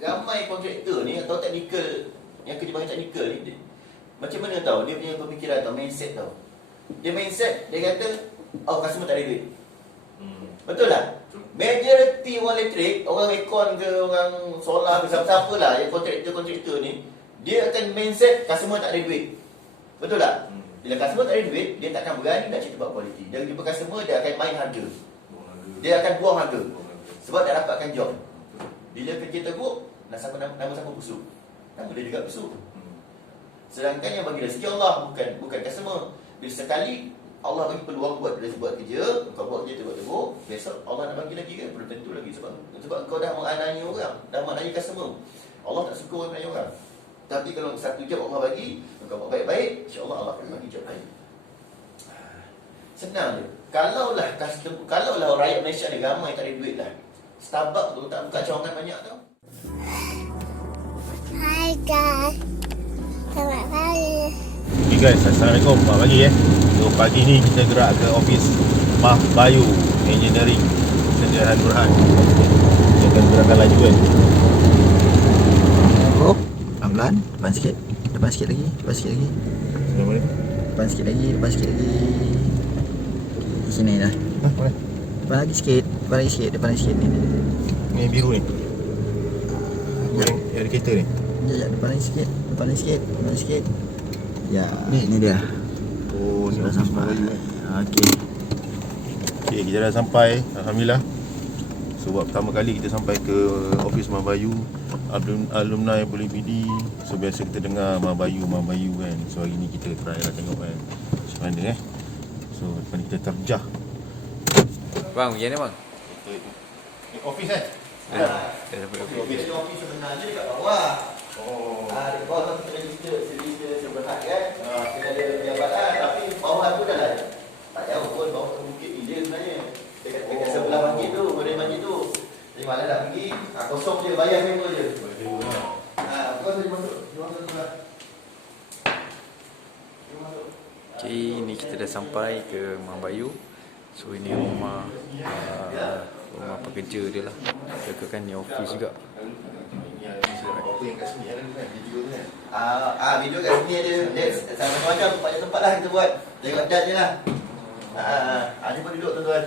ramai kontraktor ni atau teknikal yang kerja bahagian teknikal ni, macam mana tahu dia punya pemikiran atau mindset tahu. Dia mindset, dia kata, oh customer tak ada duit. Betul tak? Majority orang elektrik, orang aircon ke, orang solar ke, siapa-siapa lah yang kontraktor ni, dia akan mindset customer tak ada duit. Betul tak? Bila customer tak ada duit, dia takkan berani nak cerita about quality. Dia jumpa customer, dia akan main harga. Dia akan buang harga. Sebab tak dapatkan job. Bila kerja teruk, nama siapa busuk? Nama dia juga busuk. Sedangkan yang bagi rezeki Allah, bukan customer. Bila sekali Allah bagi peluang buat kerja, kau buat kerja teruk-teruk, besok Allah nak bagi lagi kan? Belum tentu lagi sebab kau dah menganiaya orang, dah menganiaya customer. Allah tak suka orang menganiaya orang. Tapi kalau satu job Allah bagi, kau buat baik-baik, insya-Allah Allah akan bagi job lain. Senang je. Kalaulah rakyat Malaysia ni ramai tak ada duit lah, Starbucks tu tak buka cawangan banyak tau. Hai guys, selamat pagi. Okay guys, Assalamualaikum. Selamat pagi So pagi ni kita gerak ke office Mah Bayu Engineering Sdn Burhan. Kita akan gerakkan laju kan. Oh, pelan-pelan. Depan sikit lagi. Assalamualaikum. Depan sikit lagi. Sini dah. Mana? Depan lagi sikit. Ni. Ni yang biru ni. Yang ada kereta ni. Ya, depan lagi sikit. Ya, ni dia. Oh, ni Sudah office sampai. Mah Bayu. Okey. Okay, kita dah sampai. Alhamdulillah. So buat pertama kali kita sampai ke office Mah Bayu. Alumni boleh BD. So biasa kita dengar Mah Bayu kan. So hari ni kita try lah tengok kan macam mana So depan kita terjah. Bang, pergi mana bang? Ni office kan? Dah sampai office. Office sebenarnya dekat bawah. Oh. Dekat bawah tu kita register seberhad kan. Kita ada jabatan, tapi bawah tu dah lah. Tak jauh pun, bawah tu bukit ni je sebenarnya. Dekat sebelah masjid tu, model masjid tu. Jadi mana nak pergi, kosong je, bayar member je. Kau saja masuk. Okay, ni kita dah sampai ke Mah Bayu. So ini rumah pekerja dia lah. Dekat ni office juga. Apa yang kat sini kan? Video tu kan? Video kat sini ada. Macam-macam banyak tempat lah kita buat. Tengok dat je lah. Ni pun duduk tuan-tuan.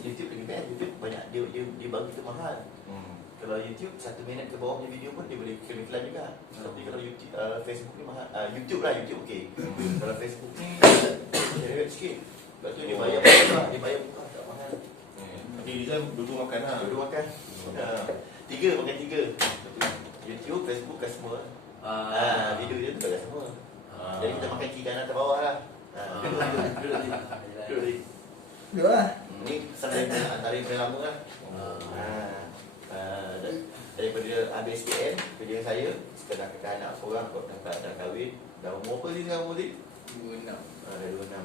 YouTube lagi best. YouTube banyak dia bagi tu mahal. Kalau YouTube 1 minit ke bawah punya video pun dia boleh claim iklan juga. Tapi kalau YouTube, Facebook ni mahal. YouTube okey. Kalau Facebook ni dia rate sikit. Lepas tu dia bayar buka, tak mahal. Okey, Rizal duduk makan lah. Dua makan. Makan tiga. YouTube, Facebook, customer. Video dia tu kat semua. Jadi kita makan kiri kanan atas bawah lah. Duduk. Duduk lah. Ni antara yang paling lama lah. Daripada habis SPM, kerja saya sekedar kakak anak seorang kot dah kahwin. Dah umur apa sih sekarang umur ni? 26. Dah 26.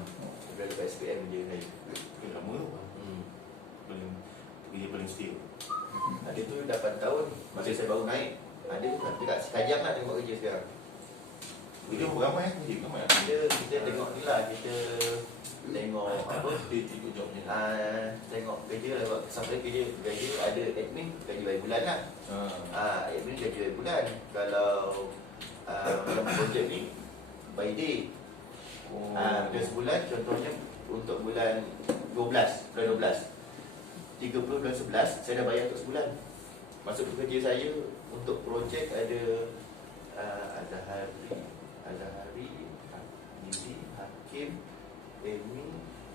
Lepas SPM kerja saya. Lama tu. Paling still. Ada tu 8 tahun, masa saya baru naik. Ada dekat sekajang lah tengok kerja sekarang. Video ramai Kita tengok ni lah, kita tengok apa? Ikut jobnya. Tengok kerja lah, sampai kerja ada admin gaji by bulan lah. Admin gaji by bulan. Kalau dalam projek ni by day. Dia sebulan, contohnya untuk bulan 12, 30 bulan 11, saya dah bayar untuk sebulan. Masuk kerja saya untuk projek ada Azhari, Nidi, Hakim, Amy,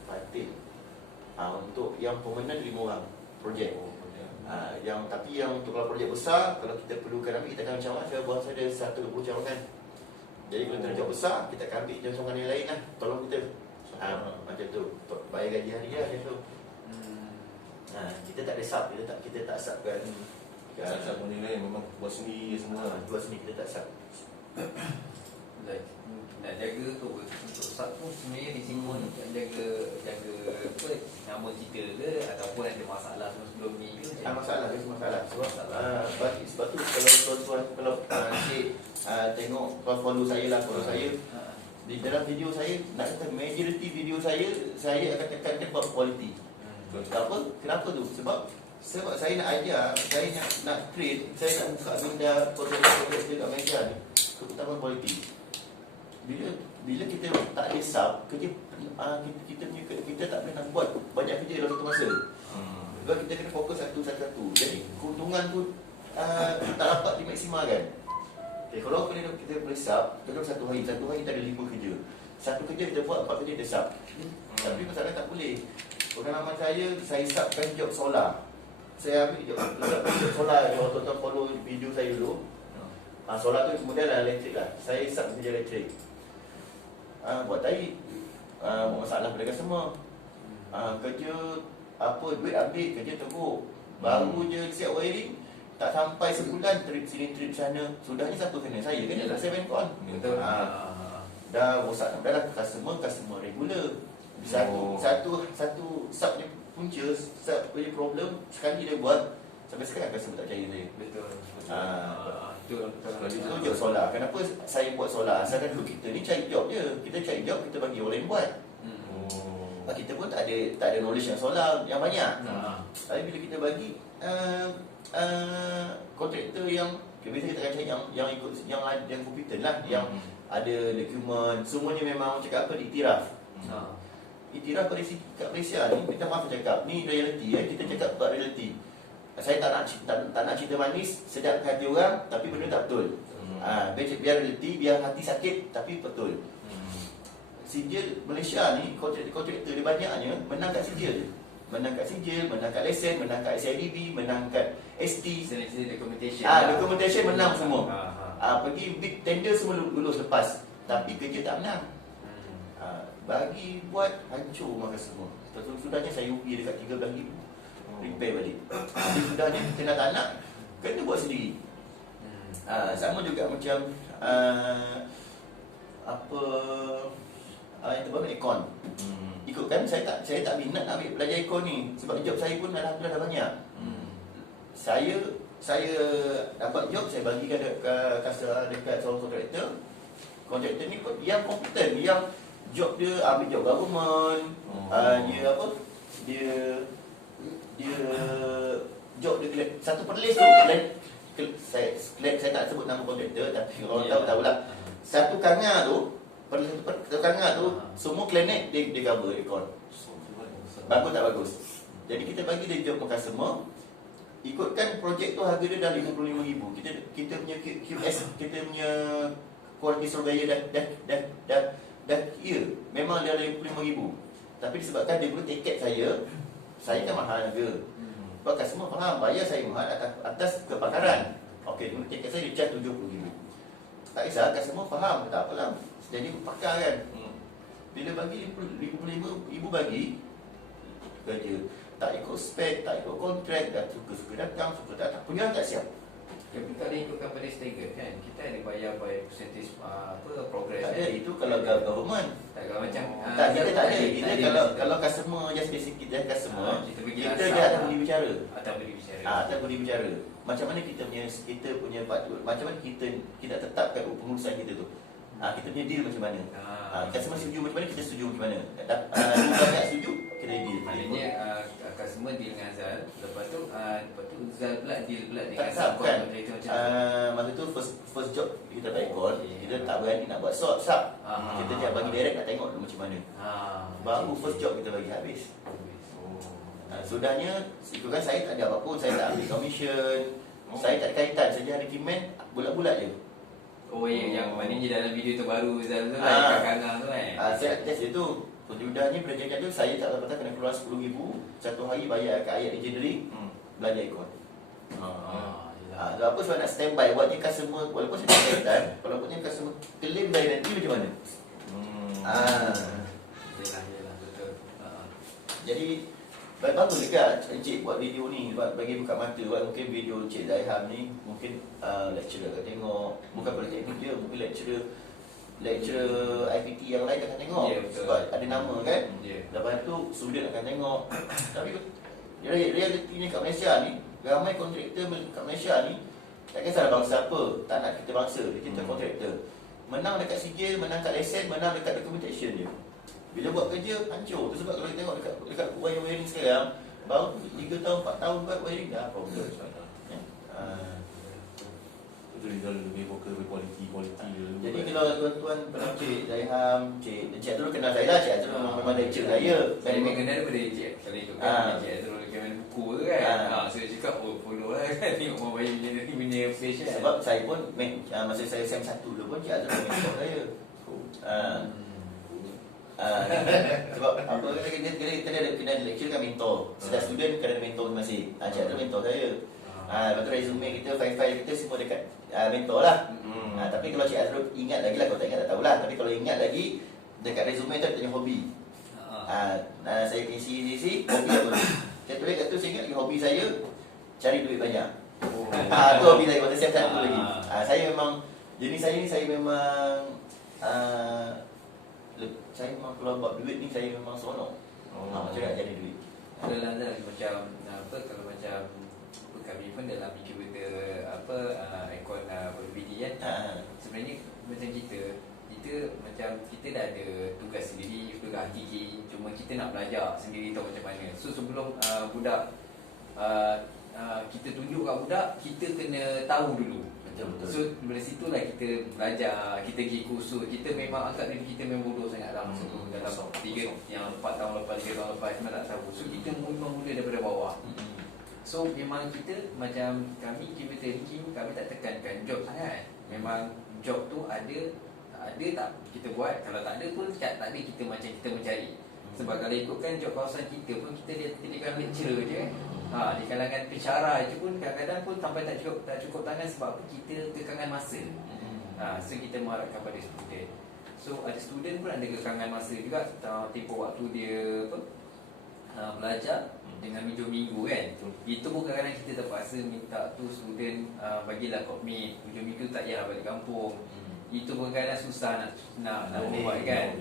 Fatin. Untuk yang permanent 5 orang projek. Tapi yang untuk kalau projek besar, kalau kita perlukan ambil, kita akan cawangan. Saya buat saya ada 120 cawangan. Jadi kalau kita job besar, kita akan ambil cawangan yang lain lah. Tolong kita. Macam tu. Bayar gaji hari lah macam tu. Kita tak ada sub, kita tak subkan. Sub benda lain memang buat sendiri semua. Buat sendiri, kita tak sub. Nak jaga tu untuk sub tu sebenarnya risiko ni jaga apa nama kita ke ataupun ada masalah sebelum ni ke Masalah sebab tu kalau tuan-tuan kalau tengok follow saya Di dalam video saya, nak kata majority video saya akan tekankan buat kualiti. Kenapa tu? Sebab saya nak ajar, saya nak train, saya nak buka benda projek-projek kat Malaysia ni, terutama kualiti. Bila kita tak ada sub, kerja kita tak boleh nak buat banyak kerja dalam satu masa. Sebab kita kena fokus satu-satu. Jadi keuntungan tu tak dapat dimaksimalkan. Kalau kita boleh sub, dalam satu hari kita ada 5 kerja. Satu kerja kita buat, 4 kerja kita sub. Tapi masalah tak boleh. Pengalaman saya subkan job solar. Saya ambil job solar. Kalau tuan-tuan follow video saya dulu, solar tu kemudian lah elektrik lah. Saya sub kerja elektrik. Buat tadi masalah mereka semua. Kerja duit ambil, kerja teruk. Baru je siap wiring, tak sampai sebulan trip sini trip sana. Sudahnya siapa kena? Saya kena lah, saya main kon. Betul. Dah rosak dah lah customer regular. Satu sub punya punca, sub punya problem sekali dia buat, sampai sekarang customer tak percaya saya. Betul. Itu job solar. Kenapa saya buat solar? Asalkan dulu kita ni cari job je. Kita cari job, kita bagi orang lain buat. Kita pun tak ada knowledge yang solar yang banyak. Tapi bila kita bagi kontraktor yang biasa kita akan cari yang ikut yang kompetent lah, yang ada dokumen, semuanya memang cakap apa, diiktiraf. Iktiraf kat Malaysia ni, minta maaf cakap, ni reality kita cakap buat reality. Saya tak nak cerita manis, sedap hati orang, tapi benda tak betul. Biar reality, biar hati sakit, tapi betul. Sijil Malaysia ni, kontraktor dia banyaknya menang kat sijil je. Menang kat sijil, menang kat lesen, menang kat SIDB, menang kat ST. Documentation. Documentation menang semua. Pergi big tender semua lulus lepas. Tapi kerja tak menang. Bagi buat hancur maka semua. Sudahnya saya rugi dekat 13,000. Repair balik. Jadi sudahnya kita tak nak, kena buat sendiri. Sama juga macam yang terbaru aircon. Ikutkan saya tak minat nak ambil belajar aircon ni, sebab job saya pun alhamdulillah dah banyak. Saya dapat job, saya bagikan dekat seorang kontraktor. Kontraktor ni pun yang kompeten, yang job dia ambil job government. Dia job dia satu perlis tu. Saya tak sebut nama kontraktor, tapi orang tahulah. Satu kangar tu, semua Clanet dia cover aircon. Bagus tak bagus? Jadi kita bagi dia job ke customer. Ikutkan projek tu harga dia dah 55,000. Kita punya QS, kita punya quality surveyor dah memang dia 55,000. Tapi disebabkan dia perlu tiket saya kan mahal harga. Sebab customer faham, bayar saya mahal atas kepakaran. Okey, tiket saya dia charge 70,000. Tak kisah, customer faham, tak apalah. Jadi pakar kan. Bila bagi 55,000 bagi kerja, tak ikut spek, tak ikut kontrak, dah suka datang, suka tak punya tak siap. Tapi tak ada ikutkan pada stagger kan. Kita ada bayar by percentage progress. Tak ada, itu kalau government. Tak kalau macam kita tak ada. Kita kalau customer just basic kita customer, kita je akan boleh bicara. Akan boleh bicara. Macam mana kita punya macam mana kita tetapkan pengurusan kita tu. Kita punya deal macam mana. Customer setuju macam mana, kita setuju macam mana. Banyak setuju, kita deal. Maknanya customer deal dengan Zal, lepas tu Zal pula deal pula dengan tak kan. Masa tu first job kita dapat aircon, kita tak berani nak buat sub. Kita jangan bagi direct, nak tengok dulu macam mana. Baru first job kita bagi habis. Sudahnya, ikutkan saya tak ada apa pun, saya tak ambil commission, saya tak ada kaitan, saja ada demand bulat-bulat je. Yang maknanya dalam video terbaru Zal tu lah, kangang tu kan. Saya test dia tu. Sudahnya belajar tu, saya tak dapat kena keluar 10,000 satu hari bayar kat ayat engineering, belajar aircon. Apa sebab nak standby buat ni customer, walaupun saya tak kaitan, walaupun ni customer claim dari nanti macam mana? Yelah, betul. Jadi bagus juga Encik buat video ni, bagi buka mata. Mungkin video Encik Zaiham ni, mungkin lecturer akan tengok. Bukan politeknik dia, mungkin lecturer IPT yang lain akan tengok. Sebab ada nama kan. Lepas tu student akan tengok. Tapi realitinya kat Malaysia ni, ramai kontraktor kat Malaysia ni tak kisahlah bangsa apa, tak nak kita bangsa, dia kita kontraktor. menang dekat SEA, menang kat lesen, menang dekat documentation je. Bila buat kerja, hancur. Tu sebab kalau kita tengok dekat wiring sekarang, baru 3 tahun, 4 tahun buat wiring dah problem. Ya. Betul, dia lebih fokus ke kualiti dulu. Jadi kalau tuan-tuan pernah Cik Zaiham, Cik Azrul kenal saya lah. Cik Azrul memang lecturer saya. Saya memang kenal daripada Cik. Kalau ikutkan Cik Azrul main buku tu kan. So dia cakap, follow lah kan. Tengok Mambayu punya page kan. Sebab saya pun, masa saya SEM 1 dulu pun Cik Azrul mentor saya. Sebab apa kita ada lecture kan mentor. Setiap student kena mentor masing. Cik Azrul mentor saya. Lepas tu resume kita, file-file kita semua dekat mentor lah. Tapi kalau Cik Azrul ingat lagi lah, kalau tak ingat tak tahulah. Tapi kalau ingat lagi, dekat resume tu tanya hobi. Saya isi hobi apa? Saya tulis kat tu, saya ingat lagi hobi saya cari duit banyak. Tu hobi saya, masa saya satu lagi. Saya memang, jenis saya ni saya memang saya memang kalau buat duit ni saya memang seronok. Macam nak cari duit. Dalam macam apa, kalau macam kami pun dalam incubator aircon PBD kan. Sebenarnya macam kita macam kita dah ada tugas sendiri, tugas hakiki, cuma kita nak belajar sendiri tahu macam mana. So sebelum budak kita tunjuk kat budak, kita kena tahu dulu. Betul. So dari situlah kita belajar, kita pergi kursus. Kita memang anggap diri kita memang bodoh sangat dalam masa tu, dalam 4 tahun lepas, 3 tahun lepas memang tak tahu. So kita memang mula daripada bawah. So memang kita macam kami thinking, kami tak tekankan job sangat. Memang job tu ada tak kita buat, kalau tak ada pun tak ada, kita macam kita mencari. Sebab kalau ikutkan job kawasan kita pun kita lihat lecturer je. Di kalangan pensyarah je pun kadang-kadang pun sampai tak cukup tangan sebab apa, kita kekangan masa. So kita mengharapkan pada student. So ada student pun ada kekangan masa juga, tempoh waktu dia belajar dengan minggu-minggu kan. Itu pun kadang-kadang kita terpaksa minta tu student bagilah komit. Minggu-minggu tak payah balik kampung. Itu pun kadang susah nak buat kan.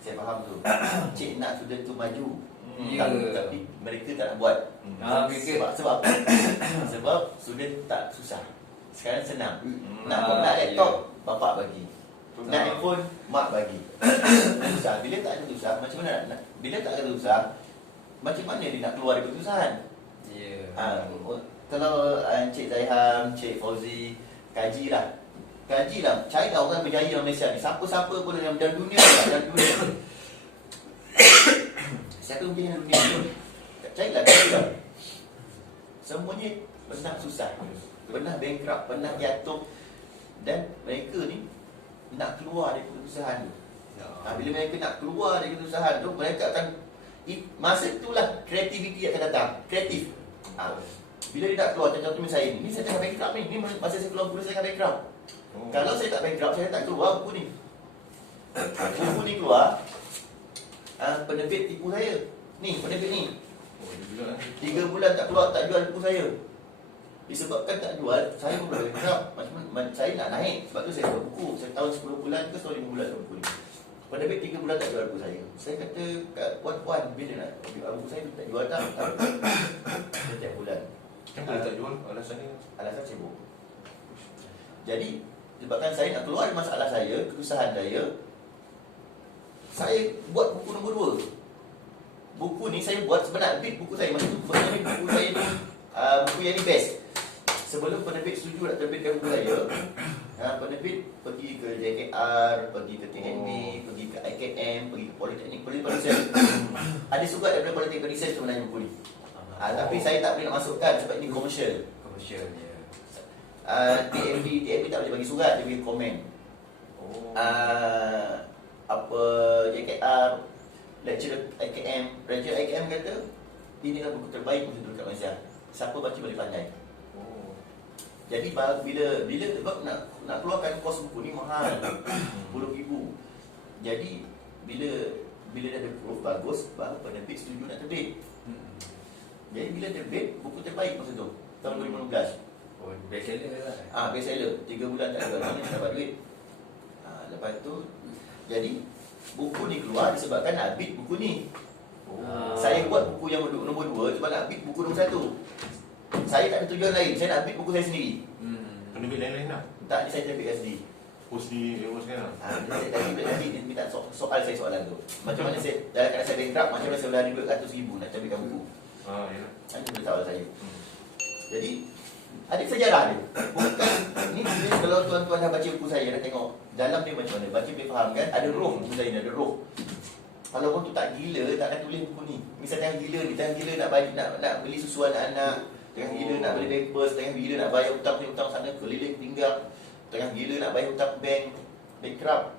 Saya faham tu. Cik nak student tu maju. Ya. Tapi mereka tak nak buat. Sebab apa? Sebab student tak susah. Sekarang senang. Nak laptop, bapak bagi. Nak handphone, mak bagi. Susah. Bila tak ada susah, macam mana nak? Bila tak ada susah, macam mana dia nak keluar dari kesusahan? Kalau Encik Zaiham, Encik Fauzi, kajilah. Cari orang berjaya dalam Malaysia ni. Siapa-siapa pun dalam dunia. Siapa berjaya dalam dunia ni? Carilah. Semuanya pernah susah, pernah bankrupt, pernah jatuh. Dan mereka ni nak keluar dari kesusahan tu. Bila mereka nak keluar dari kesusahan tu, mereka akan, masa itulah kreativiti akan datang. Kreatif. Bila dia nak keluar, contoh saya ni saya tengah bankrupt ni. Ni masa saya keluar buku saya tengah bankrupt. Kalau saya tak bankrupt, saya tak keluar buku ni. Buku ni keluar, penerbit tipu saya. Ni, penerbit ni 3 bulan tak keluar, tak jual buku saya. Disebabkan tak jual, saya pun bankrupt. Macam saya nak naik. Sebab tu saya buat buku. Saya tahun 10 bulan ke 5 bulan buat buku ni. Penerbit 3 bulan tak jual buku saya. Saya kata kat puan-puan, bila nak buku saya tak jual tak? Setiap bulan. Kenapa tak jual? Alasan sibuk. Jadi sebabkan saya nak keluar dari masalah saya, kesusahan saya buat buku nombor 2. Buku ni saya buat sebenarnya bid buku saya masa tu. Sebenarnya buku saya ni buku yang ni best. Sebelum penerbit setuju nak terbitkan buku saya, penerbit pergi ke JKR, pergi ke TNB, pergi ke IKM, pergi ke Politeknik Research. Ada surat daripada Politeknik Research sebenarnya buku ni. Tapi saya tak boleh nak masukkan sebab ini komersial. TNB tak boleh bagi surat, dia bagi komen. JKR, lecturer IKM kata inilah buku terbaik untuk dekat Malaysia. Siapa baca boleh pandai. Jadi bila sebab nak keluarkan kos buku ni mahal, RM10,000. Jadi bila dah ada proof bagus, baru penerbit setuju nak terbit. Jadi bila terbit, buku terbaik masa tu tahun 2016. Best seller lah. Best seller. 3 bulan tak ada orang dapat duit. Lepas tu jadi buku ni keluar disebabkan nak bid buku ni. Saya buat buku yang nombor 2 sebab nak bid buku nombor 1. Saya tak ada tujuan lain. Saya nak bid buku saya sendiri. Penerbit lain-lain lah. Tak, saya terbitkan sendiri. Post di sekarang. Nanti dia minta soal saya soalan tu. Macam mana saya, dalam keadaan saya bankrupt, macam mana saya boleh ada duit RM100,000 nak campurkan buku. Ya. Nanti boleh soal saya. Jadi, ada sejarah dia. Bukan, ni kalau tuan-tuan dah baca buku saya, dah tengok dalam dia macam mana. Baca boleh faham kan? Ada roh buku saya ni, ada roh. Kalau orang tu tak gila, tak akan tulis buku ni. Misal tengah gila ni, tengah gila nak beli susu anak-anak, tengah gila nak beli pampers, tengah gila nak bayar hutang sana, keliling pinggang, tengah gila nak bayar hutang bank, bankrupt.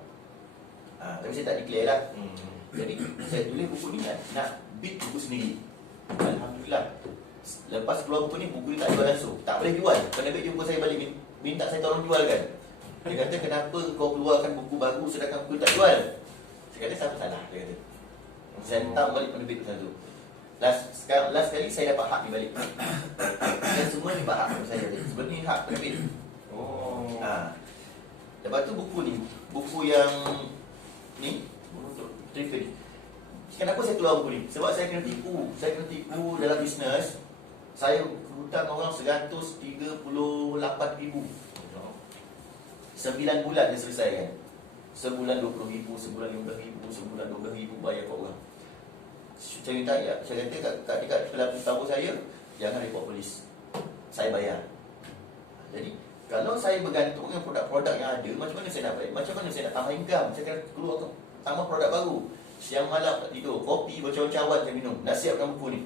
Tapi saya tak declare lah. Jadi, saya tulis buku ni nak beat buku sendiri. Alhamdulillah. Lepas keluar buku ni, buku ni tak jual langsung. Tak boleh jual. Penerbit jumpa saya balik, minta saya tolong jual kan. Dia kata, kenapa kau keluarkan buku baru sedangkan buku tak jual? Saya kata, siapa salah? Dia kata. Saya hantar balik penerbit satu. Last kali saya dapat hak ni balik. Dan semua ni dapat hak dari saya balik. Sebenarnya ni hak penerbit. Lepas tu buku ni, buku yang ni, untuk trigger ni. Kenapa saya keluar buku ni? Sebab saya kena tipu. Saya kena tipu dalam bisnes. Saya hutang orang RM138,000. 9 bulan dia selesaikan. Sebulan RM20,000, sebulan RM15,000, sebulan RM12,000 bayar kat orang. Saya minta ya, saya kata dekat pelaku tahu saya, jangan report polis. Saya bayar. Jadi, kalau saya bergantung dengan produk-produk yang ada, macam mana saya nak bayar? Macam mana saya nak tambah income? Saya kena keluar tambah produk baru. Siang malam tak tidur, kopi bercawan-cawan saya minum. Nak siapkan buku ni.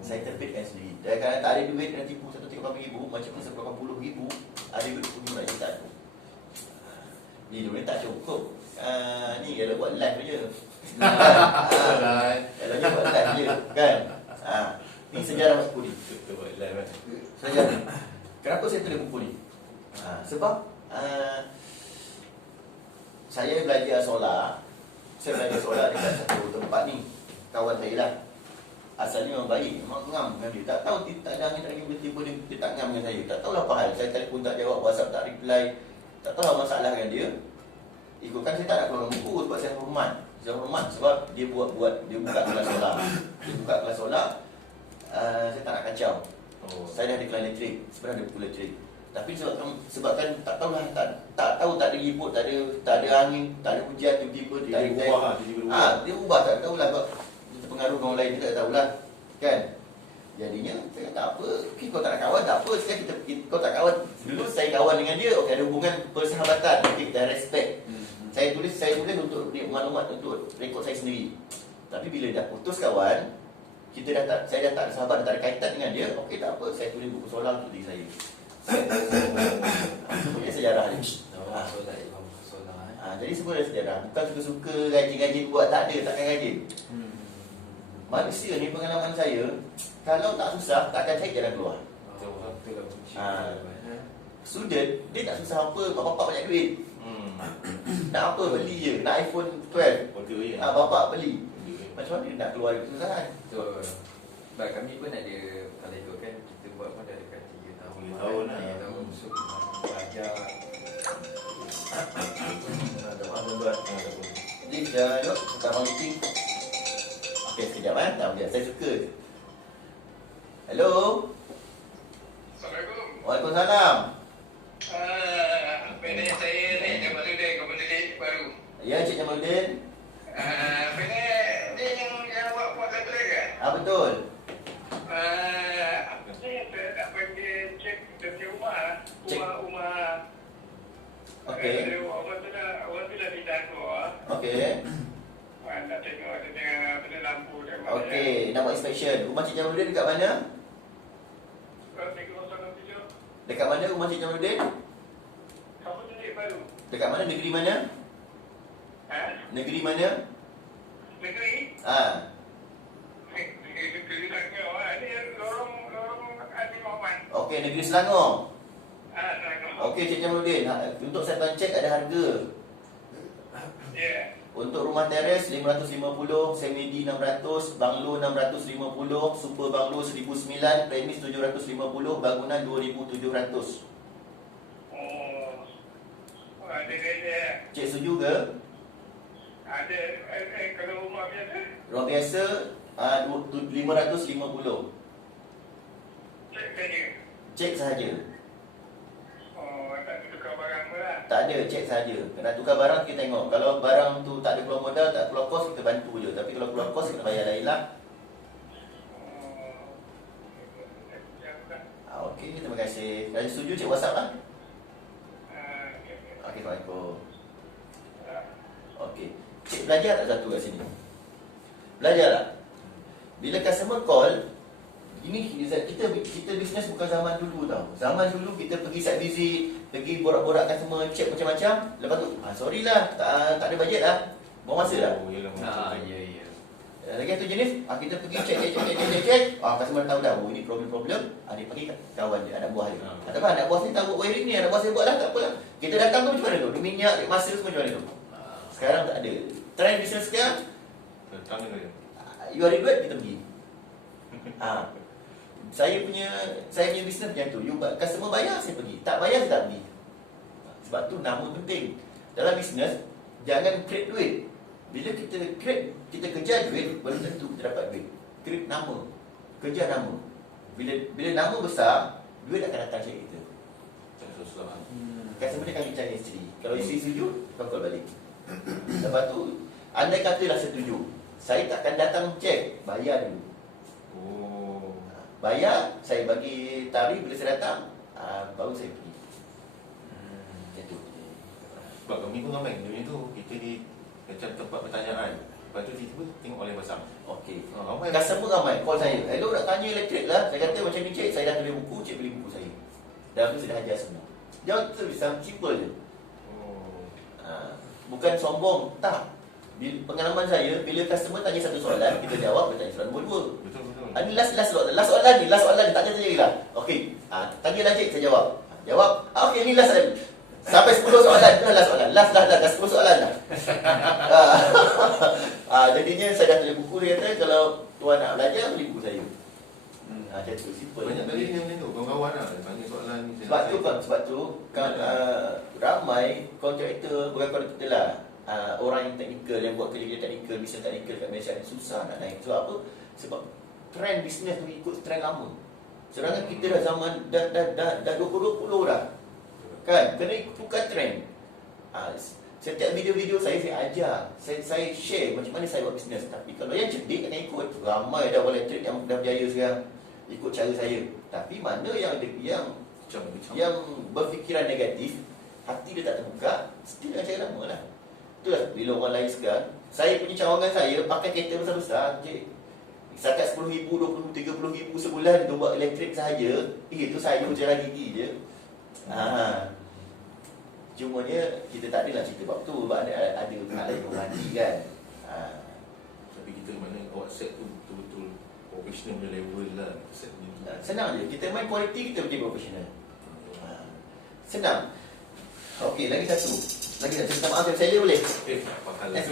Saya terbitkan sendiri. Dan kalau tak ada duit, kena tipu RM138,000, macam mana RM180,000, ada duit RM10 nak cerita tu. Ni duit tak cukup. Ni kalau buat live je. Kalau je buat live je, kan? Ni sejarah buku ni. Sejarah. Kenapa saya tulis buku ni? Sebab saya belajar solar. Saya belajar solar dekat satu tempat ni. Kawan saya lah. Asalnya orang baik, memang ngam dengan dia. Tak tahu, tak ada angin lagi tiba-tiba dia tak ngam dengan saya. Tak tahulah apa hal. Saya telefon tak jawab, WhatsApp tak reply. Tak tahu apa masalah dengan dia. Ikutkan saya tak nak keluar buku sebab saya hormat. Saya hormat sebab dia buka kelas solar. Dia buka kelas solar. Saya tak nak kacau. Saya dah ada kelas elektrik. Sebenarnya ada buku elektrik. Tapi sebabkan tak tahulah, tak tahu, tak ada ribut, tak ada angin, tak ada hujan, tiba-tiba Dia ubah. dia ubah, tak tahulah. Dia terpengaruh dengan orang lain, dia tak tahulah. Kan? Jadinya, saya kata apa, okay, kau tak nak kawan, tak apa. Sekarang kau tak kawan. Dulu saya kawan dengan dia, okay, ada hubungan persahabatan, okay, dan respect. Saya tulis untuk maklumat, untuk rekod saya sendiri. Tapi bila dah putus kawan, saya dah tak ada sahabat, dah tak ada kaitan dengan dia, okey tak apa, saya tulis buku solar untuk diri saya. Sebenarnya sejarah ni. Jadi semua ada sejarah. Bukan suka-suka rajin-rajin buat, tak ada, takkan rajin. Manusia ni, pengalaman saya, kalau tak susah, tak akan cari jalan keluar. Student, dia tak susah apa, bapak banyak duit. Nak apa, beli je. Nak iPhone 12, bapak beli. Macam mana nak keluar dari kesusahan? Betul. Baik, kami pun ada, kalau ikutkan, kita buat pun dah dekat 3 tahun. 3 tahun lah. 3 tahun. So, belajar. Tuan-tuan. Jadi, jom, kita meeting. Okey, sekejap kan? Tak boleh. Saya suka. Hello? Assalamualaikum. Waalaikumsalam. Benda saya ni Jamaluddin, Komunikasi baru. Ya, Encik Jamaluddin. Benda ni yang buat satu lagi kan? Betul. Saya nak pergi cek dia punya rumah. Cek. Rumah. Okey. Orang tu dah pindah keluar. Okey. Nak tengok dia punya benda lampu dan mana. Okey, nak buat inspection. Rumah Encik Jamaluddin dekat mana? 3007. Dekat mana rumah Encik Jamaluddin? Kamu jadi baru. Dekat mana? Negeri mana? Negeri mana? Negeri? Negeri Selangor. Ini lorong Adi Muhammad. Okey, negeri Selangor. Selangor. Okey, Encik Jamaluddin. Untuk saya tuan cek ada harga. Ya. Untuk rumah teres 550, semi-D 600, banglo 650, super banglo 1009, premis 750, bangunan 2700. Ada kerja. Cik setuju ke? Ada kalau rumah biasa. Rumah biasa 550. Cek kerja. Cek sahaja. Tak tukar barang pun lah. Tak tak ada, cek saja. Nak tukar barang kita tengok. Kalau barang tu tak ada keluar modal, tak keluar kos, kita bantu je. Tapi kalau keluar kos, kita bayar lain lah. Okey, terima kasih. Kalau setuju, cek WhatsApp lah. Okey, Assalamualaikum. Okey. Cik belajar tak satu kat sini? Belajar tak? Bila customer call, ini kita bisnes bukan zaman dulu tau. Zaman dulu kita pergi site visit, pergi borak-borak customer, check macam-macam. Lepas tu, sorry lah, tak ada bajet lah. Buang masa lah. Oh, yelah, Ya. Lagi satu jenis, kita pergi check. Customer tahu dah, oh ini problem. Dia panggil kawan dia, anak buah dia. Ataupun anak buah saya tahu wiring ni, anak buah saya buat lah, tak apalah. Kita datang tu macam mana tu? Dia minyak, dia masa semua macam mana tu? Sekarang tak ada. Trend bisnes sekarang, Tangan dia. you ada duit, kita pergi. Saya punya bisnes macam tu. Customer bayar, saya pergi. Tak bayar, saya tak pergi. Sebab tu nama penting. Dalam bisnes, jangan create duit. Bila kita create, kita kejar duit, belum tentu kita dapat duit. Create nama. Kejar nama. Bila nama besar, duit akan datang cari kita. Customer dia akan cari isteri. Kalau isteri setuju, kau balik. Lepas tu, andai katalah setuju, saya takkan datang cek, bayar dulu. Oh. Bayar, saya bagi tarikh bila saya datang, baru saya pergi. Itu. Sebab kami pun ramai dunia tu, kita di macam tempat pertanyaan. Lepas tu tiba-tiba tengok oleh pasang. Okey. Ramai. Customer ramai call saya. Hello, nak tanya elektrik lah. Saya kata macam ni cik, saya dah tulis buku, cik beli buku saya. Dalam tu saya dah ajar semua. Jawab tu simple je. Oh. Bukan sombong, tak. Pengalaman saya, bila customer tanya satu soalan, kita jawab, dia tanya soalan nombor dua. Betul. Ini last soalan ni, tak tanya lagi lah. Okey, tanya lah cik, saya jawab. Jawab, okey, ni last soalan. Sampai 10 soalan, itu last soalan. Last dah 10 soalan dah. Jadinya saya dah tulis buku, dia kata, kalau tuan nak belajar, beli buku saya. Macam tu, simple. Banyak kali dia macam tu, kawan-kawan lah tanya soalan ni. Sebab tu kan, ramai kontraktor, bukan kontraktor lah, orang yang teknikal, yang buat kerja teknikal, bisnes teknikal kat Malaysia ni susah nak naik. Sebab apa? Sebab trend bisnes tu ikut trend lama. Sedangkan kita dah zaman dah 2020 dah. Kan? Kena tukar trend. Setiap video-video saya ajar, saya share macam mana saya buat bisnes. Tapi kalau yang cerdik akan ikut. Ramai dah orang elektrik yang dah berjaya sekarang ikut cara saya. Tapi mana yang berfikiran negatif, hati dia tak terbuka, still dengan cara lama lah. Itulah bila orang lain sekarang, saya punya cawangan saya pakai kereta besar-besar, cik. Setakat RM10,000, RM20,000, RM30,000 sebulan untuk buat elektrik sahaja. Itu saya berjalan gigi je. Cumanya kita tak adalah cerita bab tu. Sebab ada pihak lain yang mati kan. Tapi kita mana WhatsApp tu betul-betul professional punya level lah. Senang je. Kita main kualiti, kita menjadi profesional. Senang. Okey, lagi satu. Minta maaf saya boleh?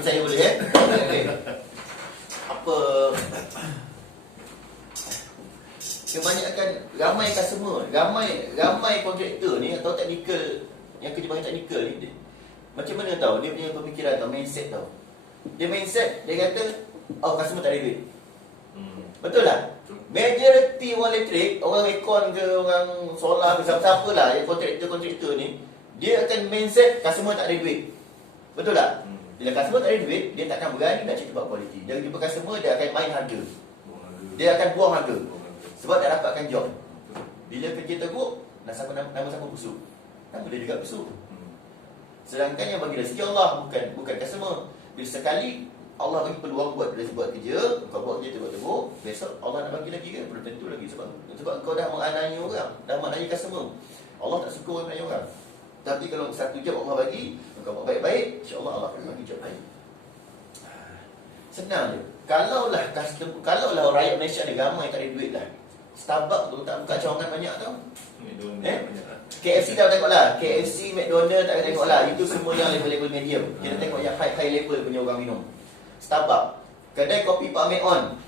Saya boleh okey. Apa? Kebanyakan ramai customer, ramai kontraktor ni atau teknikal yang kerja bahagian teknikal ni, macam mana tahu dia punya pemikiran atau mindset tahu. Dia mindset, dia kata, customer tak ada duit. Betul tak? Majority orang elektrik, orang aircon ke, orang solar ke, siapa-siapa lah, yang kontraktor ni, dia akan mindset customer tak ada duit. Betul tak? Bila customer tak ada duit, dia takkan berani nak cerita about quality. Dia jumpa customer, dia akan main harga. Dia akan buang harga. Sebab dah dapatkan job. Bila kerja teruk, nama siapa busuk? Nama dia juga busuk. Sedangkan yang bagi rezeki Allah, bukan customer. Bila sekali Allah bagi peluang buat kerja, kau buat kerja teruk-teruk, besok Allah nak bagi lagi kan? Belum tentu lagi. Sebab kau dah menganiaya orang, dah menganiaya customer. Allah tak suka orang menganiaya orang. Tapi kalau satu job Allah bagi, kau buat baik-baik, insya-Allah Allah akan bagi job lain. Senang je. Kalaulah orang rakyat Malaysia ni ramai tak ada duit lah, Starbucks tu tak buka cawangan banyak tau. KFC tak tengok lah. KFC, McDonald tak tengok lah. Itu semua yang level-level medium. Kita tengok yang high level punya orang minum. Starbucks, kedai kopi Pak Meon,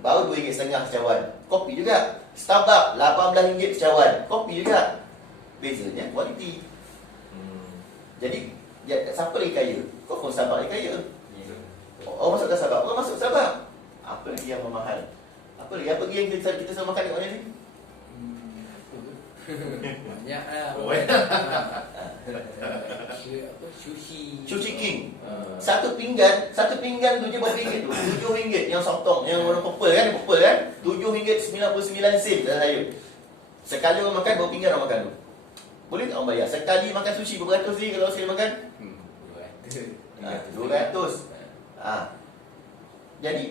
baru RM2.50 secawan. Kopi juga. Starbucks, RM18 secawan. Kopi juga. Bezanya kualiti. Jadi siapa lagi kaya? Kau pun Starbucks lagi kaya. Orang masuk ke Starbucks, orang masuk Starbucks. Apa lagi yang mahal? Apa lagi yang kita selalu makan kat mana ni? Banyak lah. Sushi King. Satu pinggan tu je berapa ringgit tu? RM7 yang sotong, yang warna purple kan, RM7.99 saya. Sekali orang makan, berapa pinggan orang makan tu? Boleh tak orang bayar? Sekali makan sushi berapa ratus ni kalau sekali makan? 200. Jadi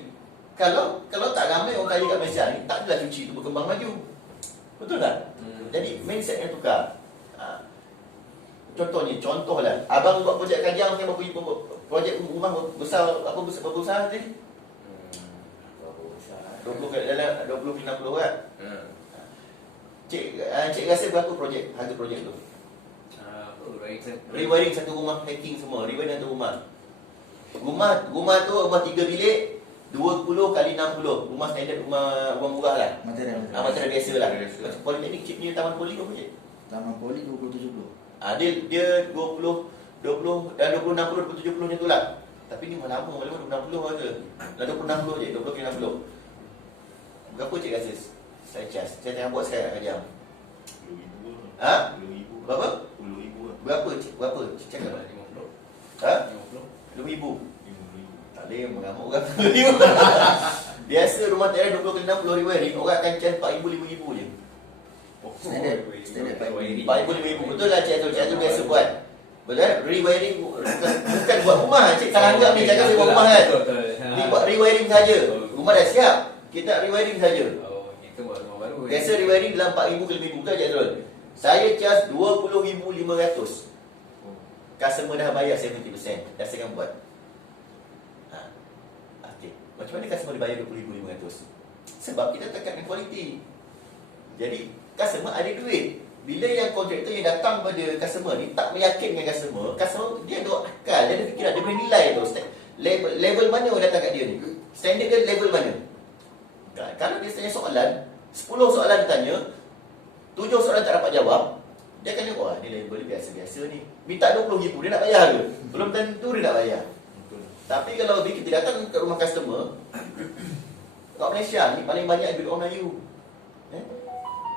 kalau tak ramai orang kaya kat Malaysia ni, tak adalah sushi tu berkembang maju. Betul tak? Jadi mindset yang tukar. Contohlah, abang buat projek Kajang kan, projek rumah besar, berapa besar tadi? 20-60 kan? Cik rasa berapa harga projek tu? Rewiring satu rumah, hacking semua, rewiring satu rumah. Rumah tu rumah 3 bilik, 20 kali 60. Rumah standard, rumah murah lah. Material biasa lah. Macam politeknik, cik punya taman poli berapa je? Taman poli 20-70. Dia 20 dan 20 60 20 70 macam tu lah. Tapi ni malah lama 20 60 rasa. Dah 20 60 je, 20 kali 60. Berapa cik rasa? Saya tengah buat sekarang Kajang. RM10,000. Berapa? RM10,000 lah. Berapa cik? Berapa? Cik cakap 50. RM50,000. Tak boleh mengamuk orang. Biasa rumah tayar 20 kali 60 rewiring, orang akan charge RM4,000 RM5,000 je. Standard RM4,000 betul lah cik Azul biasa buat. Betul? Rewiring bukan buat rumah. Cik tak anggap ni cakap saya buat rumah kan. Ni buat rewiring saja. Rumah dah siap. Kita nak rewiring saja. Kita buat rumah baru. Biasa rewiring dalam RM4,000 ke RM5,000 betul Cik Azul. Saya charge RM20,500. Customer dah bayar 70%. Dah saya akan buat. Okay. Macam mana customer dia bayar RM20,500? Sebab kita tekankan kualiti. Jadi customer ada duit. Bila yang kontraktor yang datang pada customer ni tak meyakinkan customer dia ada akal, dia ada fikiran, dia boleh nilai tu level mana orang datang kat dia ni. Standard dia level mana. Kalau dia tanya soalan, 10 soalan dia tanya, 7 soalan tak dapat jawab, dia akan tengok, ni level dia biasa-biasa ni. Minta RM20,000 dia nak bayar ke? Belum tentu dia nak bayar. Tapi kalau kita datang ke rumah customer kat Malaysia ni paling banyak duit orang Melayu.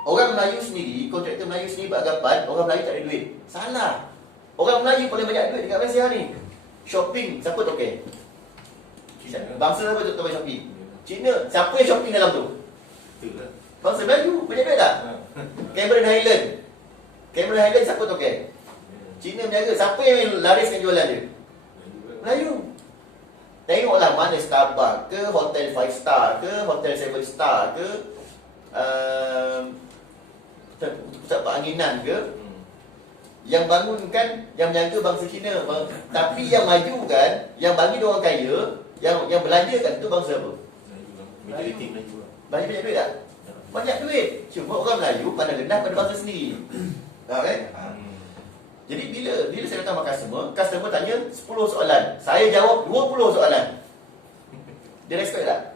Orang Melayu sendiri, kontraktor Melayu sendiri beranggapan orang Melayu tak ada duit. Salah. Orang Melayu paling banyak duit dekat Malaysia ni. Shopping, siapa token? Bangsa siapa tu token shopping? Cina, siapa yang shopping dalam tu? Bangsa Melayu, banyak duit tak? Cameron Highland siapa token? Cina berniaga, siapa yang lariskan jualan dia? Melayu. Tengoklah mana Starbucks ke, hotel 5 star ke, hotel 7 star ke, pusat peranginan ke, yang bangunkan, yang menjaga bangsa Cina. Tapi yang maju kan, yang bagi dia orang kaya, yang belanjakan tu bangsa apa? Majoriti Melayu lah. Banyak duit tak? Banyak duit. Cuma orang Melayu pandang rendah pada bangsa sendiri. Tahu kan? Jadi bila saya datang sama customer tanya 10 soalan, saya jawab 20 soalan. Dia respect tak?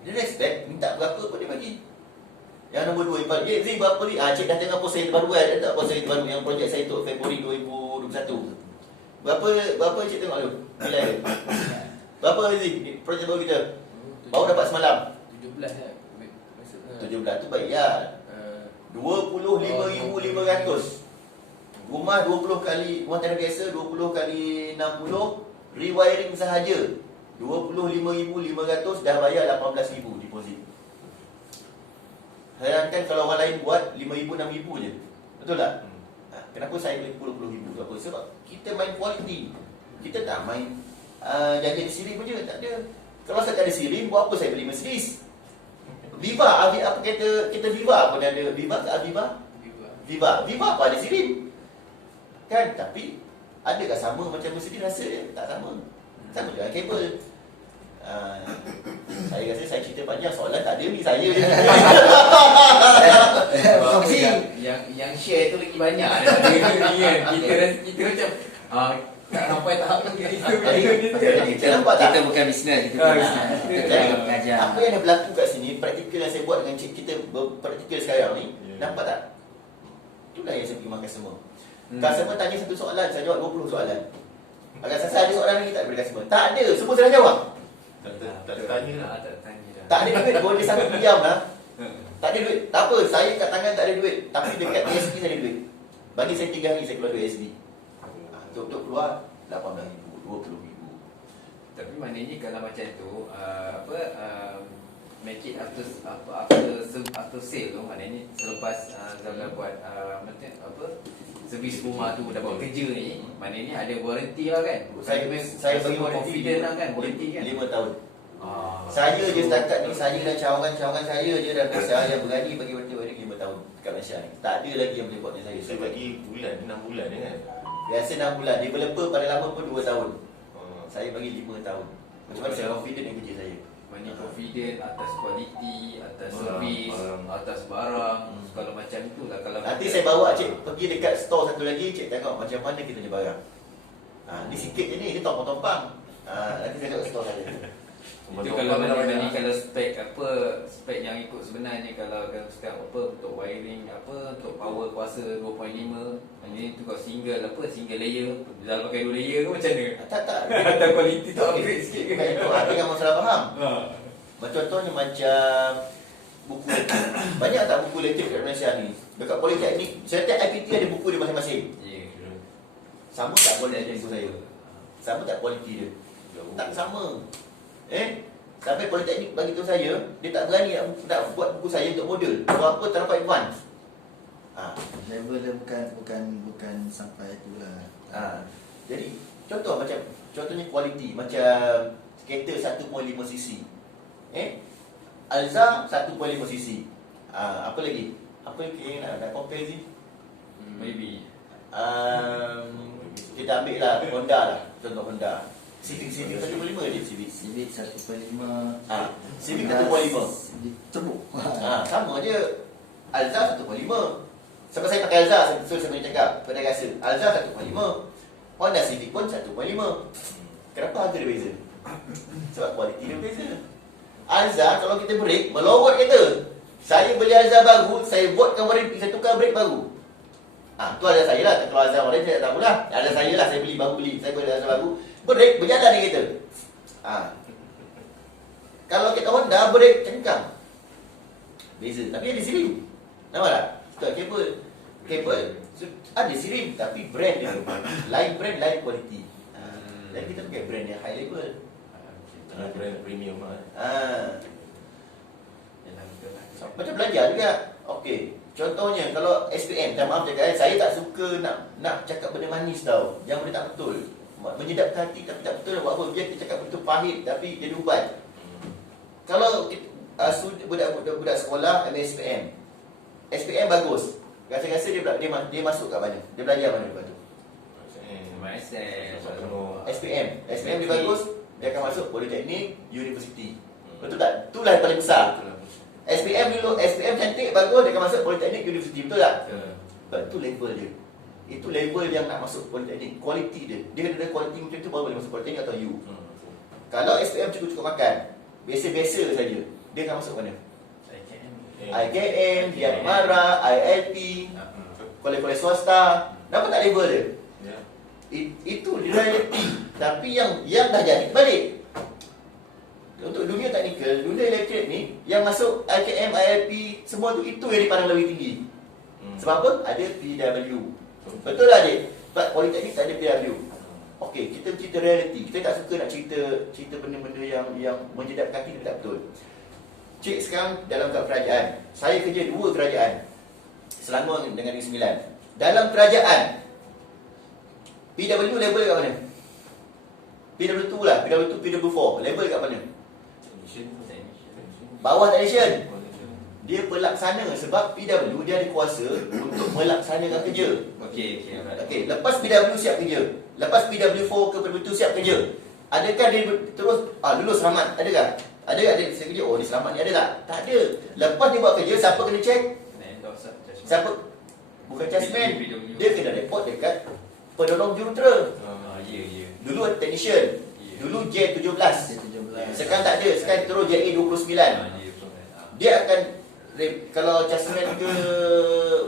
Dia respect, minta berapa pun dia bagi. Yang nombor 2 yang paling, Zee berapa ni? Cik dah tengok post saya terbaru kan? Ada tak post saya terbaru yang projek saya untuk Februari 2021? Berapa cik tengok tu? Nilai dia. Berapa Zee? Projek baru kita? Baru dapat semalam. 17 tu baik ya. 25,500. Rumah 20 kali, rumah tanah biasa 20 kali 60, rewiring sahaja 25,500, dah bayar 18,000 deposit. Herankan kalau orang lain buat 5,000, 6,000 je. Betul tak? Kenapa saya beli 10,000 apa? Sebab kita main quality. Kita tak main janji ada sirim je, tak ada. Kalau saya tak ada sirim, buat apa saya beli Mercedes? Viva, apa kita Viva pun ada. Viva ke Aviva? Viva apa ada sirim? Kan? Tapi adakah sama macam Mercedes rasa dia? Tak sama. Sama dengan kabel. Saya rasa saya cerita panjang, soalan tak ada ni saya je. Yang share tu lagi banyak daripada ni kan. Kita macam tak sampai tahap tu kita nampak tak? Kita bukan bisnes, kita mengajar. Apa yang dah berlaku kat sini, praktikal yang saya buat dengan cik kita praktikal sekarang ni, nampak tak? Itulah yang saya pergi makan semua. Customer tanya satu soalan, saya jawab 20 soalan. Agak saya ada soalan lagi tak daripada customer? Tak ada, semua saya dah jawab. Tak tanya lah. Tak ada duit, boleh sangat diam lah. Tak ada duit, tak apa, saya kat tangan tak ada duit. Tapi dekat ASD saya ada duit. Bagi saya 3 hari saya keluar duit ASD. Untuk keluar RM18,000, RM20,000. Tapi maknanya kalau macam tu make it after sale tu, maknanya selepas Zam buat servis rumah tu dah buat kerja ni, maknanya ada warranty lah kan. Saya bagi warranty confident lah kan, warranty kan 5 tahun. Saya je setakat ni, saya dan cawangan-cawangan saya je dah besar yang berani bagi warranty 5 tahun dekat Malaysia ni. Tak ada lagi yang boleh buat macam saya. Saya bagi bulan 6 bulan je kan. Biasa 6 bulan, developer pada lama pun 2 tahun. Saya bagi 5 tahun. Macam mana saya confident dengan kerja saya. Maknanya confident atas kualiti, atas servis, atas barang. Kalau macam tu lah. Kalau Nanti saya bawa cik pergi dekat store satu lagi, cik tengok macam mana kita punya barang. Ni sikit je ni tompang-tompang. Nanti saya tengok store saya. itu kalau maknanya kalau spek yang ikut sebenarnya, kalau cakap untuk wiring untuk power kuasa 2.5, maknanya tu kalau single layer, dah pakai 2 layer ke macam mana? Tak. Atas kualiti tu upgrade sikit ke? Itu tengok masalah faham. Contohnya macam buku elektrik. Banyak tak buku elektrik kat Malaysia ni? Dekat Politeknik, setiap IPT ada buku dia masing-masing. Sama tak kualiti buku saya? Sama tak kualiti dia? Tak sama. Sampai Politeknik bagi tahu saya, dia tak berani nak buat buku saya untuk modul. Sebab apa? Terlalu advance. Level dia bukan sampai itulah. Jadi contohnya kualiti macam kereta 1.5cc. Alza 1.5cc. Apa lagi? Apa yang nak compare ni? Maybe kita ambil lah Honda lah. Contoh Honda Civic 1.5 dia Civic 1.5. Civic 1.5 Teruk. sama je. Alza 1.5. Sebab saya pakai Alza, saya boleh cakap pada rasa Alza 1.5, Honda Civic pun 1.5. Kenapa harga dia beza? Sebab kualiti dia beza. Alza kalau kita break, melorot kereta. Saya beli Alza baru, saya buatkan warranty, saya tukar brake baru. Tu Alza saya lah. Kalau Alza orang saya tak tahulah. Alza saya lah, saya beli. Saya beli Alza baru, brake berjalan ni kereta. Kalau kita Honda, brake cengkang. Beza, tapi ada sirim. Nampak tak? Kabel ada sirim, tapi brand dia lain brand, lain kualiti. Dan kita pakai brand yang high level. Brand premium lah. Macam belajar juga. Okey, contohnya kalau SPM, maaf cakap, saya tak suka nak cakap benda manis tau. Yang benda tak betul. Menyedapkan hati tapi tak betul. Buat apa? Biar kita cakap betul pahit tapi jadi ubat. Kalau budak sekolah ambil SPM bagus. Rasa-rasa dia masuk kat mana? Dia belajar mana lepas tu? SPM dia bagus, dia akan masuk Politeknik, Universiti. Betul tak? Itulah yang paling besar. SPM cantik, bagus, dia akan masuk Politeknik, Universiti. Betul tak? Itu level dia. Itu level yang nak masuk Politeknik. Kualiti dia. Dia kena ada kualiti macam tu baru boleh masuk Politeknik atau U. Kalau SPM cukup-cukup makan, biasa-biasa saja, dia akan masuk mana? IKM, Dian Mara, ILP, kolej-kolej swasta. Nampak tak level dia? Itu reality. Tapi yang dah jadi balik. Untuk dunia teknikal, dunia elektrik ni, yang masuk IKM, ILP, semua tu itu yang dipandang lebih tinggi. Sebab apa? Ada PW. Betul lah adik? Sebab Politeknik tak ada PW. Okey, kita cerita reality. Kita tak suka nak cerita benda-benda yang menjedapkan kita, tak betul. Cik sekarang dalam kerajaan. Saya kerja 2 kerajaan, Selangor dengan Negeri Sembilan. Dalam kerajaan, PW level kat mana? PW2 lah, PW2, PW4 level kat mana? Bawah technician. Dia pelaksana sebab PW dia ada kuasa untuk melaksanakan kerja. Okey, lepas PW siap kerja, lepas PW4 ke PW2 siap kerja, adakah dia terus lulus selamat? Adakah? Ada dia kerja, dia selamat ni ada tak? Tak ada. Lepas dia buat kerja, siapa kena check? Siapa? Bukan chasman. Dia kena report dekat penolong jurutera. Dulu technician. Dulu J17. Sekarang tak ada. Sekarang terus JA29. Dia akan, kalau chasman ke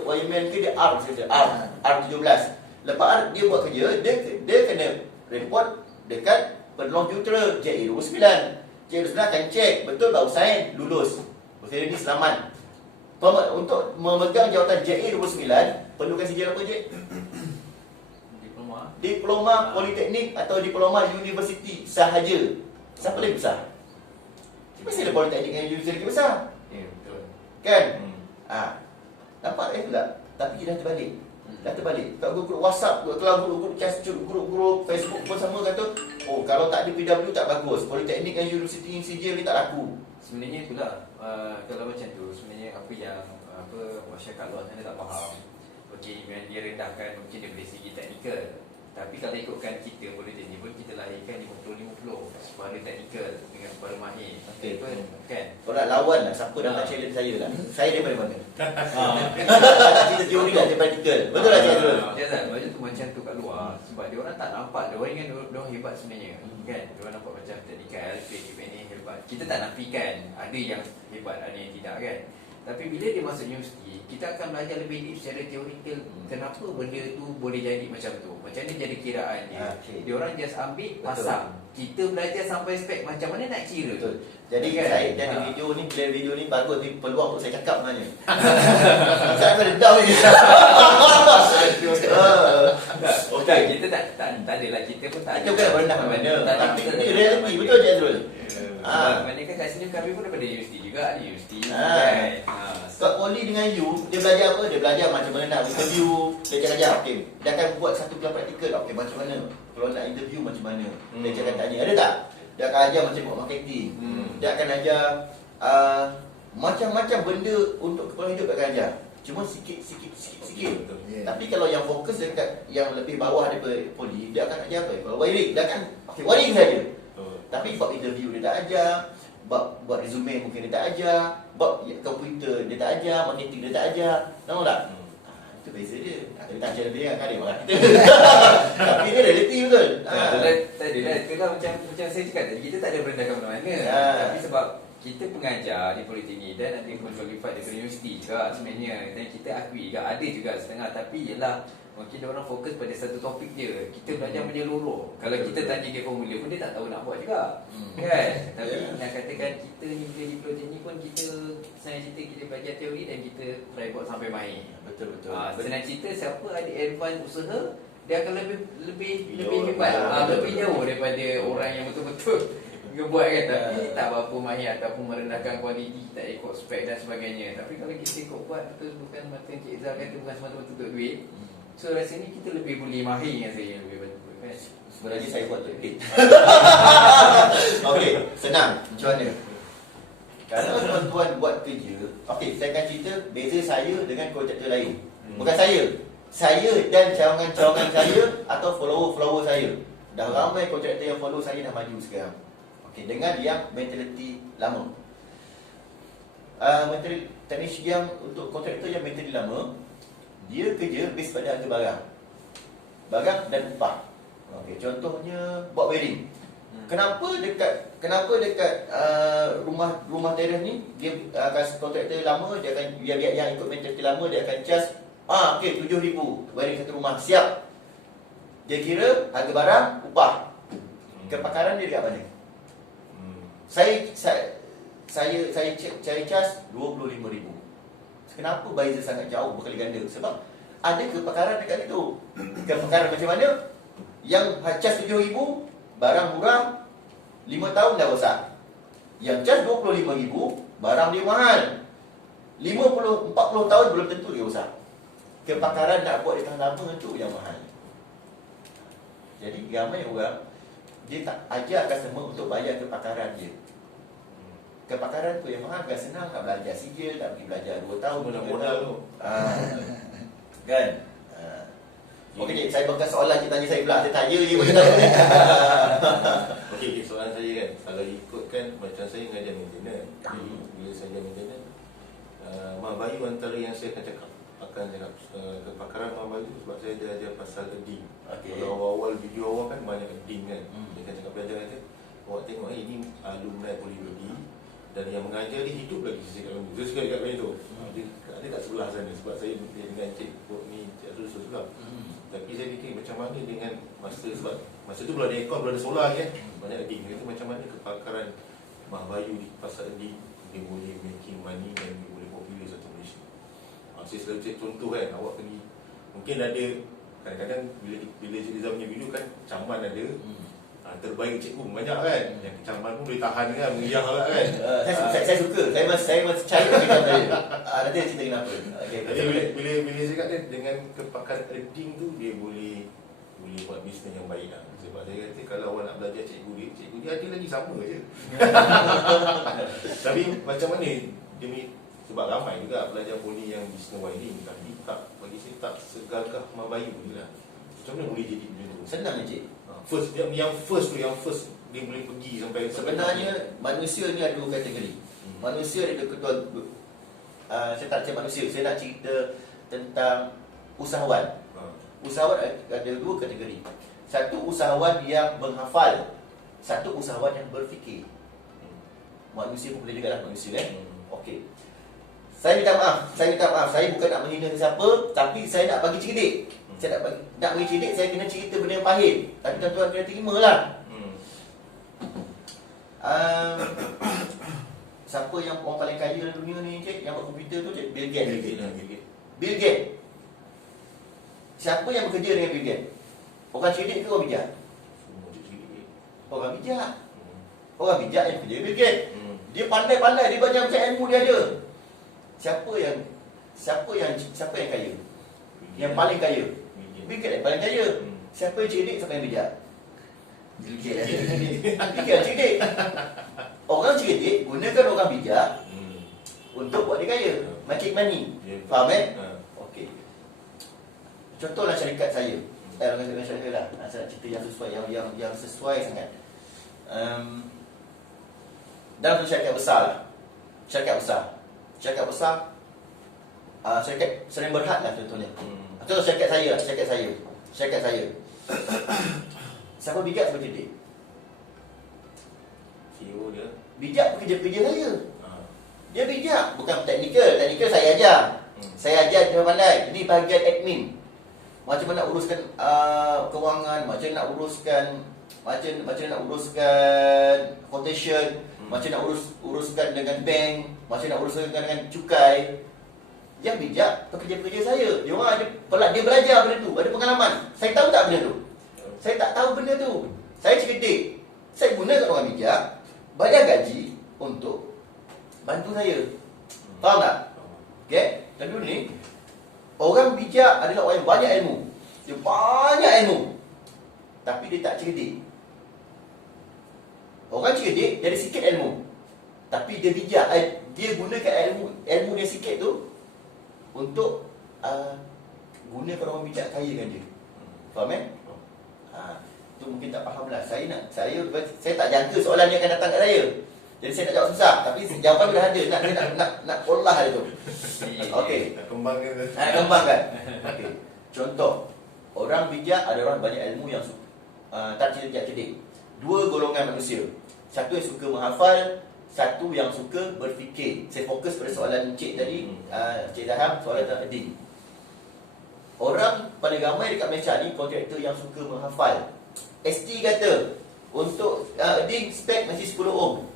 wireman ke, dia R17. Lepas R dia buat kerja, dia kena report dekat penolong jurutera JA29. J29 akan cek, betul baru sign, lulus. Berkira ni selamat. Untuk memegang jawatan JA29, perlukan sijil apa, Cik? Diploma. diploma politeknik atau diploma universiti sahaja. Siapa lebih besar? Mesti ada politeknik dan universiti lagi besar. Ya, betul. Kan? Nampak tak? Tapi dah terbalik. Dah terbalik. Kat grup WhatsApp, kalau grup grup Facebook pun sama kata, oh kalau tak ada PW tak bagus. Politeknik dan universiti sijil ni tak laku. Sebenarnya itulah kalau macam tu sebenarnya apa yang masyarakat luar sana tak faham. Okey, dia rendahkan mungkin dari segi teknikal. Tapi kalau ikutkan kita politeknik pun kita lahirkan 50-50 sepada teknikal dengan sepada mahir. Okey. Kan? Kau nak lawan lah, siapa dah nak challenge saya lah. Saya daripada mana? Kita teori lah daripada praktikal. Betul lah Cik Azrul? Ya tak, macam tu kat luar. Sebab dia orang tak nampak, dia orang ingat dia orang hebat sebenarnya. Kan? Dia orang nampak macam teknikal, PKPN ni hebat. Kita tak nafikan ada yang hebat, ada yang tidak kan. Tapi bila dia masuk universiti, kita akan belajar lebih deep secara teoretikal. Kenapa benda tu boleh jadi macam tu? Macam mana jadi kiraan dia? Okey. Dia orang just ambil, pasang. Kita belajar sampai spek macam mana nak kira. Betul. Jadi Kan? saya jadi video ni, bila video ni bagus ni peluang untuk saya cakap sebenarnya. Saya pada down ni. Okey, kita tak adalah, kita pun tak Kita bukan berendah mana. Tak ada. Tapi ini realiti, betul Cik Azrul? Mana kan kat sini kami pun daripada universiti juga, ada universiti Ah. kan. Kat Poli dengan you, dia belajar apa? Dia belajar macam mana nak interview. Dia ajar, okey. Dia akan buat satu kelas praktikal. Okey, macam mana? Kalau nak interview macam mana? Dia akan tanya. Ada tak? Dia akan ajar macam buat marketing. Dia akan ajar macam-macam benda untuk keperluan hidup dia akan ajar. Cuma sikit. Tapi kalau yang fokus dekat yang lebih bawah daripada Poli, dia akan ajar apa? Kalau wiring, dia akan wiring saja. Tapi bab interview dia tak ajar, buat resume mungkin dia tak ajar, bab komputer dia tak ajar, marketing dia tak ajar. Tahu tak? Itu beza dia. Tapi tak ajar lebih kan dia malah kita. Tapi dia realiti betul. Tadi lah, itulah macam saya cakap tadi, kita tak ada merendahkan mana-mana. Tapi sebab kita pengajar di politeknik dan ada qualified daripada universiti juga sebenarnya. Dan kita akui juga, ada juga setengah. Tapi ialah mungkin orang fokus pada satu topik dia. Kita belajar menyeluruh. Kalau kita tanya dia formula pun dia tak tahu nak buat juga. Kan? Tapi nak katakan kita ni bila di politeknik pun kita senang cerita kita belajar teori dan kita try buat sampai main. Betul. Senang cerita siapa ada advance usaha dia akan lebih hebat, lebih jauh daripada orang yang betul-betul buat kan. Tapi tak berapa mahir ataupun merendahkan kualiti, tak ikut spek dan sebagainya. Tapi kalau kita ikut buat betul, bukan macam Cik Izzah kata bukan semata-mata untuk duit. So rasanya kita lebih boleh mahir dengan saya yang lebih betul kan. Sebenarnya saya buat tu. Okey, senang. Macam mana? Kalau tuan-tuan buat kerja, okey, saya akan cerita beza saya dengan kontraktor lain. Bukan saya dan cawangan-cawangan saya atau follower-follower saya. Dah ramai kontraktor yang follow saya dah maju sekarang. Okey, dengan yang mentaliti lama. Teknisi yang untuk kontraktor yang mentaliti lama, dia kerja base pada harga barang dan upah. Okey, contohnya buat wedding. Kenapa dekat rumah teres ni dia kontraktor lama dia akan biar yang ikut mentaliti lama dia akan charge okey 7,000 wedding satu rumah siap. Dia kira harga barang, upah. Kepakaran dia dekat mana? Saya charge 25,000. Kenapa beza sangat jauh berkali ganda? Sebab ada kepakaran dekat situ. Kepakaran macam mana? Yang charge 7,000 barang murah 5 tahun dah rosak. Yang charge 25,000 barang dia mahal. 40 tahun belum tentu dia rosak. Kepakaran nak buat dia tahan lama tu yang mahal. Jadi ramai orang dia tak ajar customer untuk bayar kepakaran dia. Kepakaran tu yang mahal, kan senang nak belajar sijil, tak pergi belajar 2 tahun Modal tu. Kan? Okey, Cik, saya bukan soalan Cik tanya saya pula. Saya tanya je boleh tahu. Okey, soalan saya kan, kalau ikutkan macam saya mengajar maintenance. Bila saya ajar maintenance, Mabayu antara yang saya akan cakap kepakaran Mabayu sebab saya ajar pasal edding. Kalau awal video awal kan banyak edding kan. Dia akan cakap belajar kata, awak tengok ini alumni Polybody dan yang mengajar dia hidup lagi sisi kat Bandung. Dia suka dekat Bandung tu. Dia ada kat sebelah sana sebab saya dengan Cik ni Cik Azrul sebelah. Tapi saya fikir macam mana dengan sebab masa tu belum ada aircon, belum ada solar kan. Banyak edding. Itu macam mana kepakaran Mabayu di pasal edding dia boleh making money dan dia boleh popular satu Malaysia. Saya selalu cek contoh kan, awak pergi mungkin ada kadang-kadang bila Zizan punya video kan caman ada, terbaik cikgu banyak kan, yang caman pun boleh tahan kan, meriah lah kan. Saya suka. Saya masih cari video saya. Nanti dia cerita kenapa. Okey. Jadi bila saya kata dengan kepakaran editing tu dia boleh buat bisnes yang baik lah. Sebab saya kata kalau awak nak belajar cikgu dia ada lagi sama je. Tapi macam mana dia sebab ramai juga pelajar poli yang business wiring, tapi tak, bagi saya tak segagah Mabayu je lah. Macam mana boleh jadi benda tu? Senang je, Cik. First yang first dia boleh pergi sampai Sebenarnya manusia ni ada dua kategori. Manusia ada ketua saya tak cerita manusia, saya nak cerita tentang usahawan. Usahawan ada dua kategori. Satu usahawan yang menghafal, satu usahawan yang berfikir. Manusia pun boleh juga lah manusia kan. Okey. Saya minta maaf. Saya bukan nak menghina siapa, tapi saya nak bagi cerdik. Saya nak bagi cerdik, saya kena cerita benda yang pahit. Tapi tuan-tuan kena terima lah. Siapa yang orang paling kaya dalam dunia ni, Cik? Yang buat komputer tu, Cik? Bill Gates. Bill Gates. Siapa yang bekerja dengan Bill Gates? Orang cerdik ke orang bijak? Orang bijak. Orang bijak yang bekerja dengan Bill Gates. Dia pandai-pandai, dia macam ilmu dia ada. Siapa yang kaya? Yang paling kaya. Bill Gates yang paling kaya. Siapa yang cerdik, siapa yang bijak? Bill Gates. Bill Gates cerdik. Orang cerdik gunakan orang bijak untuk buat dia kaya. Make money. Faham Okey. Contohlah syarikat saya. Dengan syarikat lah. Saya nak cerita yang sesuai, yang sesuai sangat. Dalam syarikat besar lah. Syarikat besar syarikat Sering Berhad lah contohnya. Contoh syarikat saya. Siapa bijak, siapa cerdik? CEO dia Bijak pekerja-pekerja saya. Dia bijak, bukan teknikal. Teknikal saya ajar. Saya ajar dia pandai. Ini bahagian admin. Macam mana nak uruskan kewangan, macam nak uruskan quotation, macam nak uruskan dengan bank, macam nak uruskan dengan cukai. Yang bijak pekerja-pekerja saya. Dia orang dia belajar benda tu, ada pengalaman. Saya tahu tak benda tu? Saya tak tahu benda tu. Saya cerdik. Saya gunakan orang bijak, bayar gaji untuk bantu saya. Faham tak? Okey? Dan dulu ni orang bijak adalah orang yang banyak ilmu. Dia banyak ilmu, tapi dia tak cerdik. Orang cerdik dia ada sikit ilmu, tapi dia bijak. Dia gunakan ilmu dia sikit tu untuk gunakan orang bijak kayakan dia. Faham tu mungkin tak faham lah. Saya tak jangka soalan ni akan datang kat saya. Jadi saya nak jawab susah, tapi jawapan dah ada. Nak olah dia tu. Okey. nak kembangkan. Kembangkan. Okey. Contoh, orang bijak ada orang banyak ilmu yang tak cerdik. Dua golongan manusia. Satu yang suka menghafal, satu yang suka berfikir. Saya fokus pada soalan Cik tadi, Cik Zaham, soalan tentang eding. Orang paling ramai dekat Malaysia ni kontraktor yang suka menghafal. ST kata untuk eding spek masih 10 ohm.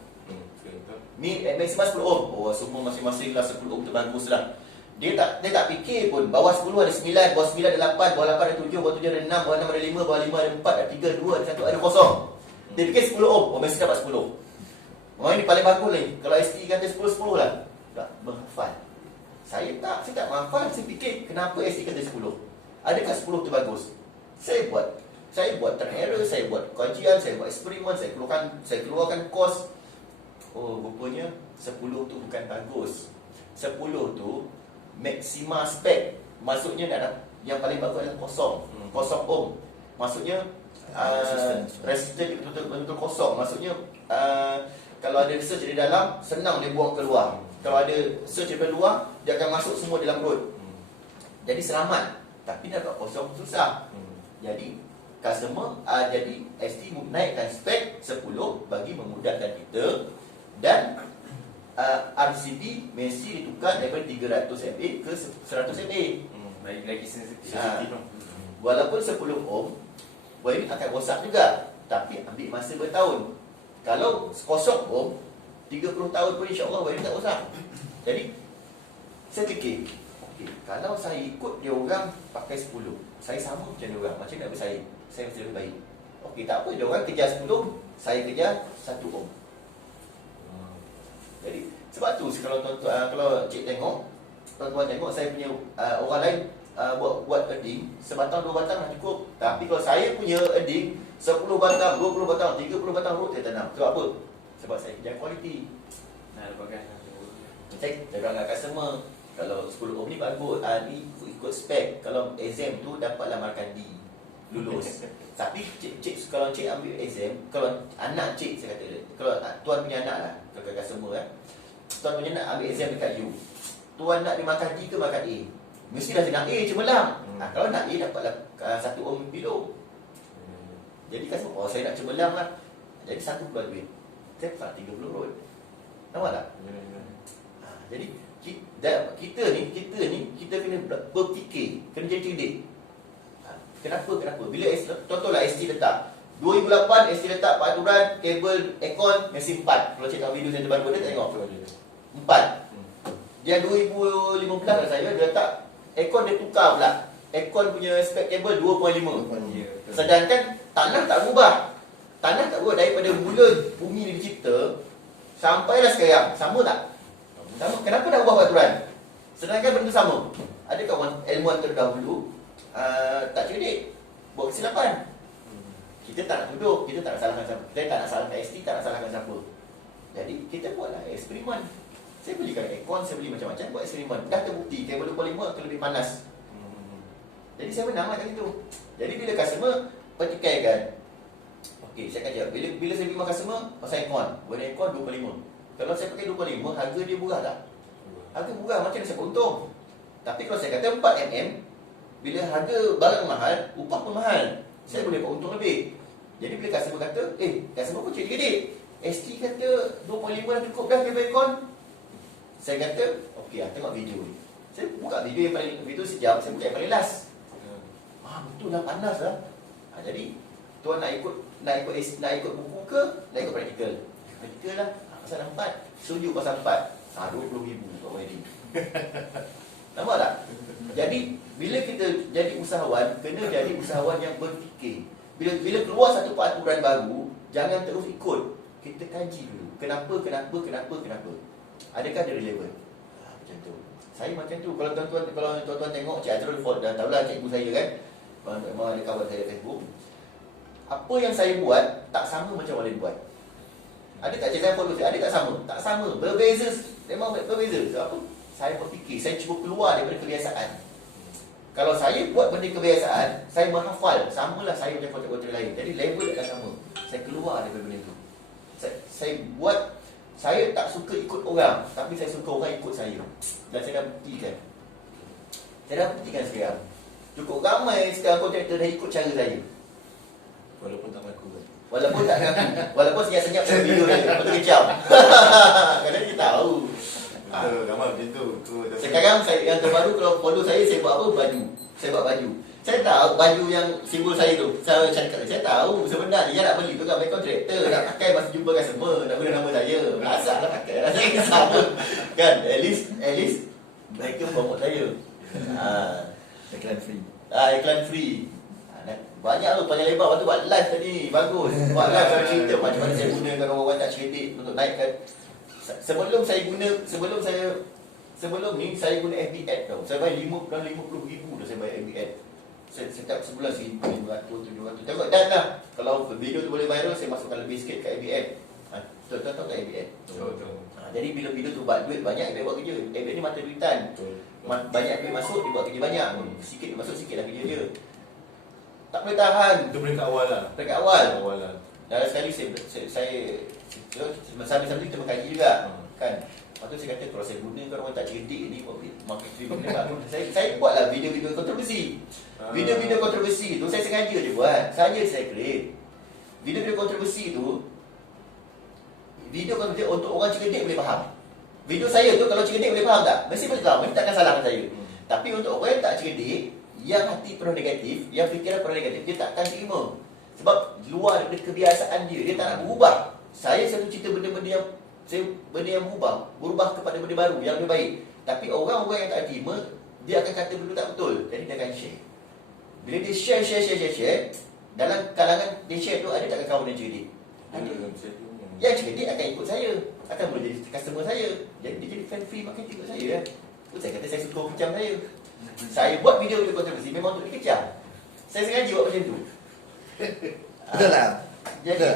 Maksimum 10 ohm. Oh, semua masing-masing lah 10 ohm tu bagus lah. Dia tak fikir pun. Bawah 10 ada 9, bawah 9 ada 8, bawah 8 ada 7, bawah 7 ada 6, bawah 6 ada 5, bawah 5 ada 4, ada 3, 2, ada 1, ada kosong. Dia fikir 10 ohm. Oh, mesti dapat 10. Orang ini paling bagus ni. Kalau ST kata 10 lah. Tak menghafal. Saya tak menghafal. Saya fikir kenapa ST kata 10. Adakah 10 tu bagus? Saya buat trial error, saya buat kajian, saya buat eksperimen, saya keluarkan kos. Oh, rupanya 10 tu bukan bagus. 10 tu maksima spek. Maksudnya yang paling bagus adalah kosong. Kosong ohm. Maksudnya resisten betul-betul kosong. Maksudnya kalau ada search di dalam, senang dia buang keluar. Kalau ada search di luar, dia akan masuk semua dalam root. Jadi selamat. Tapi nak dapat kosong susah. Jadi customer jadi ST naikkan spek 10 bagi memudahkan kita. Dan RCB mesti ditukar daripada 300 mA ke 100 mA. Lagi sensitif. Walaupun 10 ohm, wiring akan rosak juga, tapi ambil masa bertahun. Kalau 0 ohm, 30 tahun pun insya-Allah wiring tak rosak. Jadi saya fikir, okey, kalau saya ikut dia orang pakai 10, saya sama macam dia orang. Macam nak bersaing, saya mesti lebih baik. Okey, tak apa, dia orang kejar 10, saya kejar 1 om. Jadi sebab tu kalau kalau cik tengok, tuan-tuan tengok saya punya orang lain buat earning sebatang 2 batang dah cukup. Tapi kalau saya punya earning 10 batang, 20 batang, 30 batang rot saya tanam. Sebab apa? Sebab saya kejar kualiti. Nak dapatkan satu. Saya jaga dengan customer. Kalau 10 om ni bagus, ni ikut spek. Kalau exam tu dapatlah markan D, lulus. Tapi cik kalau cik ambil exam, kalau anak cik saya kata, kalau tuan punya anak lah, kalau customer tuan punya anak ambil exam dekat U, tuan nak dia markan D ke markan A? Mestilah dia nak A cemerlang. Kalau nak A dapatlah 1 om below. Jadi customer, saya nak cemerlang lah. Jadi 1 keluar duit, saya dapat 30 rot. Nampak tak? Jadi kita ni kita kena berfikir, kena jadi cerdik. Kenapa? Bila contohlah ST letak 2008 ST letak peraturan kabel aircon mesin 4. Kalau cik tahu video saya terbaru dia tengok 4. Dia 2015 lah saya dia letak aircon, dia tukar pula. Aircon punya spek kabel 2.5. Sedangkan tanah tak berubah. Tanah tak berubah daripada mula bumi ni dicipta sampailah sekarang. Sama tak? Sama. Kenapa dah ubah peraturan? Sedangkan benda sama. Adakah ilmuwan terdahulu tak cerdik, buat kesilapan? Kita tak nak tuduh, kita tak nak salahkan siapa. Kita tak nak salahkan ST, tak nak salahkan siapa. Jadi kita buatlah eksperimen. Saya belikan aircon, saya beli macam-macam, buat eksperimen. Dah terbukti kabel 25 akan lebih panas. Jadi saya menanglah kali tu. Jadi bila customer pertikaikan, okey, saya kata bila saya bimbang customer pasal aircon, guna aircon 25. Kalau saya pakai 25, harga dia murah tak? Harga murah, macam mana saya untung? Tapi kalau saya kata 4mm, bila harga barang mahal, upah pun mahal, saya boleh buat untung lebih. Jadi bila customer kata, customer pun cerdik-cerdik, ST kata 2.5 dah cukup dah kabel aircon. Saya kata, okey, tengok video ni. Saya buka video yang paling, video sejam, saya buka yang paling last. Betul lah, panas lah. Jadi tuan nak ikut buku ke nak ikut praktikal? Praktikal lah. Pasal 4, setuju pasal 4. 20,000 buat wedding. Nampak tak? Jadi bila kita jadi usahawan, kena jadi usahawan yang berfikir. Bila keluar satu peraturan baru, jangan terus ikut. Kita kaji dulu. Kenapa? Adakah dia relevan? Macam tu. Saya macam tu. Kalau tuan-tuan tengok Cik Azrul Ford, dah tahulah cikgu saya kan. Memang ada kawan saya Facebook. Apa yang saya buat tak sama macam orang lain buat. Ada tak cikgu saya follow saya? Ada tak sama? Tak sama. Berbeza. Memang berbeza. Sebab apa? Saya berfikir, saya cuba keluar daripada kebiasaan. Kalau saya buat benda kebiasaan, saya menghafal. Samalah saya macam kontrak-kontrak lain. Jadi level tak sama. Saya keluar daripada benda tu. Saya buat, saya tak suka ikut orang, tapi saya suka orang ikut saya. Dan saya dah buktikan. Sekarang. Cukup ramai sekarang kontraktor dah ikut cara saya. Walaupun tak mengaku kan. Walaupun tak mengaku. Walaupun senyap-senyap dalam video dia. Lepas tu kecam. Kadang dia tahu. Ramai macam tu. Sekarang saya yang terbaru, kalau follow saya buat apa? Baju. Saya buat baju. Saya tahu baju yang simbol saya tu. Saya tahu sebenarnya yang nak beli tu kan main kontraktor, nak pakai masa jumpa customer, nak guna nama saya. Asal lah pakai. Saya kisah pun. Kan? At least mereka promote saya. Iklan free. Iklan free. Banyak tu panjang lebar. Lepas tu buat live tadi. Bagus. Buat live saya cerita macam mana saya gunakan orang-orang tak cerdik untuk naikkan. Sebelum ni saya guna FB ad tau. Saya bayar 50,000 dah saya bayar FB ad. Setiap sebulan 1,500, 700. Tengok dan lah. Kalau video tu boleh viral, saya masukkan lebih sikit kat FB ad. Tahu tak FB ad? Betul. Jadi bila video tu buat duit banyak, dia buat kerja. FB ad ni mata duitan. Banyak duit masuk, dia buat kerja banyak. Sikit dia masuk, sikit lah kerja dia. Tak boleh tahan. Itu peringkat awal lah. Peringkat awal. Dan sekali saya sambil-sambil kita mengkaji juga. Kan? Lepas tu saya kata kalau saya gunakan orang tak cerdik ni, marketing benda baru. Saya buatlah video-video kontroversi. Video-video kontroversi tu saya sengaja je buat. Saja saya create. Video-video kontroversi tu, video kontroversi untuk orang cerdik boleh faham. Video saya tu kalau cerdik boleh faham tak? Mesti boleh faham. Mesti takkan salahkan saya. Tapi untuk orang yang tak cerdik, yang hati penuh negatif, yang fikiran penuh negatif, dia takkan terima. Sebab luar daripada kebiasaan dia tak nak berubah. Saya selalu cerita benda-benda yang berubah kepada benda baru, yang lebih baik. Tapi orang-orang yang tak terima, dia akan kata benda tak betul. Jadi dia akan share. Bila dia share, dalam kalangan dia share tu ada tak kawan yang cerdik? Ada. Yang cerdik akan ikut saya, akan boleh jadi customer saya. Jadi dia jadi fan free marketing untuk saya kan. Saya kata saya suka kecam saya. Saya buat video kontroversi memang untuk dikecam. Saya sengaja buat macam tu. Betul lah. Jadi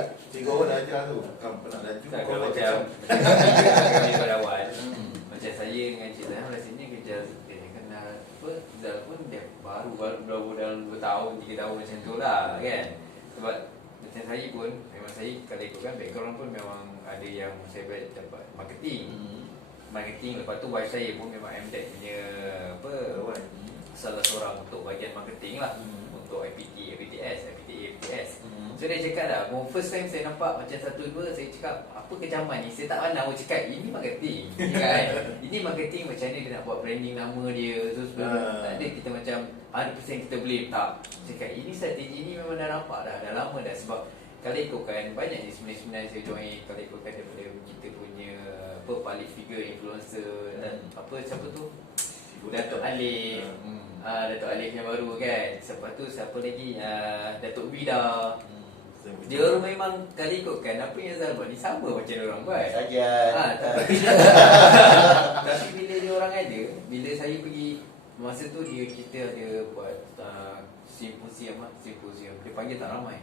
3 orang dah ajar tu. Kan pernah laju Tak, kau kalau macam macam pada awal macam saya dengan Cik Zahab rasanya kerja kenal apa Zal pun dia baru dalam 2 tahun 3 tahun macam tu lah kan. Sebab macam saya pun memang saya kalau ikutkan background pun memang ada yang saya dapat marketing lepas tu wife saya pun memang MTech punya apa salah seorang untuk bahagian marketing lah untuk APTS. So dia cakap dah, first time saya nampak macam 1-2 saya cakap apa kecaman ni, saya tak pandang aku cakap ini marketing kan? Ini marketing macam mana dia nak buat branding nama dia. So sebelum tak ada kita macam 100% kita boleh tak cakap ini strategi ni memang dah nampak dah lama dah. Sebab kalau ikutkan banyak ni sebenarnya saya join kalau ikutkan daripada kita punya apa public figure influencer dan apa siapa tu Datuk Alif. Datuk Alif yang baru kan. Siapa tu siapa lagi Datuk Bida. Dia orang memang kalau ikutkan apa yang Zal buat ni sama macam dia orang buat saja. Tapi bila dia orang ada, bila saya pergi masa tu kita ada buat simposium. Dia panggil tak ramai.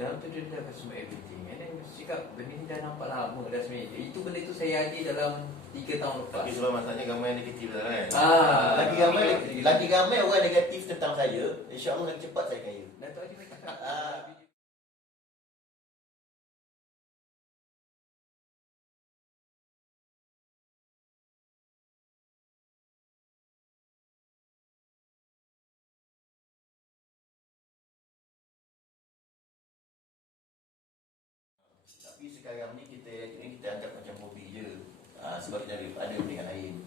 Dalam tu dia dah customer everything. And then cakap benda ni dah nampak lama dah sebenarnya. Itu benda tu saya ada dalam 3 tahun lepas. Tapi sebab masalahnya gambar negatif lah kan. Lagi ramai orang negatif tentang saya, insya-Allah lagi cepat saya kaya. Datuk Haji cakap. Tapi sekarang ni kita anggap macam hobi je. Sebab kita ada benda lain.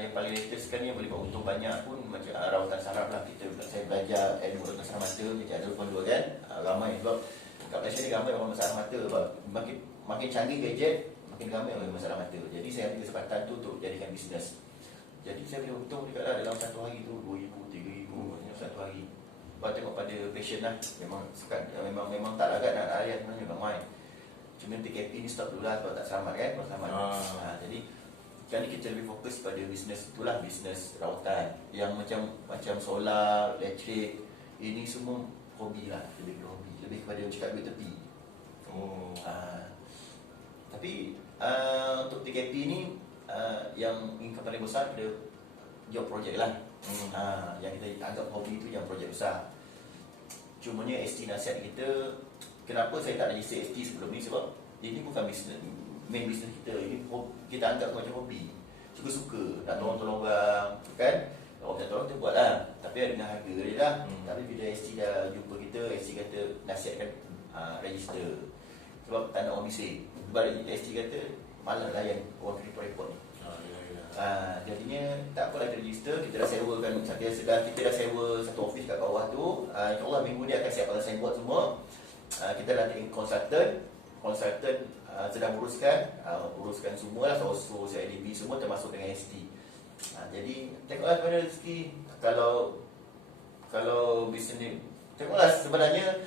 Yang paling latest sekarang yang boleh buat untung banyak pun macam rawatan saraf lah. Saya belajar ilmu rawatan saraf mata macam ada lupa dua kan. Ramai sebab kat Malaysia ni ramai orang masalah mata sebab makin canggih gadget makin ramai orang masalah mata. Jadi saya ambil kesempatan tu untuk jadikan bisnes. Jadi saya boleh untung dekat lah dalam satu hari tu 2,000, 3,000 satu hari. Sebab tengok pada passion lah. Memang tak lagat nak lari sebenarnya ramai. Cuma TKP ni stop dulu lah sebab tak selamat kan. Selamat. Jadi sekarang ni kita lebih fokus pada bisnes itulah, bisnes rawatan yang macam solar, elektrik. Ini semua hobi lah, lebih kepada cakap duit tepi. Tapi untuk TKP ni yang income paling besar pada job project lah. Yang kita anggap hobi tu yang projek besar. Cumanya ST nasihat kita, kenapa saya tak register ST sebelum ni, sebab ini bukan bisnes, main bisnes kita. Ini kita anggap macam hobi. Suka-suka nak tolong-tolong orang kan. Orang nak tolong kita buat lah, tapi ada dengan harga dia lah. Tapi bila ST dah jumpa kita, ST kata nasihatkan register. Sebab tak nak orang bising. Sebab ST kata malah layan orang report ni. Jadinya tak apalah kita register. Kita dah sewakan, kita dah sewa satu office kat bawah tu. InsyaAllah minggu ni akan siap pada sign board semua. Kita dah take konsultan sedang uruskan semua lah, SOSO, CIDB semua termasuk dengan ST. Jadi tengoklah kepada rezeki. Kalau bisnes ni, tengoklah sebenarnya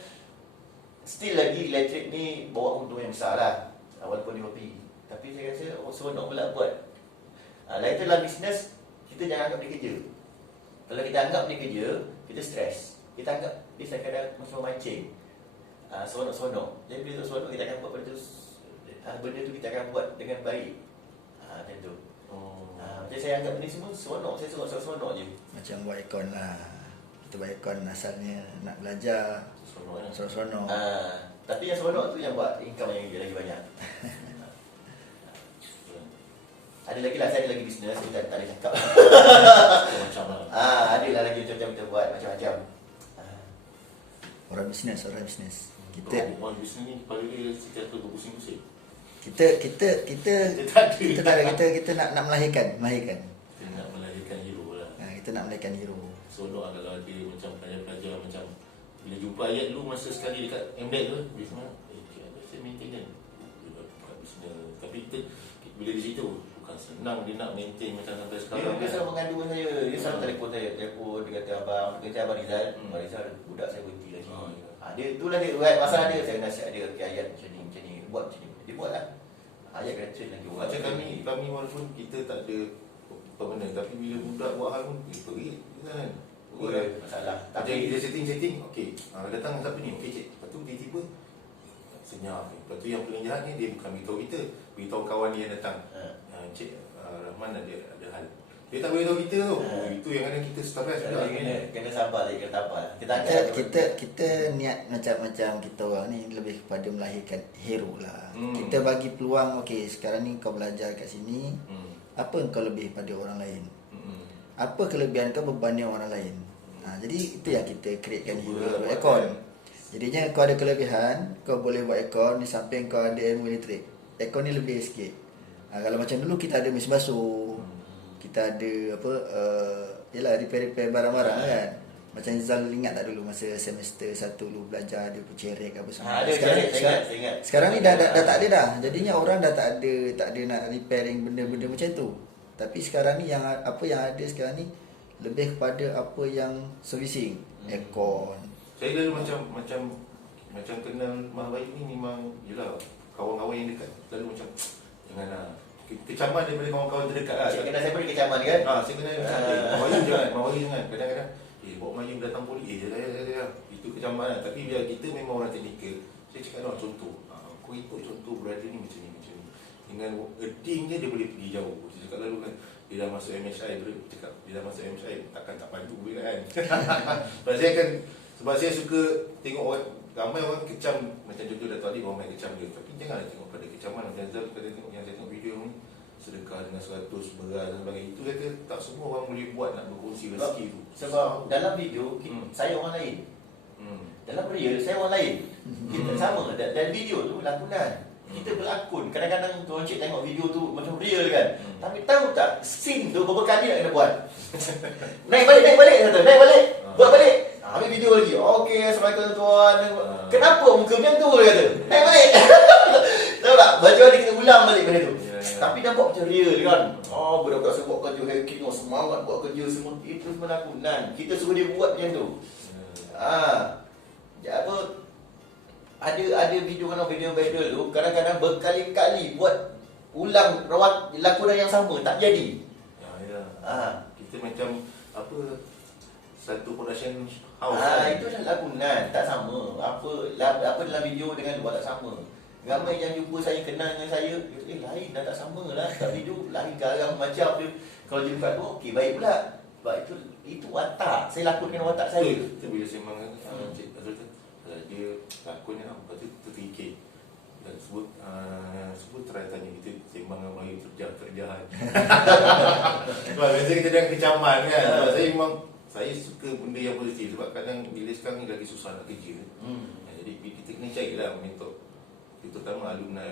still lagi elektrik ni bawa untung yang besar lah walaupun di hobi. Tapi saya rasa seronok pula buat. Lain dalam bisnes, kita jangan anggap dia kerja. Kalau kita anggap dia kerja, kita stres. Kita anggap dia kadang-kadang macam mancing. Seronok-seronok. Jadi bila seronok kita akan buat benda tu kita akan buat dengan baik. Macam tu. Jadi saya anggap benda semua seronok. Saya seronok je. Macam buat aircon lah. Kita buat aircon asalnya nak belajar. Seronok. Tapi yang seronok tu yang buat income yang lagi banyak. Ada lagi lah, saya ada lagi bisnes, kita tak boleh cakap. Macam lah. Ada lah lagi macam-macam kita buat, macam-macam. Orang bisnes. Kita orang bisnes ni paling dia kita tu berpusing-pusing. kita tak ada, kita nak melahirkan. Kita nak melahirkan hero lah. Kita nak melahirkan hero. Seronok lah kalau ada macam pelajar-pelajar macam bila jumpa ayat dulu masa sekali dekat MDEC tu, dia semua saya maintain kan. Dia buat bisnes. Tapi kita bila di situ bukan senang dia nak maintain macam sampai Dia, sekarang dia selalu mengadu dengan saya. Dia selalu telefon saya. Telefon, dia kata abang, dia kata abang Rizal. Abang Rizal, budak saya berhenti lagi. Dia itulah dia buat masalah dia. Saya nasihat dia, okay, ayat macam ni, buat macam ni. Dia buat lah. Ayat kena train lagi orang. Macam kami walaupun kita tak ada permanent, tapi bila budak buat hal pun perit kan. Masalah. Macam Tapi dia setting, okey. Datang siapa ni? Okey cik. Lepas tu tiba-tiba senyap. Lepas tu yang paling jahat ni dia bukan beritahu kita, beritahu kawan dia yang datang. Cik Rahman ada hal. Dia tak beritahu kita tu. Itu yang kadang kita stres juga. kena sabar lagi, kena tabah. Kita niat macam kita orang ni lebih kepada melahirkan hero lah. Kita bagi peluang, okey sekarang ni kau belajar kat sini, apa kau lebih pada orang lain? Apa kelebihan kau berbanding orang lain? Jadi itu yang kita createkan hero aircon. Jadinya kau ada kelebihan, kau boleh buat aircon di samping kau ada ilmu elektrik. Aircon ni lebih sikit. Kalau macam dulu kita ada mesin basuh, kita ada apa yalah repair barang-barang kan. Macam Zal ingat tak dulu masa semester 1 dulu belajar dia cerek apa semua. Ada saya ingat. Sekarang ni dah tak ada dah. Jadinya orang dah tak ada nak repairing benda-benda macam tu. Tapi sekarang ni yang apa yang ada sekarang ni lebih kepada apa yang servicing, aircon. Saya dulu macam kenal Mahbayu ni memang yelah kawan-kawan yang dekat. Lalu macam janganlah kecaman daripada kawan-kawan terdekat lah. Cik kenal saya pun kecaman kan? Saya kenal Mahbayu jangan. Kadang-kadang bawa Melayu datang polis ya. Itu kecaman lah. Tapi biar kita memang orang teknikal. Saya cakap contoh. Kau ikut contoh brother ni macam ni. Dengan eding je dia boleh pergi jauh. Saya cakap lalu kan dia dah masuk MHI, cakap dia dah masuk MHI takkan tak padu kan. Sebab saya suka tengok orang, ramai orang kecam macam contoh Dato' Ali orang main kecam dia. Tapi janganlah tengok pada kecaman. Macam Zal kata tengok yang saya tengok video ni sedekah dengan 100 beras dan sebagainya. Itu kata tak semua orang boleh buat nak berkongsi rezeki tu. Sebab dalam video saya orang lain. Dalam real saya orang lain. Kita sama dan video tu lakonan. Kita berlakon. Kadang-kadang tuan cik tengok video tu macam real kan. Tapi tahu tak scene tu berapa kali nak kena buat. naik balik kata. Naik balik. Buat balik. Habis video lagi. Okey, assalamualaikum tuan. Kenapa muka macam tu dia kata. Naik balik. Tahu tak? Baju hari kita ulang balik benda tu. Tapi dah buat macam real kan. Budak-budak saya buat kerja hacking, semangat buat kerja semua. Itu semua lakonan. Kita suruh dia buat macam tu. Ada video viral tu kadang-kadang berkali-kali buat ulang lakonan yang sama tak jadi. Kita macam apa satu production house. Itu dah lakonan tak sama. Apa dalam video dengan luar tak sama. Ramai yang jumpa saya kenal dengan saya, lain dah tak sama lah. Tak video lain garang macam dia. Kalau dia buat tu okey baik pula. Sebab itu watak. Saya lakonkan watak saya. Itu bila sembang Cik Azrul tu dia lakonnya lepas tu terfikir dan sebut try tanya kita sembang dengan Melayu terjahat. Sebab biasa kita jangan kecaman kan. Sebab saya suka benda yang positif. Sebab kadang bila sekarang ni lagi susah nak kerja. Jadi kita kena carilah mentor. Terutama alumni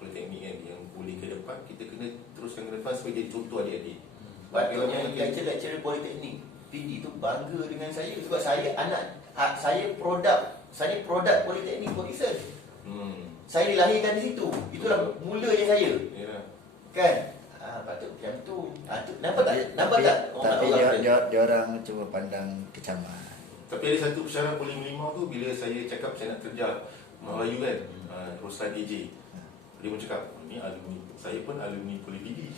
politeknik kan yang boleh ke depan, kita kena teruskan ke depan supaya jadi contoh adik-adik. Patutnya lecturer politeknik PD tu bangga dengan saya sebab saya produk politeknik for research. Saya dilahirkan di situ. Itulah mulanya saya. Kan? Patut macam tu. Nampak tak? Tapi dia orang cuba pandang kecaman. Tapi ada satu persyarat polis melimau tu bila saya cakap saya nak kerja Melayu kan, Roslan AJ. Dia pun cakap, ni alumni, saya pun alumni Poli PD.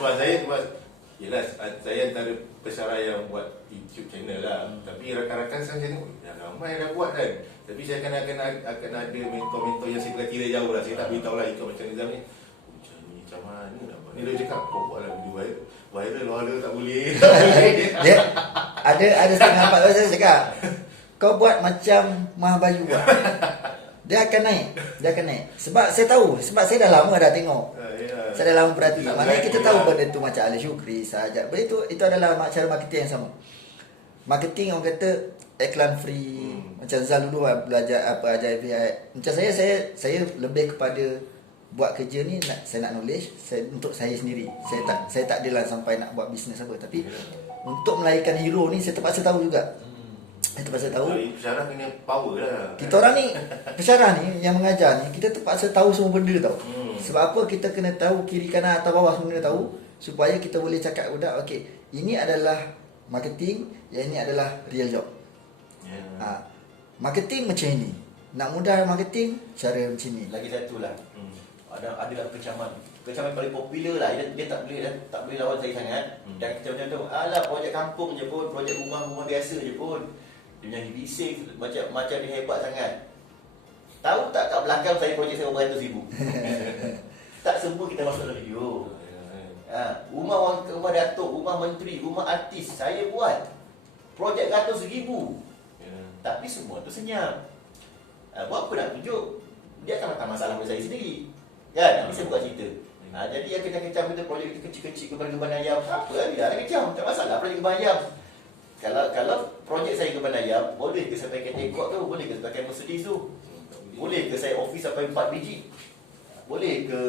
Sebab yelah, saya antara pesara yang buat YouTube channel lah. Tapi rakan-rakan saya tengok, dah ramai dah buat kan. Tapi saya akan ada mentor-mentor yang saya berkira jauh lah. Saya tak beritahu lah ikut macam Nizam ni. Macam mana nak buat? Dia cakap, kau buatlah video viral tak boleh. Dia ada setengah 4 tahun saya cakap, kau buat macam Mahbayu buat. Dia akan naik. Sebab saya tahu. Sebab saya dah lama dah tengok. Saya dah lama perhati. Maknanya kita tahu benda tu macam Ali Syukri, Sajak. Benda itu adalah cara marketing yang sama. Marketing orang kata iklan free. Macam Zal dulu belajar apa ajar API. Macam saya lebih kepada buat kerja ni saya nak knowledge untuk saya sendiri. Saya tak adalah sampai nak buat bisnes apa. Tapi untuk melahirkan hero ni saya terpaksa tahu juga. Terpaksa tahu. Pensyarah kena power lah. Kita orang ni, pensyarah ni yang mengajar ni, kita terpaksa tahu semua benda tau. Sebab apa kita kena tahu kiri kanan atas bawah semua kena tahu supaya kita boleh cakap budak okey, ini adalah marketing, yang ini adalah real job. Marketing macam ini. Nak mudah marketing cara macam ni. Lagi satu lah. Ada kecaman. Kecaman paling popular lah. Dia tak boleh lawan saya sangat. Dan kita macam tu, alah projek kampung je pun, projek rumah biasa je pun. Dia punya bising macam dia hebat sangat. Tahu tak kat belakang saya projek saya berapa ratus ribu. Tak semua kita masuk dalam video. Rumah datuk, rumah menteri, rumah artis saya buat projek ratus ribu. Tapi semua tu senyap. Buat apa nak tunjuk? Dia akan makan masalah pada saya sendiri. Kan? Nanti saya buka cerita. Jadi yang kecam-kecam kita projek kecil-kecil keban ayam. Apa lah dia ada kecam. Tak masalah projek keban ayam. Kalau projek saya keban ayam, boleh ke saya pakai tekok tu? Boleh ke saya pakai Mercedes tu? Boleh ke saya office sampai 4 biji? Boleh ke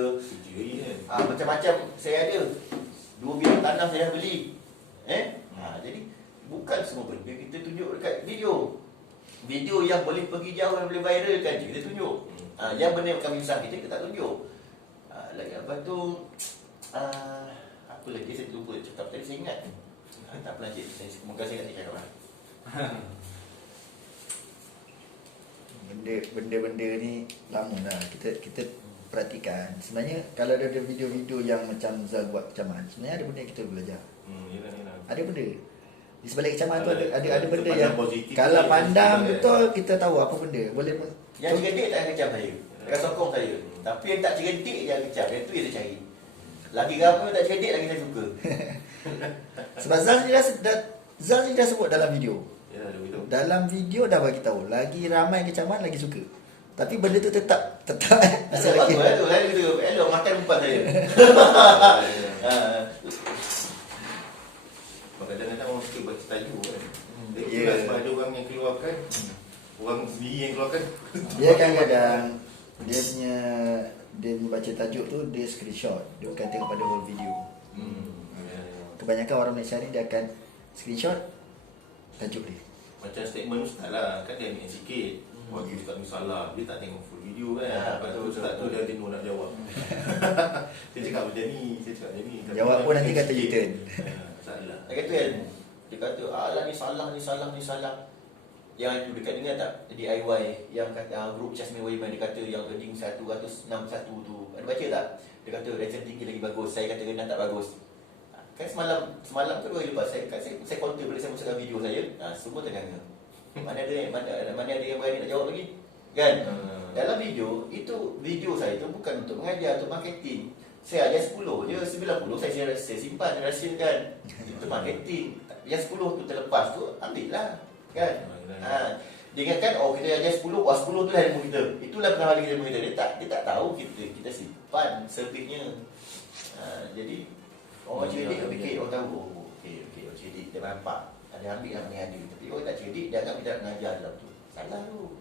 macam-macam saya ada. 2 bilik tanah saya dah beli. Jadi bukan semua benda kita tunjuk dekat video. Video yang boleh pergi jauh dan boleh viral kan kita tunjuk. Yang benda yang kami usah kita tak tunjuk. Lagi apa tu apa lagi saya lupa cakap tadi, saya ingat. Tak pernah cik. Semoga saya tak cakap lah. Benda-benda ni lama dah kita perhatikan. Sebenarnya kalau ada video-video yang macam Zal buat kecaman, sebenarnya ada benda yang kita belajar. Ada benda di sebalik kecaman tu ada benda yang kalau pandang betul kita tahu apa benda. Boleh yang cerdik tak kecam saya. Dia sokong saya. Tapi yang tak cerdik yang kecam. Yang tu yang saya cari. Lagi apa tak cerdik lagi saya suka. Sebab Zal ni dah sebut dalam video. Dalam video dah bagi tahu, lagi ramai kecaman lagi suka. Tapi benda tu tetap masih lagi. Elok makan umpan saya. Kadang-kadang orang suka baca tajuk kan. Itulah sebab ada orang yang keluarkan, orang sendiri yang keluarkan. Dia kadang-kadang dia baca tajuk tu dia screenshot. Dia bukan tengok pada whole video. Kebanyakan orang Malaysia ni dia akan screenshot tajuk dia. Macam statement ustaz lah, kan dia ambil sikit. Bagi ustaz ni salah, dia tak tengok full video kan. Lepas tu ustaz tu dia jenuh nak jawab. Dia cakap macam ni, saya cakap macam ni. Jawab pun nanti kata U-turn. Salah. Dia kata kan, dia kata alah ni salah. Yang itu dekat dengar tak DIY yang kata grup Jasmine Wayman, dia kata yang earning 161 tu. Ada baca tak? Dia kata ranking tinggi lagi bagus, saya kata rendah tak bagus. Kan semalam ke 2 hari lepas saya counter bila saya masukkan video saya, semua terganga. Mana ada yang berani nak jawab lagi? Kan? Dalam video saya tu bukan untuk mengajar, untuk marketing. Saya ajar 10 je, 90 saya simpan, rahsiakan. Itu marketing. Yang 10 tu terlepas tu ambil lah. Kan? Dia ingatkan kita ajar 10, 10 tu lah ilmu kita. Itulah pengalaman kita ilmu kita. Dia tak tahu kita simpan servisnya. Jadi orang cerdik dia fikir, orang tahu okey orang cerdik dia nampak. Ada ambil yang mana ada. Tapi orang tak cerdik dia anggap kita nak mengajar dalam tu. Salah tu.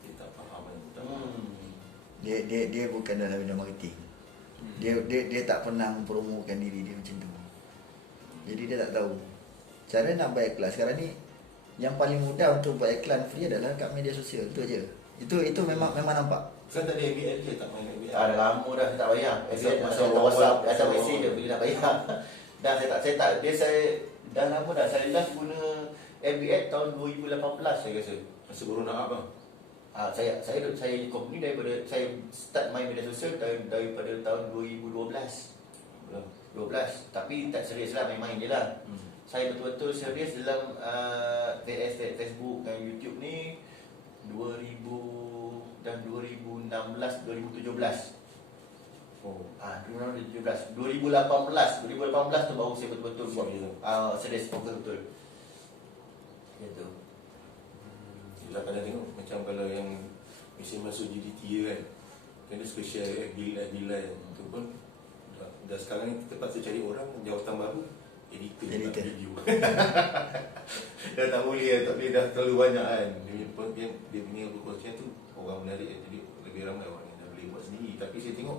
Dia tak faham kan. Dia bukan dalam bidang marketing. Dia tak pernah mempromokan diri dia macam tu. Jadi dia tak tahu cara nak buat iklan sekarang ni. Yang paling mudah untuk buat iklan free adalah kat media sosial. Itu aje. Itu memang nampak. Kan tak ada ABL ke, tak main ABL. Dah lama dah tak bayar. Masa WhatsApp atau mesej dia bila nak bayar. Dan saya dah lama dah. Saya last guna FBL tahun 2018 saya rasa. Masa baru nak apa? Saya company daripada saya start main media sosial daripada tahun 2012. 12. Tapi tak serius lah, main-main je lah. Saya betul-betul serius dalam Facebook dan YouTube ni 2016, 2017. 2018 tu baru saya betul-betul buat serius betul-betul. Gitu. Kita kadang tengok macam kalau yang mesin masuk GDT kan. Kan dia suka share bilai tu pun dah sekarang ni kita patut cari orang jawatan baru editor video. Dah tak boleh, tak boleh, dah terlalu banyak kan. Dia punya konsep tu orang menarik, jadi lebih ramai orang yang dah boleh buat sendiri. Tapi saya tengok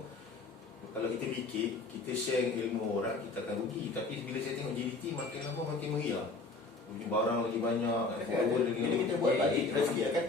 kalau kita fikir, kita share ilmu orang, kita akan rugi. Tapi bila saya tengok GDT makin lama makin meriah. Barang lagi banyak, Bila kita buat baik, rezeki akan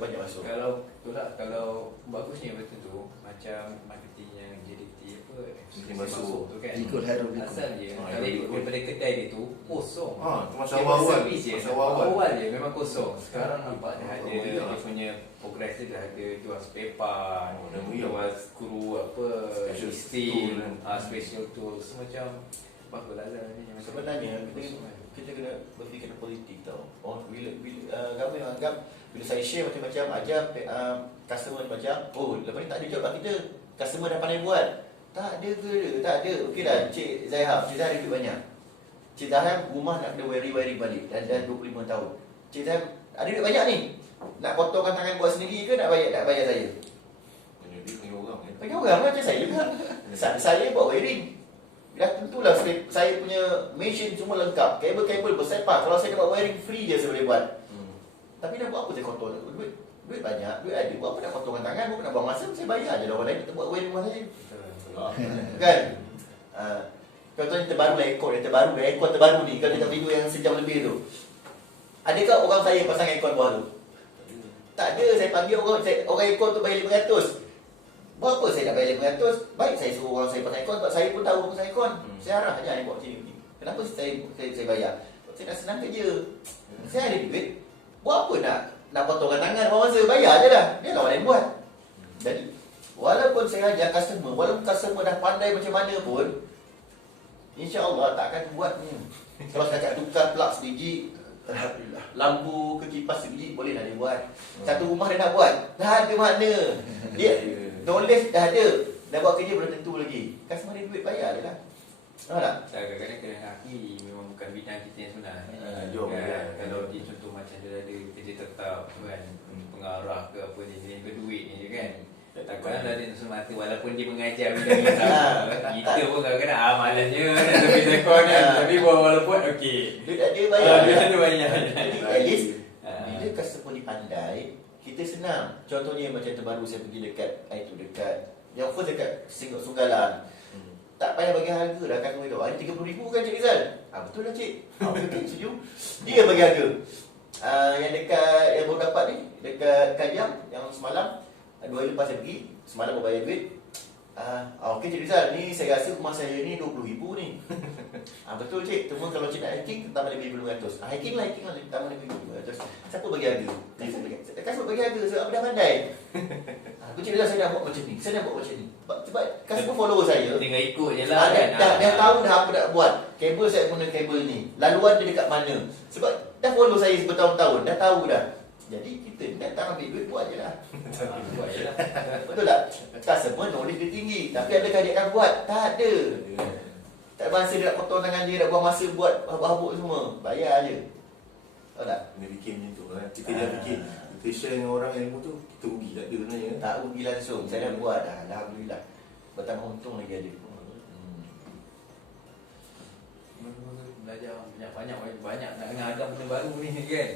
banyak masuk. Kalau Betul lah, kalau bagusnya betul tu macam marketing yang JDT apa Dia masuk. tu kan. Ikut Hairul Bikul. Asal dia Ah, kalau Hairul ikut Bikul. daripada kedai dia tu kosong. Tu masa Dia awal-awal. servis je. Masa awal-awal. Awal je memang kosong. Sekarang nampak dah ada Oh, dia ya. punya progress dia dah ada jual spare part, Oh, dah meriah. jual skru apa, Special steel, tool. special tools macam baguslah lah ni. Sebenarnya kita kena berfikir politik tau. Bila kami anggap bila saya share macam-macam ajar customer macam lepas ni tak ada job lah kita, customer dah pandai buat. Tak ada ke? Tak ada. Okey dah Cik Zaihab, Cik Zaihab ada duit banyak. Cik Zaihab rumah nak kena wiring balik dan 25 tahun. Cik Zaihab ada duit banyak ni. Nak potongkan tangan buat sendiri ke nak bayar saya? Dia panggil orang kan. Bagi orang macam saya juga. Saya buat wiring. Dah tentulah saya punya mesin semua lengkap. Kabel-kabel bersepah. Kalau saya dapat wiring free je saya boleh buat. Tapi nak buat apa saya kotor? Duit banyak, duit ada. Buat apa nak kotorkan tangan? Buat apa nak buang masa? Saya bayar je lah orang lain kita buat wiring rumah saya. Kan? Contohnya terbaru lah aircon terbaru ni. Kalau dia tak tidur yang sejam lebih tu. Adakah orang saya pasang aircon bawah tu? Tak ada, saya panggil orang aircon tu bayar 500. Berapa saya nak bayar 500? Baik saya suruh orang saya pasang aircon sebab saya pun tahu pasang aircon. Saya arah je ni buat macam ni. Kenapa saya bayar? Saya nak senang kerja. Saya ada duit. Buat apa nak potongkan tangan buang masa? Bayar je dah. Dia lah orang lain buat. Jadi walaupun saya ajar customer, walaupun customer dah pandai macam mana pun, insya-Allah tak akan buat ni. Kalau saya tukar plug sebiji, alhamdulillah. Lampu ke kipas sebiji boleh dah dia buat. Satu rumah dia nak buat. Dah ada makna. Dia knowledge dah ada. Dah buat kerja belum tentu lagi. Customer ada duit bayar je lah. Nampak tak? Kadang-kadang kena akui memang bukan bidang kita yang sebenar. Jom, Kan? ya. Kalau dia contoh macam dia ada kerja tetap kan, pengarah ke apa dia berduit ni je kan. Takkan dah dia semata walaupun dia mengajar bidang yang sama. Kita pun kadang-kadang malasnya nak tepi tekon kan. Tapi walaupun okey. Duit tak ada bayar. Dia ada banyak. Jadi at least bila customer ni pandai, kita senang. Contohnya macam terbaru saya pergi dekat yang first dekat Sunggalan. Tak payah bagi harga dah customer tu. Hari 30,000 kan Cik Rizal? Betul lah Cik. Betul setuju. Dia bagi harga. Yang dekat yang baru dapat ni dekat Kajang yang semalam 2 hari lepas saya pergi, semalam baru bayar duit. Okey Cik Rizal, ni saya rasa rumah saya ni 20,000 ni. Betul Cik, cuma kalau Cik nak hiking tambah lebih 500. Hiking lah tambah lebih 500. Siapa bagi harga? Customer bagi harga sebab apa dah pandai. Cik Rizal saya dah buat macam ni, saya dah buat macam ni. Sebab customer follow saya. Tinggal ikut je lah kan. Dah tahu dah apa nak buat. Kabel saya guna kabel ni. Laluan dia dekat mana. Sebab dah follow saya bertahun-tahun, dah tahu dah. Jadi kita datang ambil duit buat je lah. Buat je lah. Betul tak? Customer knowledge dia tinggi. Tapi adakah dia akan buat? Tak ada. Tak ada masa dia nak potong tangan dia, nak buang masa buat habuk-habuk semua. Bayar je. Tahu tak? Kena fikir macam tu kan. Kita dah fikir, kita share dengan orang ilmu tu, kita rugi tak ada sebenarnya. Tak rugi langsung. Saya dah buat dah. Alhamdulillah. Bertambah untung lagi ada. Belajar banyak nak kena agam benda baru ni kan.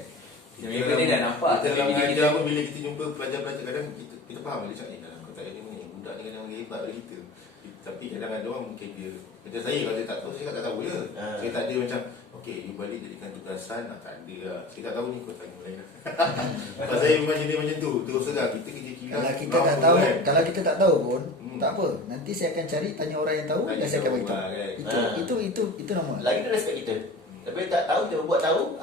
Mereka ni dah nampak. Kita dalam Tapi mengajar pun bila kita jumpa pelajar-pelajar kadang kita faham dia cakap dalam kotak ni budak ni kadang lagi hebat dari kita. Tapi kadang ada orang mungkin dia macam saya kalau dia tak tahu saya tak tahu je. Saya tak ada macam okey you balik jadikan tugasan tak ada lah. Saya tak tahu ni kau tanya lain lah. Pasal saya memang jenis macam tu. Terus terang kita kerja kilang. Kalau kita tak tahu, kalau kita tak tahu pun tak apa. Nanti saya akan cari tanya orang yang tahu dan saya akan beritahu. Itu normal. Lagi dia respect kita. Tapi tak tahu dia buat tahu.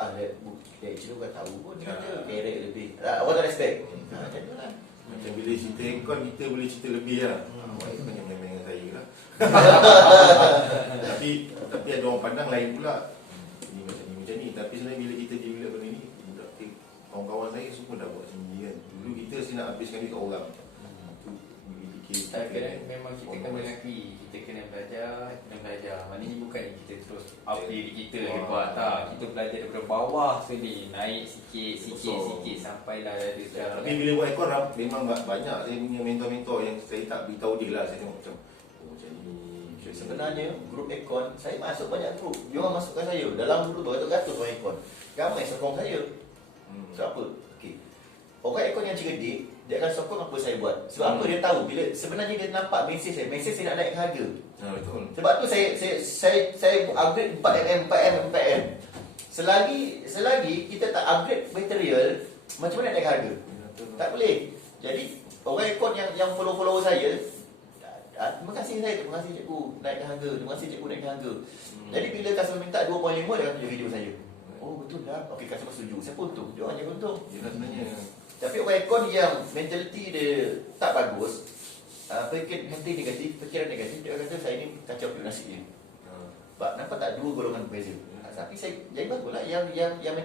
Dia actually bukan tahu pun dia kata kerek lebih. Awak tak respect. Macam tu lah. Macam bila cerita aircon kita boleh cerita lebih lah. Awak banyak main-main dengan saya lah. Tapi ada orang pandang lain pula. Ini macam ni. Tapi sebenarnya bila kita develop benda ni, budak kawan-kawan saya semua dah buat macam ni kan. Dulu kita mesti nak habiskan duit kat orang. Tu bila fikir. kadang memang kita kena mengakui, kita kena belajar. Maknanya bukan kita terus up diri kita hebat tak. Kita belajar daripada bawah sekali, naik sikit sampailah ada sekarang. Tapi bila buat aircon memang banyak saya punya mentor-mentor yang saya tak beritahu dia lah. Saya tengok macam macam ni. Sebenarnya grup aircon, saya masuk banyak grup. Dia orang masukkan saya. Dalam grup beratus-ratus orang aircon. Ramai sokong saya. Sebab apa? Okey. Orang aircon yang cerdik, dia akan sokong apa saya buat. Sebab apa dia tahu bila sebenarnya dia nampak mesej saya nak naik harga. Betul. Sebab tu saya upgrade 4mm. Selagi kita tak upgrade material, macam mana naik harga? Tak boleh. Jadi orang ikut yang follow saya, terima kasih cikgu naikkan harga, terima kasih cikgu naikkan harga. Jadi bila customer minta 2.5 dia akan tunjuk video saya. Oh betul lah. Okey, customer setuju. Siapa untung? Dia orang yang untung. Ya sebenarnya. Tapi orang ikut yang mentaliti dia tak bagus, fikiran negatif, dia kata saya ni kacau piuk nasib dia. Sebab nampak tak dua golongan berbeza. Tapi saya jadi baguslah yang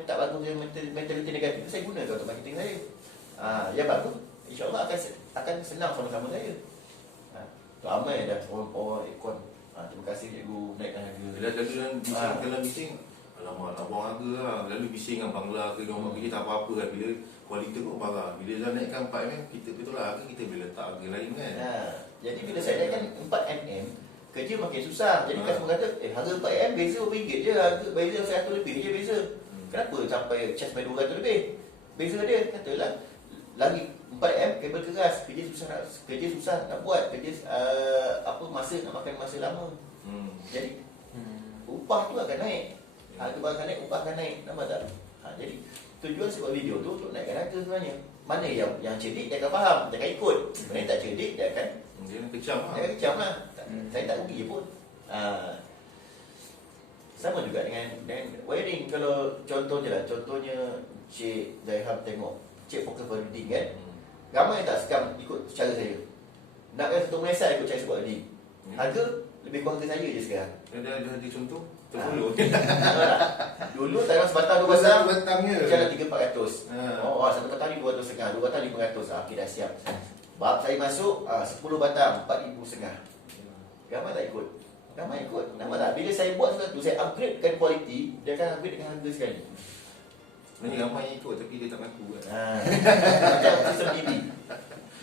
tak bagus, yang mentaliti negatif tu saya guna untuk marketing saya. Yang bagus insya-Allah akan senang sama-sama saya. Ramai dah orang ikut. Terima kasih cikgu naikkan harga. Bila dalam bising, alamak nak buang harga lah. Lalu bising dengan Bangla ke orang kerja tak apa-apa kan. Bila kualiti pun parah. Bila dah naikkan 4mm, kita betul lah harga kita boleh letak harga lain kan. Jadi bila saya naikkan 4mm, kerja makin susah. Jadi customer kata, harga 4mm beza RM1 je, harga beza RM100 lebih je beza. Kenapa sampai charge by RM200 lebih? Beza dia, katalah lagi 4mm kabel keras, kerja susah nak buat, masa nak makan masa lama. Jadi upah tu akan naik. Harga barang akan naik, upah akan naik. Nampak tak? Jadi tujuan saya buat video tu untuk naikkan harga sebenarnya. Mana yang cerdik dia akan faham, dia akan ikut. Mana yang tak cerdik dia akan kecam lah. Saya tak rugi pun. Sama juga dengan wiring. Kalau contohnya Cik Zaihab tengok Cik fokus wedding kan, ramai tak sekarang ikut cara saya. Nak kan satu Malaysia ikut cara sebab wedding. Harga lebih kurang harga saya je sekarang. Ada contoh? Terfollow. Dulu tarang sebatang 2 batang batangnya jalan 3-400. Satu batang ni 200.5, 2 batang 500. Okey dah siap. Bab saya masuk 10 batang 4,500. Ramai tak ikut? Ramai ikut. Nampak tak? Bila saya buat sesuatu, saya upgradekan kualiti, dia akan upgrade dengan harga sekali. Sebenarnya ramai yang ikut tapi dia tak mengaku kan. Macam sistem DB.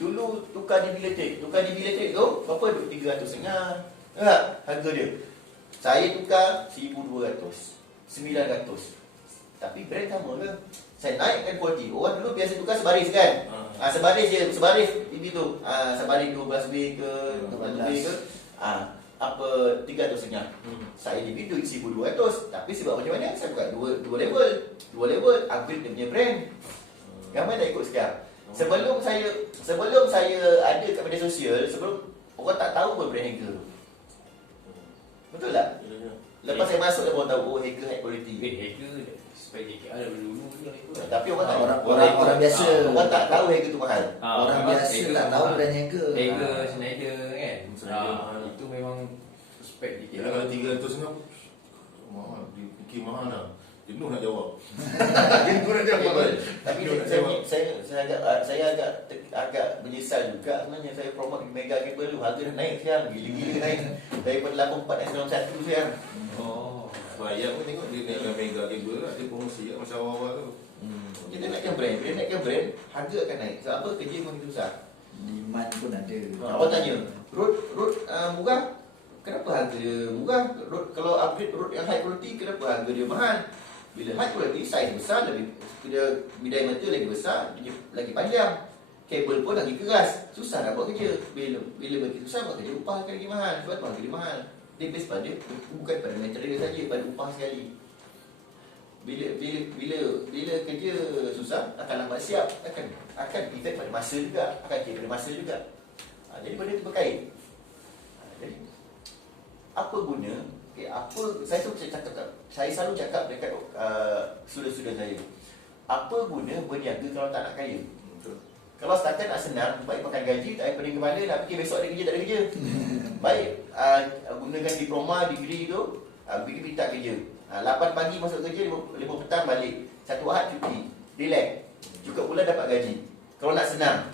Dulu tukar DB elektrik tu berapa? 300.5. Harga dia. Saya tukar 1,200, 900. Tapi brand sama ke? Saya naikkan kualiti. Orang dulu biasa tukar sebaris kan? Sebaris je, sebaris DB tu. Sebaris 12B ke 12B ke. 300.5. Saya DB tu 1,200. Tapi sebab macam mana? Saya buka dua level, upgrade dia punya brand. Ramai tak ikut sekarang. Sebelum saya ada kat media sosial, sebelum orang tak tahu pun brand hacker. Betul tak? Lepas saya masuk dia baru tahu hacker high quality. Hacker supaya JKR dah dulu Tapi orang tak Orang biasa. orang tak tahu hacker tu mahal. Orang biasa tak tahu brand hacker. Hacker Schneider kan. Schneider. Itu memang spek Ya, JKR. kalau 300 kan mahal, dia fikir mahal lah. Jenuh nak jawab. Tapi saya agak menyesal juga sebenarnya saya promote Mega Cable tu. Harga dah naik sekarang, gila-gila naik. Daripada 84 dan 91 sekarang. Sebab ayah pun tengok dia naikkan Mega Cable lah. Dia promosi kat masa awal-awal tu. Kita naikkan brand, harga akan naik. Sebab apa? Kerja makin susah. Demand pun ada. Awak tanya, road murah, kenapa harga dia murah? Kalau upgrade road yang high quality, kenapa harga dia mahal? Bila high quality, saiz besar, bidai mata lagi besar, lagi panjang. Kabel pun lagi keras. Susah nak buat kerja. Bila makin susah buat kerja, upah akan lagi mahal. Sebab tu harga dia mahal. Dia base pada, bukan pada material saja, pada upah sekali. Bila kerja susah, akan lambat siap, akan efek pada masa juga, akan kira pada masa juga. Jadi benda itu berkait. Jadi apa guna? Saya selalu cakap dekat student-student saya. Apa guna berniaga kalau tak nak kaya? Kalau setakat nak senang, baik makan gaji, tak payah pening kepala, nak fikir besok ada kerja, tak ada kerja. Baik, gunakan diploma, degree tu, pergi tak kerja. 8 pagi masuk kerja, 5 petang balik. 1 Ahad cuti, relax. Cukup bulan dapat gaji. Kalau nak senang.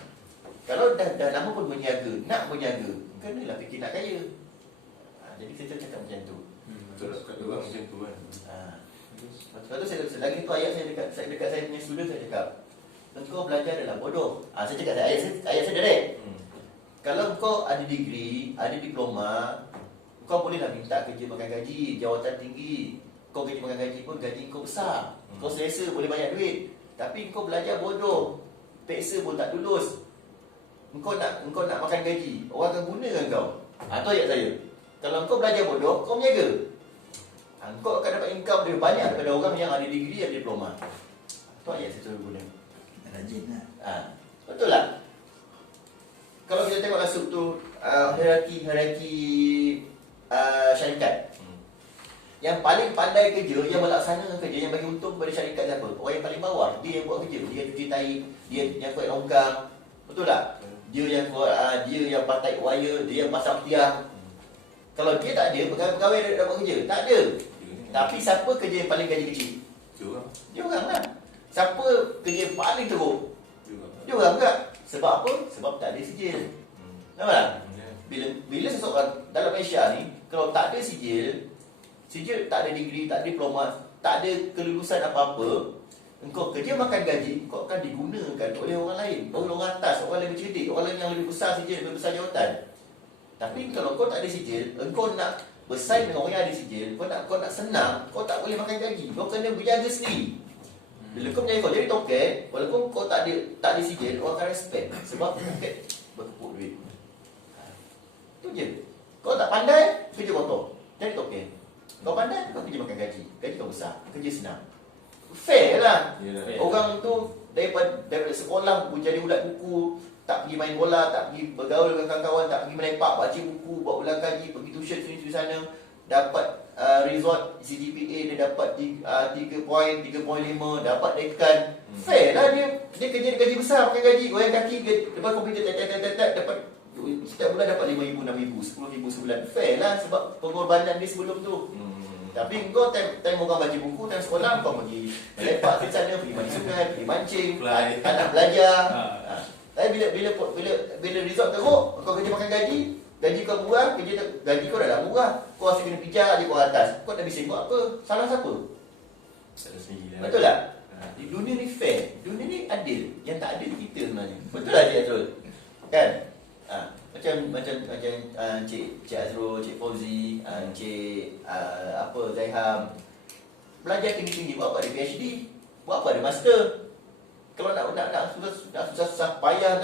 Kalau dah lama pun berniaga, nak berniaga, kenalah fikir nak kaya. Jadi kita cakap macam tu. Betul lah, kat orang macam tu kan. Lepas tu lagi tu ayat saya dekat saya punya student, saya cakap, engkau belajar adalah bodoh. Saya cakap ayat saya direct. Kalau engkau ada degree, ada diploma, kau bolehlah minta kerja makan gaji, jawatan tinggi. Kau kerja makan gaji pun gaji kau besar. Kau selesa, boleh banyak duit. Tapi kau belajar bodoh, peksa pun tak lulus. Engkau nak makan gaji, orang akan gunakan kau. Itu ayat saya. Kalau kau belajar bodoh, kau berniaga. Kau akan dapat income lebih banyak daripada orang yang ada degree, ada diploma. Itu ayat saya selalu guna. Rajin lah. Betul lah. kalau kita tengok masuk tu hierarki syarikat. Yang paling pandai kerja, yang melaksanakan kerja, yang bagi untung kepada syarikat siapa? Orang yang paling bawah, dia yang buat kerja, dia yang cuci tahi, dia yang buat longkang. Betul tak? Dia yang buat dia yang patai wire, dia yang pasang tiang. Kalau dia tak ada, pegawai dia buat kerja, tak ada. Tapi siapa kerja yang paling gaji kecil? Dia orang lah. Siapa kerja yang paling teruk? Dia orang tak? Sebab apa? Sebab tak ada sijil. Nampak tak? Bila seseorang dalam Malaysia ni, kalau tak ada sijil, tak ada degree, tak ada diploma, tak ada kelulusan apa-apa, engkau kerja makan gaji, engkau akan digunakan oleh orang lain, oleh orang atas, orang lebih cerdik, orang lain yang lebih besar sijil, lebih besar jawatan. Tapi kalau kau tak ada sijil, engkau nak bersaing dengan orang yang ada sijil, kau nak senang, kau tak boleh makan gaji, kau kena berjaga sendiri. Bila kau menjadi kau jadi token, walaupun kau tak ada sijil, orang akan respect sebab token berkepuk duit. Itu je. Kau tak pandai, kerja kotor, jadi token. Kau pandai, kau kerja makan gaji kau besar, kerja senang. Fair lah. Orang tu daripada sekolah jadi ulat buku, tak pergi main bola, tak pergi bergaul dengan kawan-kawan, tak pergi melepak, baca buku, buat ulang kaji, pergi tuition sini sana, dapat result CGPA dia dapat 3 poin, 3.5, dapat dekan. Fair lah dia kerja gaji besar, pakai gaji goyang kaki depan komputer dapat setiap bulan dapat 5,000, 6,000, 10,000 sebulan. Fair lah sebab pengorbanan dia sebelum tu. Tapi kau time orang baca buku, time sekolah kau pergi melepak di sana, pergi mandi sungai, pergi mancing, tak nak belajar. Tapi bila result teruk, kau kerja makan gaji kau murah, gaji kau dah murah. Kau rasa kena pijak je kau atas. Kau nak bising buat apa? Salah siapa? Betul tak? Dunia ni fair, dunia ni adil. Yang tak adil kita sebenarnya. Betul tak Cik Azrul? Kan? Macam Cik Azrul, Cik Fauzi, Cik Zaiham belajar tinggi-tinggi, buat apa ada PhD, buat apa ada master. Kalau nak susah payah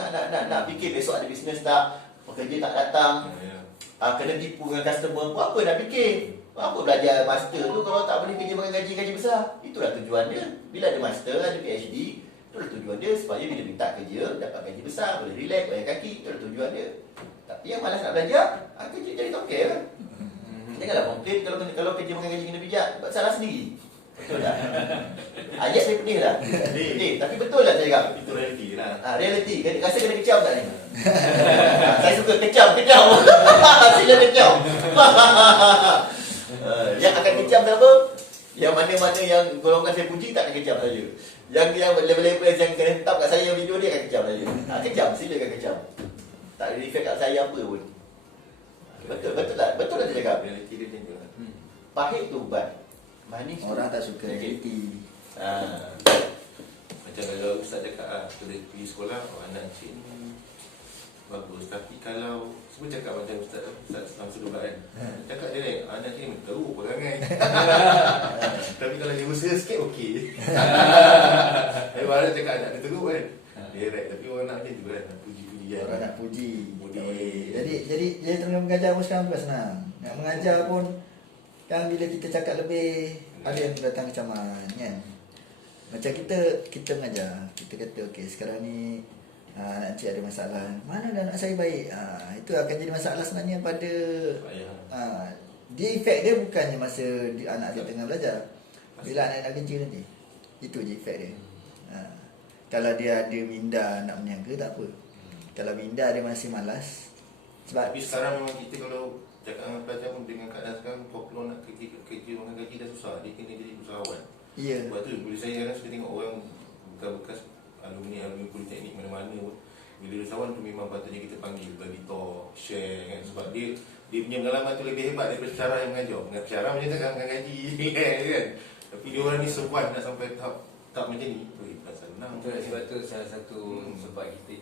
nak fikir besok ada bisnes tak, pekerja tak datang, kena tipu dengan customer, buat apa nak fikir. Buat apa belajar master tu kalau tak boleh kerja makan gaji besar. Itulah tujuan dia. Bila ada master, ada PhD, itulah tujuan dia supaya bila minta kerja dapat gaji besar, boleh relax, bayar kaki. Itulah tujuan dia. Tapi yang malas nak belajar, kerja jadi token lah. Janganlah komplain kalau kerja makan gaji kena bijak. Sebab salah sendiri. Betul tak? Ayat saya pedih lah. Pedih. Tapi betul lah saya cakap. Itu realiti lah. Realiti. Rasa kena kecam tak ni? Saya suka kecam. Sila kecam. Yang akan kecam apa? Yang mana-mana yang golongan saya puji tak akan kecam saja. Yang level-level yang kena hentam kat saya video dia akan kecam saja. Kecam, silakan kecam. Tak ada efek kat saya apa pun. Betul tak? Betul tak saya cakap? Realiti dia tengok. Pahit tu ubat, manis tu Orang tak suka realiti. Macam kalau Ustaz cakap kita pergi sekolah, anak cik ni bagus. Tapi kalau semua cakap macam Ustaz langsung dulu kan, cakap dia anak cik ni teruk perangai. Tapi kalau dia usaha sikit okey. Tapi orang cakap anak dia teruk kan, dia right. Tapi orang nak macam tu kan, puji-puji kan. Orang nak puji. Mudah Tak boleh. boleh. Jadi tengah mengajar pun sekarang bukan senang. Nak mengajar pun kan bila kita cakap lebih, ada yang datang kecaman kan. Macam kita mengajar, kita kata okey sekarang ni anak cik ada masalah. Mana dah anak saya baik? Itu akan jadi masalah sebenarnya pada dia efek dia bukannya masa anak dia tengah belajar. Bila anak nak kerja nanti. Itu je efek dia. Kalau dia ada minda nak meniaga tak apa. Kalau minda dia masih malas. Sebab Tapi sekarang memang kita kalau cakap dengan pelajar pun dengan keadaan sekarang, kalau nak kerja makan gaji dah susah. Dia kena jadi usahawan. ya. Sebab tu bila saya kadang suka tengok orang bekas-bekas alumni politeknik mana-mana pun, bila usahawan tu memang patutnya kita panggil, bagi talk, share kan. Sebab dia punya pengalaman tu lebih hebat daripada cara yang mengajar. Cara macam cakap makan gaji kan. Tapi dia orang ni survive nak sampai tahap macam ni. Bukan senang. Betul, sebab tu salah satu sebab kita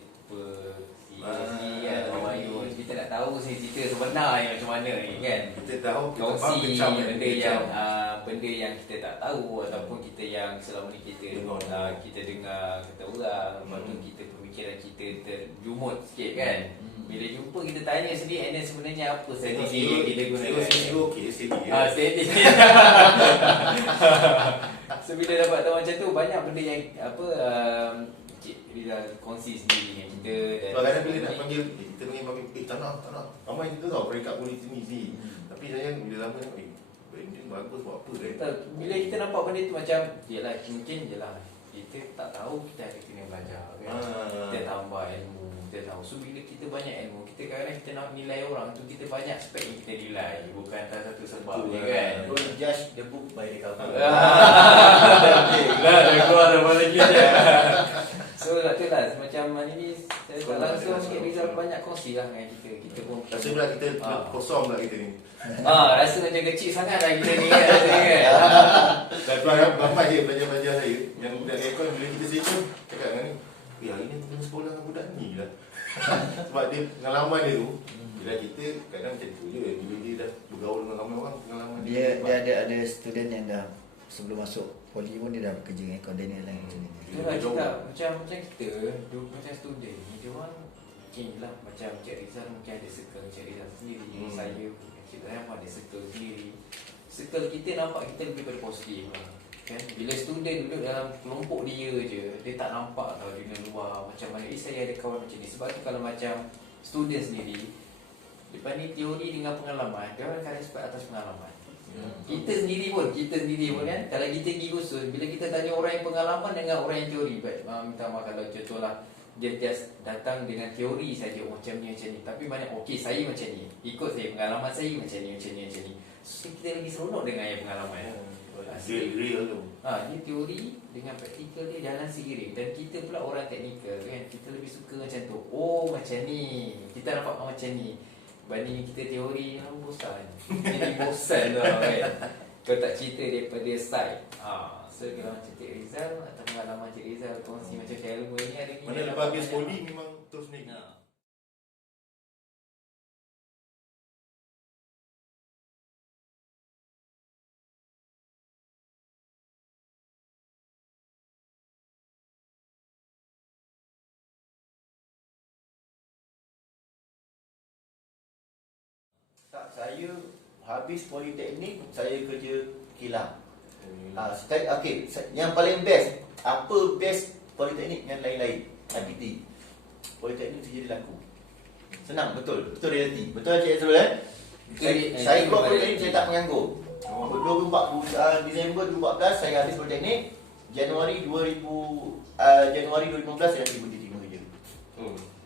kan, Mama Ayu, kita nak tahu cerita sebenarnya macam mana ni kan. Kita tahu, kita faham Kongsi kecam kan. benda yang kita tak tahu ataupun kita yang selama ni kita dengar kata orang, lepas tu kita pemikiran kita terjumut sikit kan. Bila jumpa kita tanya sendiri, and then sebenarnya apa strategi yang kita gunakan. Okey, steady. Steady. So bila dapat tahu macam tu, banyak benda yang Rizal kongsi sendiri dengan kita. Dan Kadang-kadang bila nak panggil, kita panggil, tak nak. Ramai juga tau peringkat polis sini. Tapi saya bila lama, branding bagus buat apa Betul. Bila kita nampak benda tu macam, yelah mungkin jelah kita tak tahu, kita ada kena belajar kan? Kita tambah ilmu, kita tahu. So bila kita banyak ilmu, kita kadang-kadang kita nak nilai orang tu, kita banyak aspek yang kita nilai, bukan atas satu sebab je kan. Don't judge the book by the cover. Dah keluar dah balik kita. So tu lah, macam hari ni saya tak langsung sikit Rizal banyak kongsi lah dengan kita. Kita pun Rasa pula kita kosong pula kita ni. rasa macam kecil sangat lah kita ni kan, rasanya kan. Dan tu ramai je pelajar-pelajar saya yang budak aircon bila kita session cakap dengan ni, hari ni kena sekolah dengan budak ni lah. Sebab dia pengalaman dia tu, bila kita kadang macam tu je, bila dia dah bergaul dengan ramai orang, pengalaman Dia ada student yang dah sebelum masuk poli pun dia dah bekerja dengan koordinator lain macam ni. Itulah cakap macam kita dulu macam student ni, dia orang mungkin lah macam Cik Rizal mungkin ada circle Cik Rizal sendiri, saya Cik Rahman ada circle sendiri. Circle kita nampak kita lebih pada positif lah kan. Bila student duduk dalam kelompok dia je, dia tak nampak tau dunia luar macam mana. Saya ada kawan macam ni. Sebab tu kalau macam student sendiri, depan ni teori dengan pengalaman, dia orang akan respect atas pengalaman. Kita sendiri pun kan, kalau kita pergi khusus, bila kita tanya orang yang pengalaman dengan orang yang teori, baik, minta maaf kalau contohlah dia just datang dengan teori saja, macam ni, tapi banyak okey saya macam ni, ikut saya pengalaman saya macam ni. So kita lagi seronok dengan yang pengalaman. real tu. Dia teori dengan praktikal dia jalan seiring. Dan kita pula orang teknikal kan, kita lebih suka macam tu. Oh macam ni, kita nampak macam ni. Banding kita teori yang bosan. Jadi bosan lah kan. Kau tak cerita daripada side. So kalau macam Cik Rizal atau pengalaman Cik Rizal kongsi macam ilmu ni ada ni. Mana lepas habis poli memang terus naik. Tak, saya habis politeknik, saya kerja kilang. Okey, yang paling best, apa best politeknik yang lain-lain? IPT. Politeknik tu jadi laku. Senang, betul realiti. Betul Cik Azrul kan? Saya keluar politeknik, saya tak menganggur. 24 Disember 2014 saya habis politeknik. Januari 2015 saya dah diterima kerja.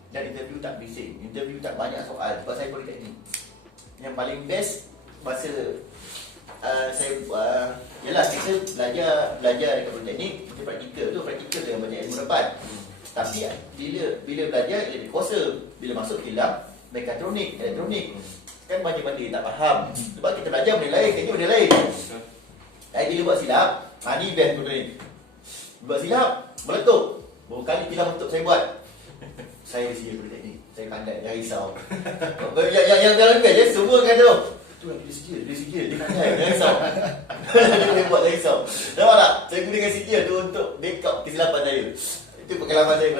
Dan interview tak bising, interview tak banyak soal sebab saya politeknik. Yang paling best masa saya yalah kita belajar dekat politeknik, kita praktikal dengan banyak ilmu dapat. Tapi bila belajar dia kuasa, bila masuk kilang mekatronik, elektronik kan banyak benda tak faham. Sebab kita belajar benda lain, kerja benda lain. Bila buat silap, ni best tu ni. Buat silap, meletup. Berapa kali kilang meletup saya buat. Saya dia politeknik, saya pandai, jangan risau. Yang dalam best je, semua kata tu lah dia sigil, dia pandai, jangan risau. Dia buat, jangan risau. Nampak tak? Saya gunakan sigil tu untuk backup kesilapan saya. Itu pengalaman saya,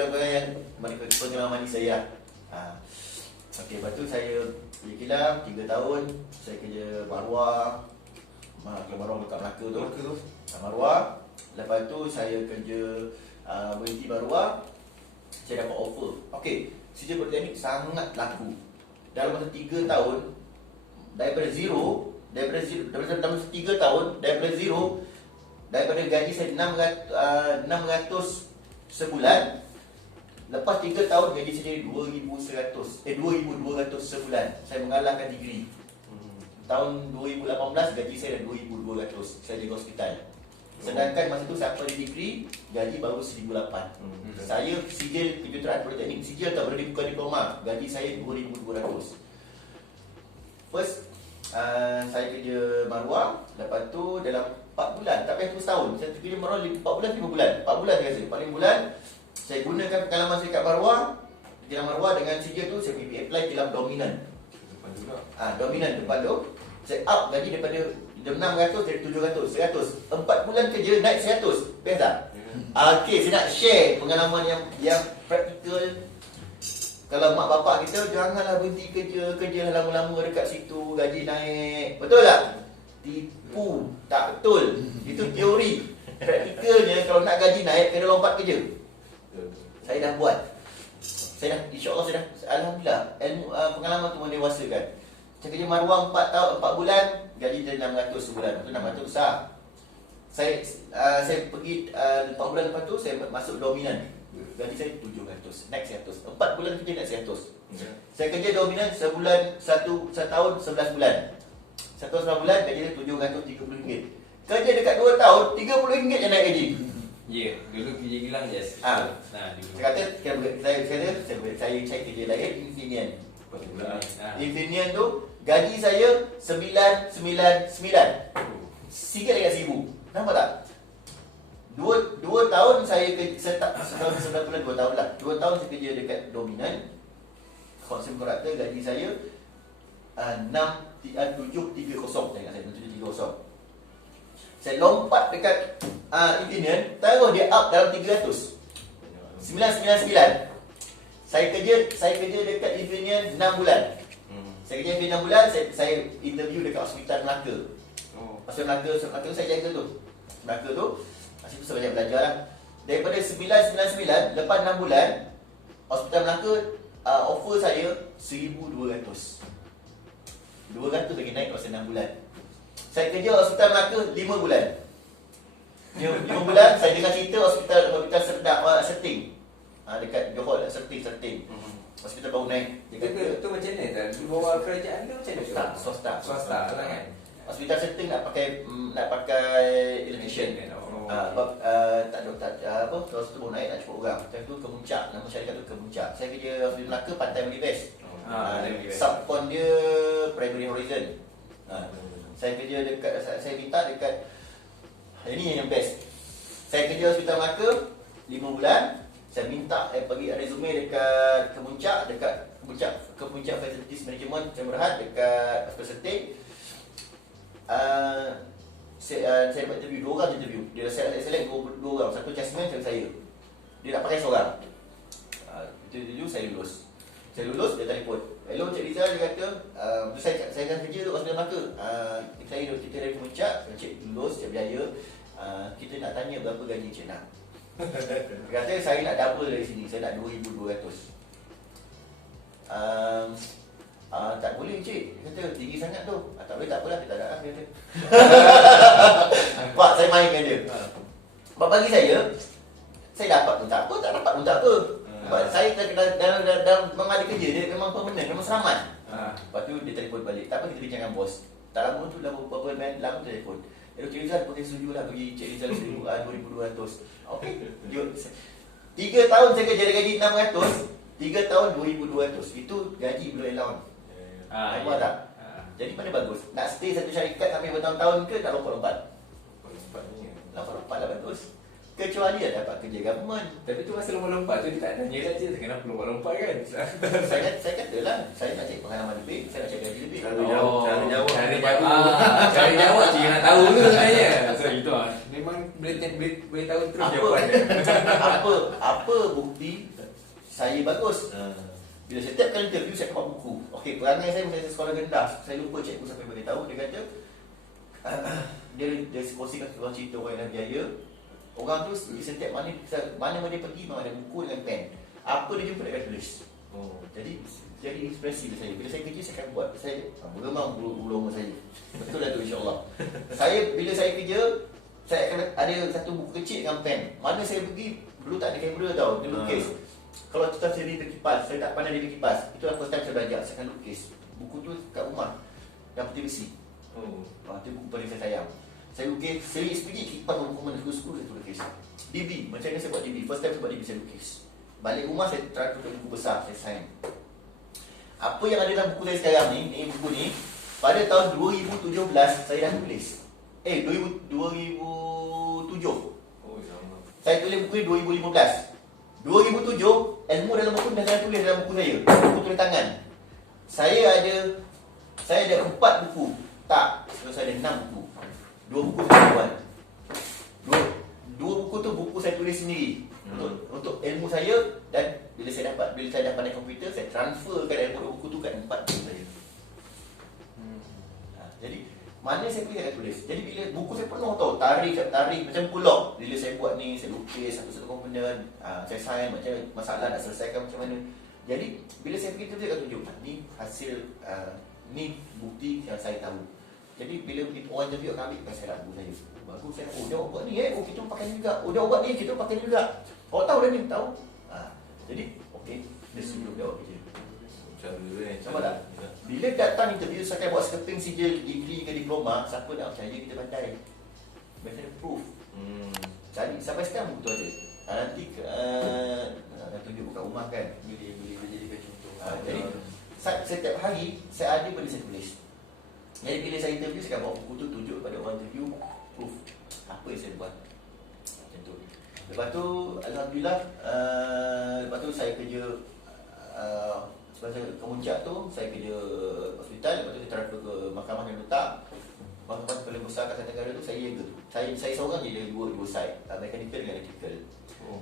pengalaman ni saya lah. Okey, lepas tu saya kerja kilang 3 tahun. Saya kerja Marwah. Marwah dekat Melaka tu. Marwah. Lepas tu saya kerja berhenti Marwah. Saya dapat offer. Okey, sijil politeknik sangat laku. Dalam masa 3 tahun daripada zero daripada 3 tahun daripada zero, daripada gaji saya 600 sebulan, lepas 3 tahun gaji saya jadi 2,200 sebulan. Saya mengalahkan degree. Tahun 2018 gaji saya dah 2,200. Saya jaga hospital. Sedangkan masa tu saya dapat degree, gaji baru 1,800. Saya sijil kejuruteraan politeknik, sijil tak boleh buka diploma, gaji saya 2,200. First saya kerja Marwah. Lepas tu dalam 4 bulan, tak payah terus tahun. Saya kerja Marwah 4 bulan, 5 bulan. 4 bulan saya rasa, 4 bulan saya gunakan pengalaman saya kat Marwah. Kilang Marwah dengan sijil tu saya pergi apply kilang dominan. Dominan depan tu saya up gaji daripada 600 jadi 700, 100. 4 bulan kerja naik 100. Best tak? Okey, saya nak share pengalaman yang praktikal. Kalau mak bapak kita, janganlah berhenti kerja lama-lama dekat situ, gaji naik. Betul tak? Tipu. Tak betul. Itu teori. Praktikalnya kalau nak gaji naik, kena lompat kerja. Saya dah buat. Saya dah, insya-Allah saya dah, alhamdulillah, ilmu pengalaman tu mendewasakan. Saya kerja maruah 4 bulan, gaji dia 600 sebulan. Itu 600 besar. Saya pergi 4 bulan lepas tu saya masuk dominan. Gaji saya 700, naik 100. 4 bulan kerja naik 100. Saya kerja dominan sebulan 1 tahun 11 bulan. 1 tahun 11 bulan gaji dia RM730. Kerja dekat 2 tahun RM30 yang naik gaji. Ya, dulu kerja Gilang yes. Ah. Nah, dulu. Saya kata saya kerja lain Infineon. Infineon tu gaji saya 999. Sikit lagi 1000. Nampak tak? 2 tahun saya kerja setahun 9 bulan 2 tahun lah. 2 tahun saya kerja dekat dominan. Consumer Contractor gaji saya 730 saya ingat saya 730. Saya lompat dekat Infineon, taruh dia up dalam 300. 999. Saya kerja dekat Infineon 6 bulan. Saya kerja Infineon 6 bulan, saya interview dekat Hospital Melaka. Hospital Melaka saya jaga tu. Melaka tu, situ saya banyak belajar lah. Daripada 999, lepas 6 bulan, Hospital Melaka offer saya 1200. 200 lagi naik masa 6 bulan. Saya kerja Hospital Melaka 5 bulan. 5 bulan saya dengar cerita hospital Serdak Serting. Dekat Johor Serting. Hospital baru naik. Dia kata Tu macam mana tak? Di bawah kerajaan ke macam mana? swasta Lah kan. Hospital Serting nak pakai electrician. Tak apa, terus tu baru naik nak cukup orang. Time tu Kemuncak, nama syarikat tu Kemuncak. Saya kerja Hospital Melaka Pantai Melibes. Subkon dia Primary Horizon. Saya kerja dekat, saya minta dekat, ini yang best. Saya kerja Hospital Melaka 5 bulan. Saya minta pergi resume dekat Kemuncak Facilities Management Macam Berhad dekat Hospital Serting. Saya buat interview, 2 orang interview. Dia select 2 orang, satu Jasmine, satu saya. Dia nak pakai seorang. Itu saya lulus. Dia telefon. Hello Cik Rizal, dia kata saya akan kerja tu Hospital Melaka. Kita dari Kemuncak, Cik lulus, Cik berjaya. Kita nak tanya berapa gaji Cik nak. Dia kata saya nak double dari sini, saya nak 2200. Tak boleh Cik, dia kata tinggi sangat tu. Tak boleh, tak apalah, kita tak ada. Dia kata Pak, saya main dengan dia. Bagi saya dapat pun tak apa, tak dapat pun tak apa. Saya dalam memang ada kerja, dia memang permanent, memang selamat. Lepas tu dia telefon balik. Tak apa, kita bincang dengan bos. Tak lama tu, beberapa bulan lama telefon. Cik Rizal pun setuju lah bagi Cik Rizal 2200. Okey. 3 tahun saya kerja gaji 600, 3 tahun 2200. Itu gaji belum allowance. Nampak tak? Jadi mana bagus? Nak stay satu syarikat sampai bertahun-tahun ke tak lompat-lompat? Lompat-lompat lah bagus. Kecuali ada dapat kerja government. Tapi tu masa lompat-lompat tu dia tak tanya lah je kenapa lompat-lompat kan. Saya katalah, saya nak cari pengalaman lebih, saya nak cari gaji lebih. Cara jawab Cara jawab je nak tahu tu sebenarnya. So itu memang boleh tahu terus jawapan dia. Apa bukti saya bagus? Bila setiap kali interview saya dapat buku. Okey, perangai saya masa sekolah rendah, saya lupa cikgu sampai bagi tahu. Dia kata dia kongsikan sebuah cerita orang yang berjaya. Orang tu setiap mana dia pergi memang ada buku dengan pen. Apa dia jumpa dia akan tulis. Jadi inspirasi saya. Bila saya kerja saya akan buat. Saya bergemang bulu saya. Betul lah tu insya-Allah. Bila saya kerja saya akan ada satu buku kecil dengan pen. Mana saya pergi dulu tak ada kamera tau, dia lukis. Kalau kita sendiri berkipas, saya tak pandai dia berkipas. Itulah first time saya belajar, saya akan lukis. Buku tu kat rumah yang putih besi. Itu buku paling saya sayang. Saya lukis, seri sedikit kipas dokumen suku-suku saya lukis. DB, macam mana saya buat DB? First time saya buat DB, saya lukis. Balik rumah saya try tutup buku besar, saya sign. Apa yang ada dalam buku saya sekarang ni buku ni, pada tahun 2017 saya dah tulis. 2007. Saya tulis buku ni 2015. 2007, ilmu dalam buku dah saya tulis dalam buku saya. Buku tulis tangan. Saya ada 4 buku. Tak, saya ada 6 buku. 2 buku saya buat. 2 buku tu buku saya tulis sendiri. Untuk ilmu saya, dan bila saya dah pandai komputer, saya transferkan ilmu buku tu kat 4 buku saya. Jadi mana saya pergi akan tulis. Jadi bila buku saya penuh tau, tarik macam pulak. Bila saya buat ni, saya lukis satu-satu komponen, saya sign macam masalah nak selesaikan macam mana. Jadi bila saya pergi tu dia akan tunjuk, ni hasil, ni bukti yang saya tahu. Jadi bila orang interview akan ambil saya buku saya. Bagus saya, oh dia buat ni kita pakai ni juga. Oh dia buat ni, kita pakai ni juga. Oh tahu dah ni, tahu. Jadi okey, dia sebelum dia buat kerja. Sama tak? Bila datang interview, saya akan buat sekeping sijil degree ke diploma, siapa nak percaya kita pandai. Biasa ada proof. Cari sampai sekarang buku tu ada. Nanti nak tunjuk buka rumah kan, boleh jadikan contoh. Jadi setiap hari saya ada benda saya tulis. Jadi bila saya interview, saya akan bawa buku tu tunjuk kepada orang interview, proof apa yang saya buat. Macam tu. Lepas tu alhamdulillah, lepas tu saya kerja sebagai kemuncak tu, saya kerja hospital. Lepas tu saya transfer ke mahkamah yang letak mahkamah paling besar Kazan Tenggara tu, saya jaga tu. Saya seorang je dua side, mechanical dengan electrical.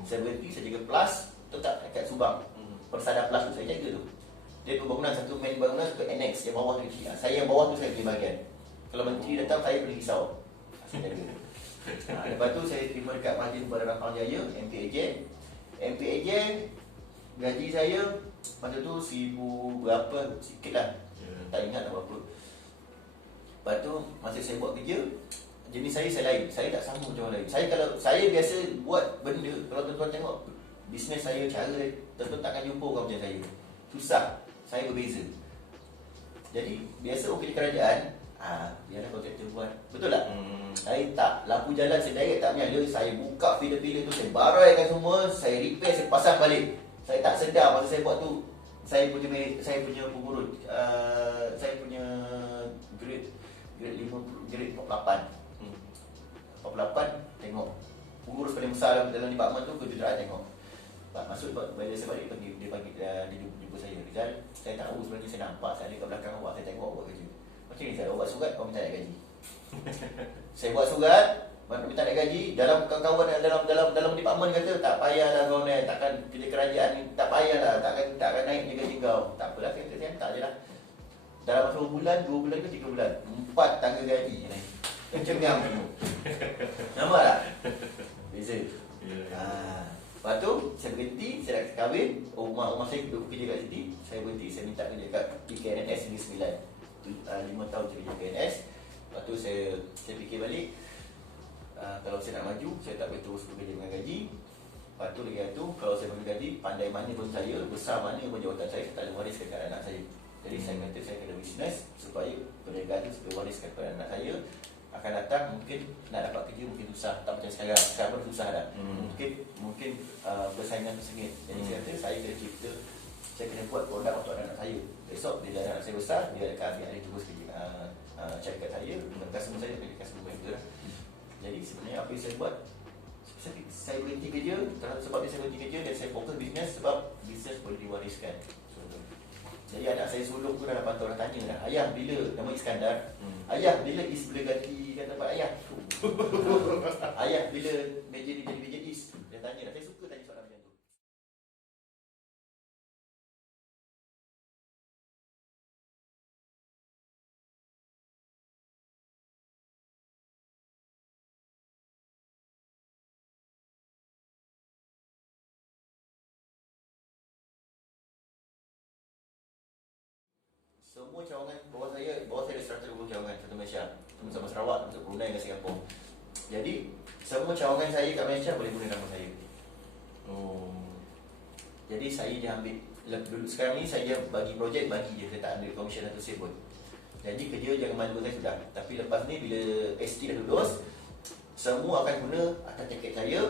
Saya berhenti, saya jaga plus, tetap dekat Subang. Persada plus tu saya jaga tu. Dia tu bangunan, satu main bangunan, satu annex, yang bawah tu kecil. Saya yang bawah tu saya pergi bahagian. Kalau menteri datang, saya pergi risau. Saya jaga. Lepas tu saya terima dekat Majlis Badan Rapang Jaya, MPAJ. MPAJ, gaji saya masa tu 1000 berapa, sikit lah. Tak ingat dah berapa. Lepas tu, masa saya buat kerja, jenis saya lain. Saya tak sama macam orang lain. Kalau saya biasa buat benda, kalau tuan-tuan tengok bisnes saya, cara dia, tuan-tuan takkan jumpa orang macam saya. Susah. Saya berbeza. Jadi, biasa okey di kerajaan, biarlah kontraktor buat. Betul tak? Saya tak, lampu jalan saya direct tak menyala. Saya buka pillar-pillar tu, saya baraikan semua, saya repair, saya pasang balik. Saya tak sedar masa saya buat tu, saya punya pengurus, saya punya grade 48. 48 tengok. Pengurus paling besar dalam department tu kejuruteraan tengok. Maksud bila saya balik dia jumpa saya, Rizal, saya tahu sebenarnya saya nampak saya ada kat belakang awak, saya tengok buat kerja. Macam ni saya buat surat, kau minta naik gaji. Saya buat surat, minta naik gaji, dalam kawan-kawan dalam department kata tak payahlah kau naik, takkan kerja kerajaan ni tak payahlah, takkan naik je gaji kau. Tak apalah, saya kata hantar je lah. Dalam masa 2 bulan ke 3 bulan, 4 tangga gaji naik. Cengang tu. Nampak tak? Beza. Lepas tu, saya berhenti, saya dah kahwin. Rumah saya bekerja kat sini. Saya berhenti, saya minta kerja kat PKNS Negeri Sembilan. 5 tahun kerja PKNS. Lepas tu saya fikir balik, kalau saya nak maju, saya tak boleh terus bekerja dengan gaji. Lepas tu lagi tu, kalau saya bagi gaji, pandai mana pun saya, besar mana pun jawatan saya tak boleh wariskan kepada anak saya. Jadi saya kata saya kena bisnes supaya perniagaan tu supaya wariskan kepada anak saya. Akan datang mungkin nak dapat kerja mungkin susah, tak macam sekarang. Sekarang pun susah dah. Mungkin persaingan tu sengit. Jadi saya kata saya kena cipta, saya kena buat produk untuk anak saya. Besok bila anak saya besar, dia akan ambil alih terus kerja syarikat saya, dengan customer saya, dengan customer mereka lah. Jadi sebenarnya apa yang saya buat, saya berhenti kerja, sebab saya berhenti kerja dan saya fokus bisnes sebab bisnes boleh diwariskan. Jadi anak saya sulung tu dah 8 tahun dah tanya dah, ayah bila, nama Iskandar, ayah bila Is boleh ganti kan tempat ayah? Ayah bila meja ni jadi meja Is? Dia tanya dah, saya suka tanya soalan macam tu. Semua cawangan bawah saya ada 120 cawangan satu Malaysia, sama Sarawak, untuk Brunei dan Singapura. Jadi semua cawangan saya kat Malaysia boleh guna nama saya. Jadi saya je ambil dulu, sekarang ni saya bagi projek, bagi je, saya tak ambil komisen atau save pun. Jadi kerja jangan malu saya sudah. Tapi lepas ni bila ST dah lulus, semua akan guna atas jaket saya.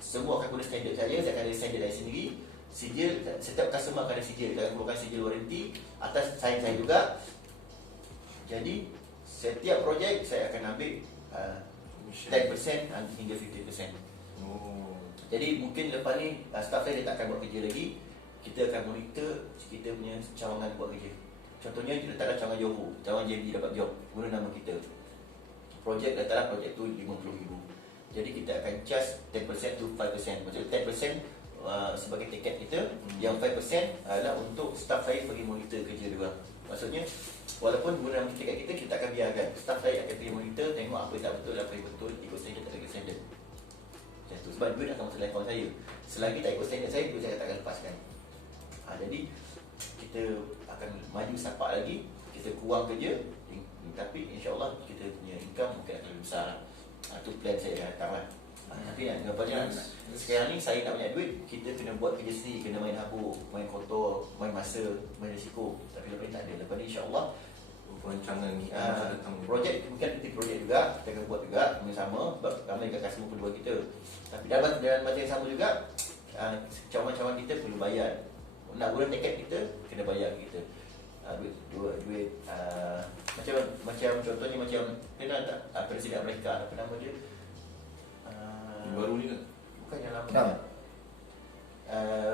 Semua akan guna standard saya akan ada standard saya sendiri. Sijil, setiap customer akan ada sijil. Kita akan keluarkan sijil warranty atas saya juga. Jadi setiap projek saya akan ambil 10% hingga 50%. Jadi mungkin lepas ni staff saya dia tak akan buat kerja lagi. Kita akan monitor kita punya cawangan buat kerja. Contohnya kita letaklah cawangan Johor, cawangan JB dapat job, guna nama kita. Projek letaklah projek tu 50,000. Jadi kita akan charge 10% to 5%. Maksudnya 10% sebagai tiket kita, yang 5% adalah untuk staff saya pergi monitor kerja dia. Maksudnya Walaupun guna dalam syarikat kita tak akan biarkan. Staff saya akan pergi monitor, tengok apa yang tak betul, apa yang betul, ikut standard tak ikut standard. Macam tu. Sebab duit dah sama selain kawan saya. Selagi tak ikut standard saya, duit saya tak akan lepaskan. Jadi kita akan maju sepak lagi, kita kurang kerja, tapi insyaAllah kita punya income mungkin akan lebih besar. Itu plan saya akan datang lah. Tapi sekarang ni saya nak banyak duit, kita kena buat kerja sendiri, kena main habuk, main kotor, main masa, main risiko. Tapi lepas ni tak ada. Lepas ni insyaAllah Perancangan projek mungkin ada projek juga, kita akan buat juga sama sebab ramai dekat customer kedua kita. Tapi dalam masa yang sama juga, cawangan-cawangan kita perlu bayar. Nak guna tiket kita, kena bayar kita. Duit macam contohnya macam kenal tak Presiden Amerika, apa nama dia? baru ni kan? Bukan yang lama. Trump.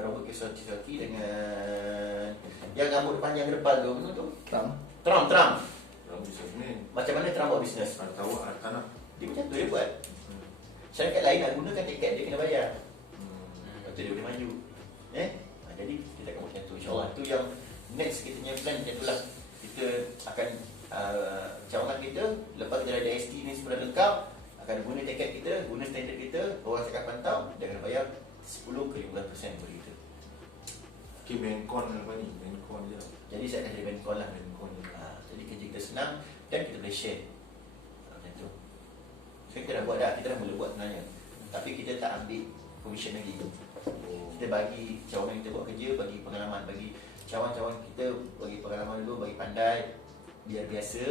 Robert Kiyosaki dengan yang rambut panjang ke depan tu, mana tu? Trump. Bisnesmen. Macam mana Trump buat bisnes? Tahu tanah. Dia macam tu dia buat. Syarikat lain nak gunakan tiket dia kena bayar. Lepas tu dia boleh maju. Jadi kita akan buat macam tu, insyaAllah. Itu yang next kita punya plan macam tu lah. Kita akan cawangan kita, lepas kita ada ST ni semua dah lengkap, akan guna tiket kita, guna standard kita, orang akan pantau, dia akan bayar 10 ke 15% kepada kita. Okay, Bencon apa ni? Bencon je lah. Jadi saya akan jadi Bencon lah. Jadi kerja kita senang dan kita boleh share. Macam tu. So kita dah buat dah, kita dah mula buat sebenarnya. Tapi kita tak ambil commission lagi. Kita bagi cawangan kita buat kerja, bagi pengalaman, bagi cawangan-cawangan kita, bagi pengalaman dulu, bagi pandai, biar biasa.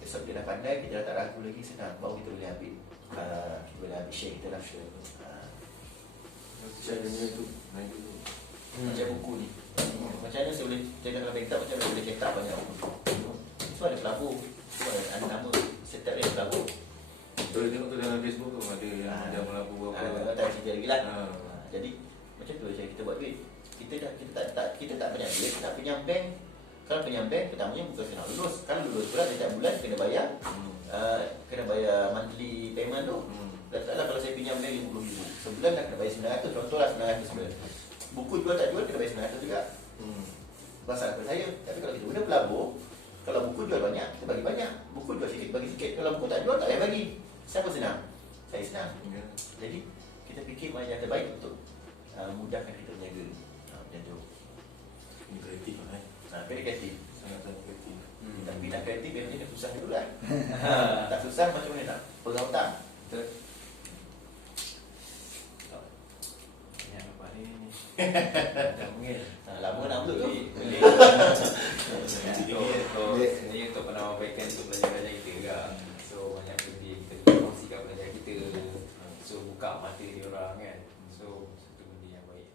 Sebab dia dah pandai, kita dah tak ragu lagi, senang. Baru kita boleh ambil, kita boleh ambil share kita lah. Saya ada tu, naik dulu. Macam buku ni. Macam mana saya boleh jaga dalam backup, macam mana saya boleh cetak banyak buku. Semua ada pelabur, semua ada nama. Setiap dia ada pelabur. Boleh tengok tu dalam Facebook tu, ada yang ada melabur apa. Tak cerita lagi lah. Jadi macam tu cara kita buat duit. Kita tak banyak duit, nak pinjam bank. Kalau pinjam bank, pertamanya bukan senang lulus. Kalau lulus pula setiap bulan kena bayar. Kena bayar monthly payment tu. Katakanlah kalau saya pinjam bank RM50,000, sebulan dah kena bayar RM900. Contohlah RM900 sebulan. Buku jual tak jual kena bayar RM900 juga. Pasal apa saya? Tapi kalau kita guna pelabur, kalau buku jual banyak, kita bagi banyak. Buku jual sikit, bagi sikit. Kalau buku tak jual, tak payah bagi. Siapa senang? Saya senang. Jadi kita fikir mana yang terbaik untuk mudahkan kita berniaga. Macam tu. Ini kreatif lah. Very kreatif. Sangat-sangat kreatif. Tapi nak kreatif biasanya dah susah dulu lah. Tak susah macam mana nak pegang hutang. Betul. Banyak apa ni? Dah mungkin. Lama nak upload tu. Sebenarnya untuk penambahbaikan untuk pelajar-pelajar kita juga. So banyak benda kita kongsikan pelajar kita. So buka mata dia orang kan. So satu benda yang baik.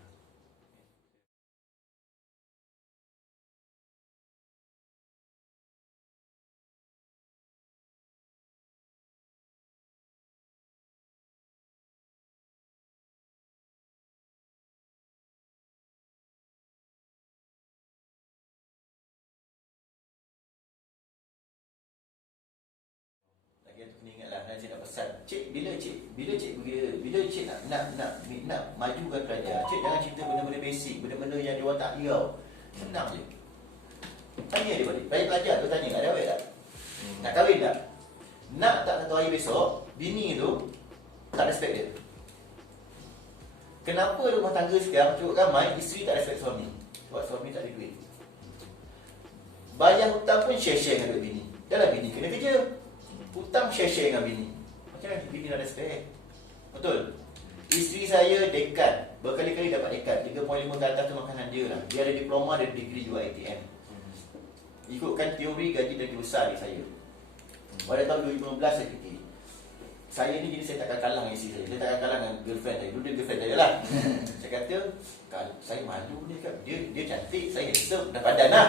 Lagi tu kena ingatlah, saya nak pesan. Cik, bila cik nak majukan pelajar, cik jangan cerita benda-benda basic, benda-benda yang dia orang tak tahu. Senang je. Tanya dia balik. Pelajar tu tanya, ada awet tak? Nak kahwin tak? Nak tak satu hari besok, bini tu tak respect dia. Kenapa rumah tangga sekarang cukup ramai, isteri tak respect suami? Sebab suami tak ada duit. Bayar hutang pun share-share dengan duit bini. Dah lah bini kena kerja. Hutang share-share dengan bini. Macam mana bini nak respect? Betul? Isteri saya dekan. Berkali-kali dapat dekan. 3.5 ke atas tu makanan dia lah. Dia ada diploma, ada degree juga ATM. Ikutkan teori gaji lagi besar dari saya. Pada tahun 2015 saya fikir, saya ni jadi saya takkan kalah dengan isteri saya. Saya takkan kalah dengan girlfriend saya. Dulu dia girlfriend saya lah. Saya kata, saya malu ni kan. Dia cantik, saya handsome. Dah padan lah.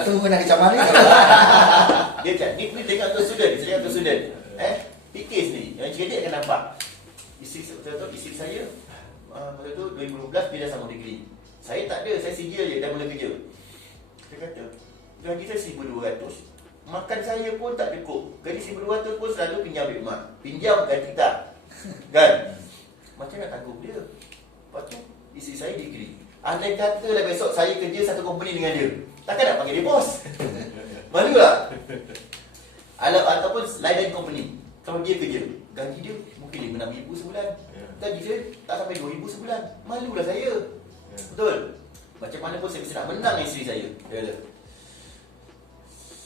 Itu pun nak kecam mana? Dia cantik, ni tengok tu student. Saya tu student. Fikir sendiri. Yang cikgu dia akan nampak. Isteri saya, pada tu 2015 dia dah sama degree. Saya tak ada, saya sijil je, dah mula kerja. Dia kata, gaji saya 1,200. Makan saya pun tak cukup. Gaji 1,200 pun selalu pinjam duit mak. Pinjam gaji tak. Kan? Macam nak tanggung dia. Lepas tu, isteri saya degree. Andai katalah besok saya kerja satu company dengan dia, takkan nak panggil dia bos? Malu tak? Ataupun lain company, kalau dia kerja, gaji dia mungkin RM5,000 sebulan, gaji saya tak sampai RM2,000 sebulan. Malulah saya. Betul? Macam mana pun saya mesti nak menang isteri saya. Dia kata,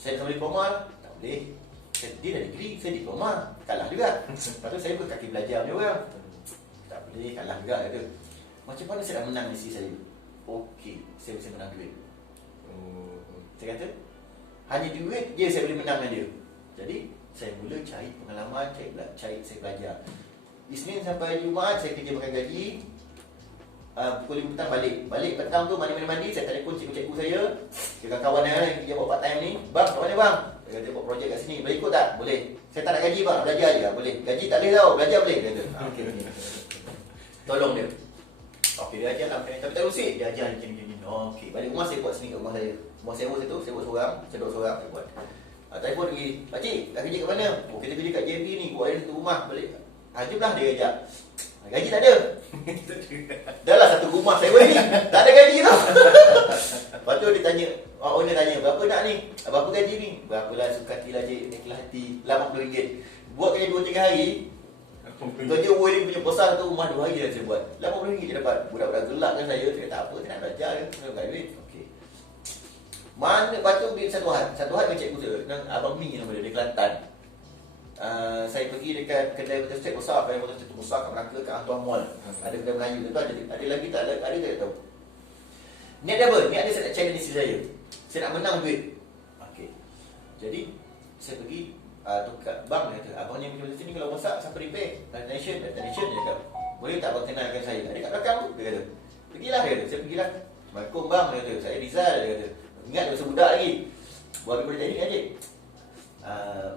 saya nak beli diploma, tak boleh. Dia dah degree, saya diploma, kalah juga. Lepas tu saya berkaki belajar punya orang, tak boleh, kalah juga. Kata, macam mana saya nak menang isteri saya? Okey, saya mesti menang duit. Saya kata, hanya duit je saya boleh menang dengan dia. Jadi saya mula cari pengalaman, cari saya belajar. Isnin sampai Jumaat saya kerja makan gaji. Pukul 5 petang balik petang tu mandi, saya telefon cikgu-cikgu saya, kawan-kawan yang kerja buat part time ni. Bang, kat mana bang? Dia kata buat projek kat sini, boleh ikut tak? Boleh. Saya tak nak gaji bang, belajar je. Boleh. Gaji tak boleh tau, belajar boleh. Dia kata, okey. Tolong dia. Okey, dia ajar lah. Tapi tak rusik, dia ajar macam-macam. Okey, balik rumah saya buat sini kat rumah saya. Rumah sewa saya tu, saya buat seorang, saya duduk seorang, saya buat. Telefon lagi, pakcik, dah kerja kat mana? Oh, kita kerja kat JB ni, buat ada satu rumah, balik. Jomlah dia ajak. Gaji tak ada. Dah lah satu rumah sewa ni, tak ada gaji tau. Lepas tu dia tanya, owner tanya, berapa nak ni? Berapa gaji ni? Berapalah, suka hati lah cik, ikhlas hati, RM80. Buat kerja 2-3 hari, kerja wedding punya besar tu, rumah 2 hari dah saya buat. RM80 je dapat. Budak-budak gelak kan saya kata tak apa, saya nak belajar je, saya nak duit. Okey. Mana, lepas tu satu hari dengan cikgu saya, Abang Mi nama dia Kelantan. Saya pergi dekat kedai photostat besar, kedai photostat besar kat Melaka, kat Antuan Mall. Ada kedai Melayu tu, ada lagi tak? Ada tak tahu. Niat dia apa? Niat dia saya nak challenge isteri saya. Saya nak menang duit. Okey. Jadi saya pergi tukar bang, dia kata, abang ni macam sini kalau masak siapa repair? Nation dia kata, boleh tak abang kenalkan saya? Ada kat belakang tu, dia kata. Pergilah, dia kata. Saya pergilah. Assalamualaikum bang, dia kata. Saya Rizal, dia kata. Ingat dia masa budak lagi. Buat apa dia ni aje?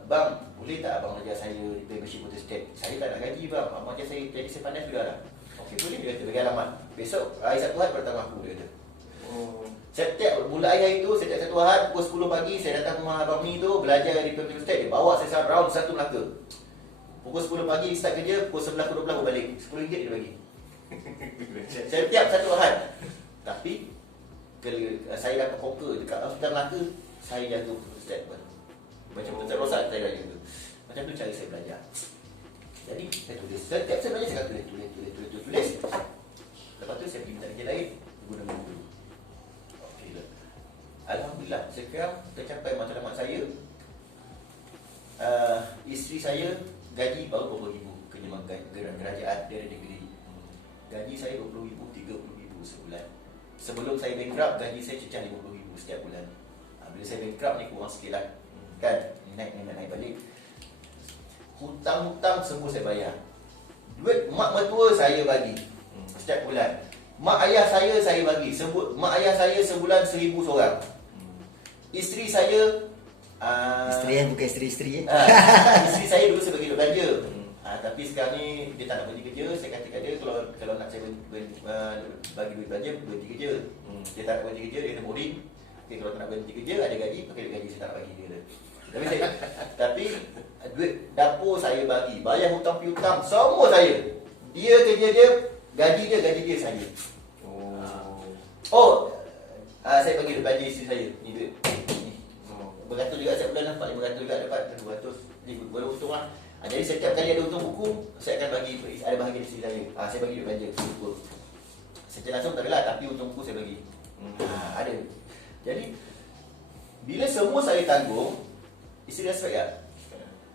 Bang, boleh tak abang ajar saya repair mesin photostat? Saya tak nak gaji bang, abang ajar saya, jadi saya pandai sudah lah. Okey, boleh, dia kata, bagi alamat. Besok hari Sabtu Ahad bertemu aku, dia kata. Setiap bulan hari tu, setiap Sabtu Ahad pukul 10 pagi saya datang rumah abang ni tu, belajar repair photostat. Dia bawa saya round satu Melaka. Pukul 10 pagi start kerja, pukul 11.20 balik. RM10 dia bagi. Setiap Sabtu Ahad. Tapi saya dapat poker dekat hospital Melaka, saya jaga photostat pun. Macam photostat rosak saya dah jaga. Macam tu cara saya belajar. Jadi saya tulis. Setiap saya belajar saya akan tulis. Lepas tu saya pergi minta kerja lain, guna buku. Okey lah. Alhamdulillah sekarang tercapai matlamat saya. Isteri saya gaji baru RM20,000 kerja kerajaan dari negeri. Gaji saya RM20,000, RM30,000 sebulan. Sebelum saya bankrupt, gaji saya cecah RM50,000 setiap bulan. Bila saya bankrupt ni kurang sikit lah. Kan? Naik balik. Hutang-hutang semua saya bayar. Duit mak mertua saya bagi setiap bulan. Mak ayah saya bagi. Mak ayah saya sebulan RM1,000 seorang. Isteri saya Isteri bukan isteri-isteri isteri saya dulu saya bagi duit belanja. Tapi sekarang ni dia tak nak berhenti kerja. Saya kata kat dia kalau nak saya bagi duit belanja, berhenti kerja. Dia tak nak berhenti kerja, dia kata boring. Okay, kalau tak nak berhenti kerja, ada gaji, pakai duit gaji saya tak nak bagi dia. Tapi duit dapur saya bagi, bayar hutang piutang semua saya. Dia kerja dia, gaji dia saya. Saya bagi duit belanja isteri saya. Ni duit. Beratus juga setiap bulan lah, RM400 juga dapat, RM200. Boleh untung lah. Jadi setiap kali ada untung buku, saya akan bagi, ada bahagian isteri saya. Saya bagi duit belanja, syukur. Secara langsung tak adalah, tapi untung buku saya bagi. Ada. Jadi bila semua saya tanggung, isteri respect tak?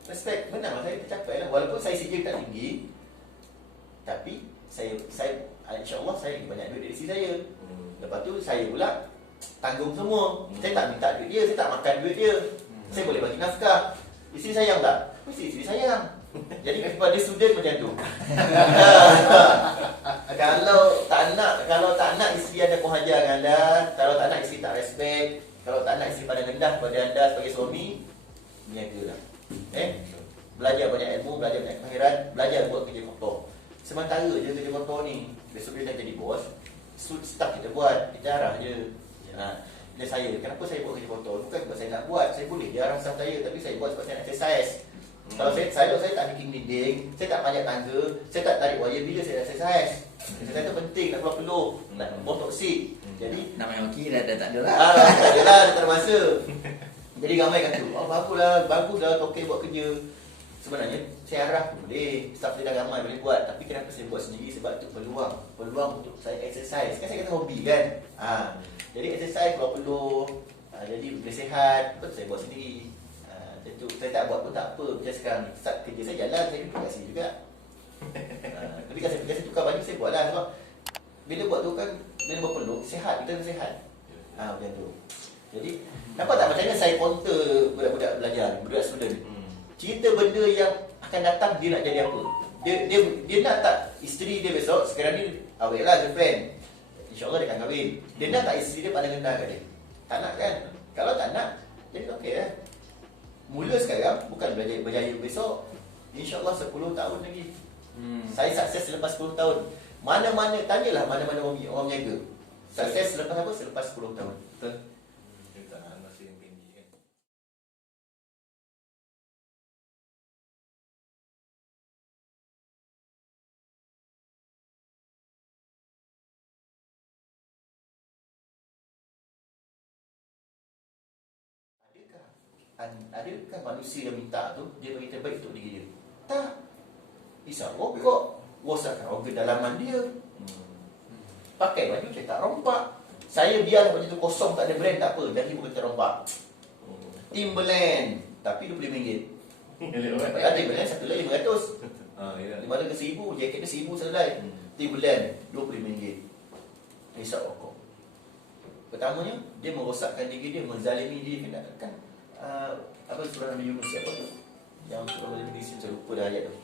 Respect, menang lah, saya tercapai lah. Walaupun saya sijil tak tinggi, tapi saya insyaAllah saya banyak duit dari isteri saya. Lepas tu saya pula tanggung semua. Saya tak minta duit dia, saya tak makan duit dia. Saya boleh bagi nafkah. Isteri sayang tak? Mesti isteri sayang. Jadi kepada student macam tu. Kalau tak nak isteri anda penghajar dengan anda, kalau tak nak isteri tak respect, kalau tak nak isteri pandang rendah pada anda sebagai suami, niagalah. Belajar banyak ilmu, belajar banyak kemahiran, belajar buat kerja kotor. Sementara je kerja kotor ni, besok dia dah jadi bos, staff kita buat, kita arah je. Dia saya, kenapa saya buat kerja kotor? Bukan sebab saya nak buat, saya boleh dia arah staff saya, tapi saya buat sebab saya nak exercise. Kalau saya tak bikin dinding, saya tak panjat tangga, saya tak tarik wire bila saya dah exercise. Exercise tu penting, nak keluar peluh, nak buang toksik. Jadi Nak main hoki dah tak ada lah. tak adalah, dia tak ada masa. Jadi ramai kata, oh baguslah Tokey buat kerja. Sebenarnya saya harap boleh, staff saya dah ramai boleh buat. Tapi kenapa saya buat sendiri? Sebab tu peluang untuk saya exercise. Kan saya kata hobi kan. Jadi exercise keluar peluh, jadi boleh sihat. Betul saya buat sendiri. Itu saya tak buat pun tak apa. Macam sekarang ni, start kerja saya jalan, saya duduk kat sini juga. Tapi kalau saya tukar baju, saya buat lah. Sebab bila buat tu kan, bila berpeluh, sihat, kita kena sihat. Macam tu. Jadi, nampak tak macam mana saya counter budak-budak belajar, budak student. Cerita benda yang akan datang, dia nak jadi apa. Dia nak tak isteri dia besok, sekarang ni awet lah girlfriend. InsyaAllah dia akan kahwin. Dia nak tak isteri dia pandang rendah kat dia? Tak nak kan? Kalau tak nak, jadi okey lah. Mula sekarang, bukan berjaya besok. InsyaAllah 10 tahun lagi. Saya sukses selepas 10 tahun. Mana-mana, tanyalah mana-mana orang berniaga. Sukses selepas apa? Selepas 10 tahun. Betul. Dia tak nak masa yang pendek kan. Adakah manusia yang minta tu dia bagi terbaik untuk diri dia? Tak. Bisa rokok, rosakkan organ dalaman dia. Pakai baju cetak rompak. Saya biar baju tu kosong tak ada brand tak apa, lagi pun kita rompak. Timberland, tapi RM20. Timberland satu helai RM500. Di mana ke RM1,000, jaket dia RM1,000 sehelai. Timberland RM25. Hisap rokok. Pertamanya, dia merosakkan diri dia, menzalimi diri kan. Apa surah Nabi Yunus apa tu? Yang surah Nabi Yunus saya lupa dah ayat tu.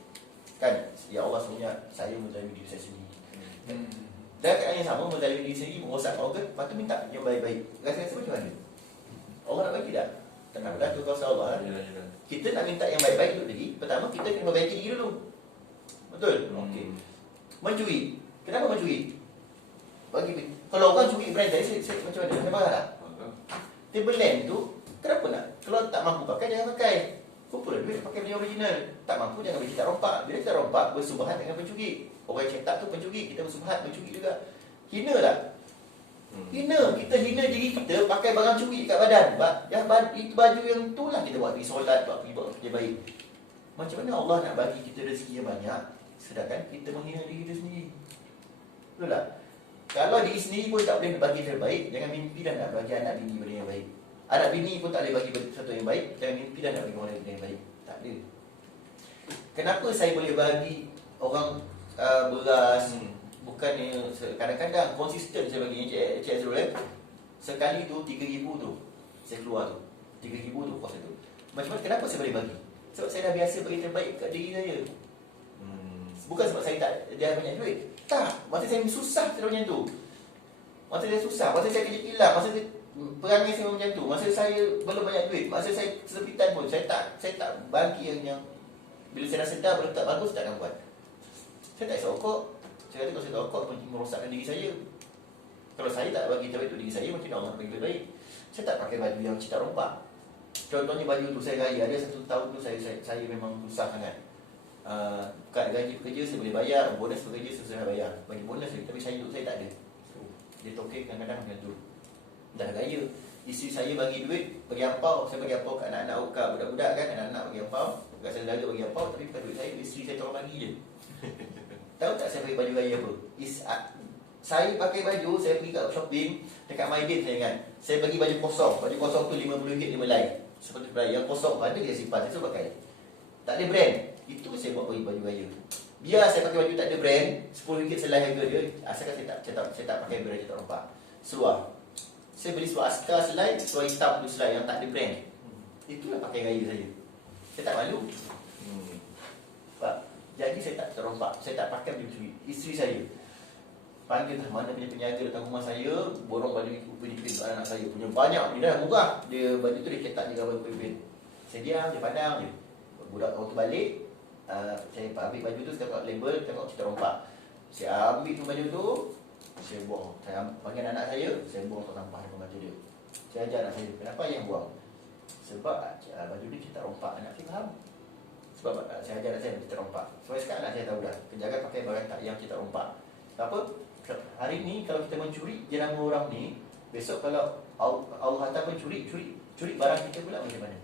Kan, ya Allah sebenarnya saya menzalimi diri saya sendiri. Dan keadaan yang sama, menzalimi diri sendiri, merosakkan organ, lepas tu minta yang baik-baik. Rasa-rasa macam mana? Allah nak bagi tak? Tak nak berlaku kuasa Allah. Kita nak minta yang baik-baik untuk diri. Pertama, kita kena perbaiki diri dulu. Betul? Okey. Mencuri. Kenapa mencuri? Kalau orang curi brand saya macam mana? Saya marah tak? Timberland tu, kenapa nak? Kalau tak mampu pakai, jangan pakai. Kumpullah duit, pakai beli original. Tak mampu, jangan beli cetak rompak. Bila cetak rompak, bersubahat dengan pencuri. Orang yang cetak tu pencuri, kita bersubahat pencuri juga. Hina tak? Hina. Kita hina diri kita, pakai barang curi kat badan. Itu baju yang tu lah kita buat pergi solat, buat kerja baik. Macam mana Allah nak bagi kita rezeki yang banyak, sedangkan kita menghina diri kita sendiri? Betul tak? Kalau diri sendiri pun tak boleh bagi terbaik, jangan mimpi dan nak bagi anak bini benda yang baik. Anak bini pun tak boleh bagi sesuatu yang baik, jangan mimpi dan nak bagi orang lain benda yang baik. Tak ada. Kenapa saya boleh bagi orang beras? Bukannya kadang-kadang konsisten saya bagi Encik Azrul sekali tu 3,000 tu saya keluar tu 3,000 tu kos tu. Macam mana, kenapa saya boleh bagi? Sebab saya dah biasa bagi terbaik kat diri saya. Bukan sebab saya tak dia banyak duit. Tak, masa saya susah saya macam tu. Masa saya susah, masa saya kerja kilang, masa saya perangai saya macam tu, masa saya belum banyak duit, masa saya kesempitan pun saya tak bagi yang bila saya dah sedar benda tak bagus, tak akan buat. Saya tak isap rokok. Saya kata kalau saya tak rokok merosakkan diri saya. Kalau saya tak bagi terbaik untuk diri saya, macam mana Allah nak bagi terbaik? Saya tak pakai baju yang cetak rompak. Contohnya baju tu saya raya, ada 1 tahun tu saya memang susah sangat. Kat gaji pekerja saya boleh bayar, bonus pekerja saya bayar. Bagi bonus saya, tapi saya tak ada. Dia tokek kadang-kadang macam tu. Dah raya, isteri saya bagi duit, bagi ampau, saya bagi ampau kat anak-anak, kat budak-budak kan, anak-anak bagi ampau, kat saudara bagi ampau, tapi bukan duit saya, isteri saya tolong bagi je. Tahu tak saya pakai baju raya apa? Saya pakai baju, saya pergi kat shopping, dekat Maidin saya ingat. Saya bagi baju kosong tu RM50 5 helai. Seperti belai, yang kosong ada dia simpan, saya suruh pakai. Tak ada brand. Itu saya buat baju raya. Biar saya pakai baju tak ada brand, RM10 selai harga dia, asalkan saya tak pakai brand, saya tak rompak. Seluar. Saya beli seluar askar selai, seluar hitam tu selai yang tak ada brand. Itulah pakai raya saya. Saya tak malu. Jadi saya tak terompak, saya tak pakai baju curi. Isteri saya panggil mana punya peniaga datang rumah saya, borong baju Upin Ipin untuk anak saya. Punya banyak, dia dah murah. Dia baju tu dia cetak je gambar Upin Ipin. Saya diam, dia pandang je. Budak orang tu balik, saya ambil baju tu, saya tengok label, tengok cerita rompak. Saya ambil tu baju tu, saya buang. Saya panggil anak saya buang untuk sampah depan mata dia. Saya ajar anak saya, kenapa yang buang? Sebab baju ni cerita rompak, anak saya faham. Sebab saya ajar saya kita rompak. Sampai sekarang dah saya tahu dah. Penjaga pakai barang tak yang kita rompak. Apa? Hari ni kalau kita mencuri jenama orang ni, besok kalau Allah hantar pencuri, curi barang kita pula macam mana?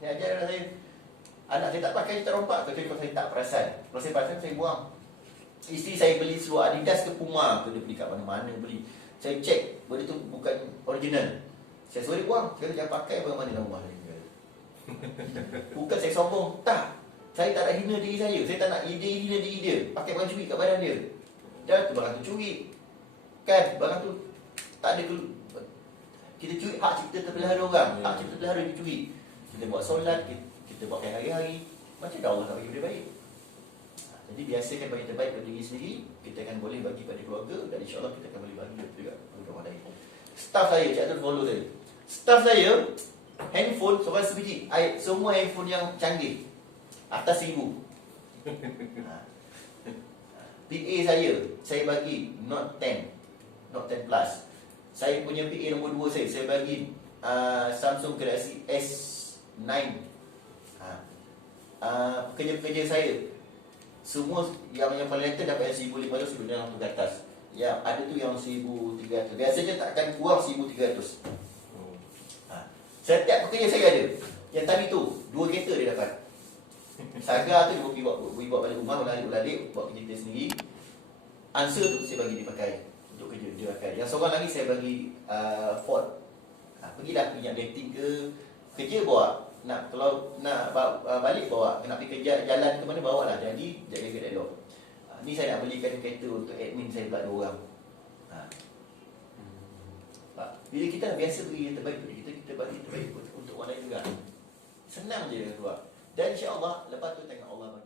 Saya ajar saya. Anak saya tak pakai kita rompak, kecuali kalau saya tak perasan. Kalau saya perasan, saya buang. Isteri saya beli seluar Adidas ke Puma ke, dia beli kat mana-mana beli. Saya cek, benda tu bukan original. Saya suruh dia buang. Saya jangan pakai bagaimana dalam rumah dia. Bukan saya sombong, tak. Saya tak nak hina diri saya. Saya tak nak hina diri dia. Pakai barang curi kat badan dia. Dan tu barang tu curi. Kan, barang tu tak ada kita curi hak cipta terpelihara orang. Hak cipta terpelihara dicuri. Kita buat solat, kita buat hari-hari. Macam dah Allah nak bagi benda baik. Jadi biasakan bagi terbaik pada diri sendiri, kita akan boleh bagi pada keluarga, dan insya-Allah kita akan boleh bagi juga kepada orang lain. Staff saya, Cik Abdul follow saya. Staff saya handphone seorang sebiji. Semua handphone yang canggih atas 1000. PA saya bagi Note 10, Note 10 Plus. Saya punya PA nombor 2 saya bagi Samsung Galaxy S9. Pekerja-pekerja saya semua yang paling latest dapat yang 1500 1,500 ke atas. Yang ada tu yang 1,300. Biasanya tak akan kurang 1,300. Setiap pekerja saya ada. Yang tadi tu 2 kereta dia dapat. Saga tu dia pergi buat balik rumah, ulang-alik buat kerja dia sendiri. Answer tu saya bagi dia pakai untuk kerja dia pakai. Yang seorang lagi saya bagi Ford. Pergilah minyak dating ke kerja bawa. Kalau nak balik bawa, nak pergi kerja jalan ke mana bawa lah. Jadi jaga elok. Ni saya nak belikan kereta untuk admin saya pula 2 orang. Bila kita biasa beri yang terbaik untuk kita bagi yang terbaik untuk orang lain juga. Senang je keluar. Dan insya-Allah lepas tu tengok Allah bagi.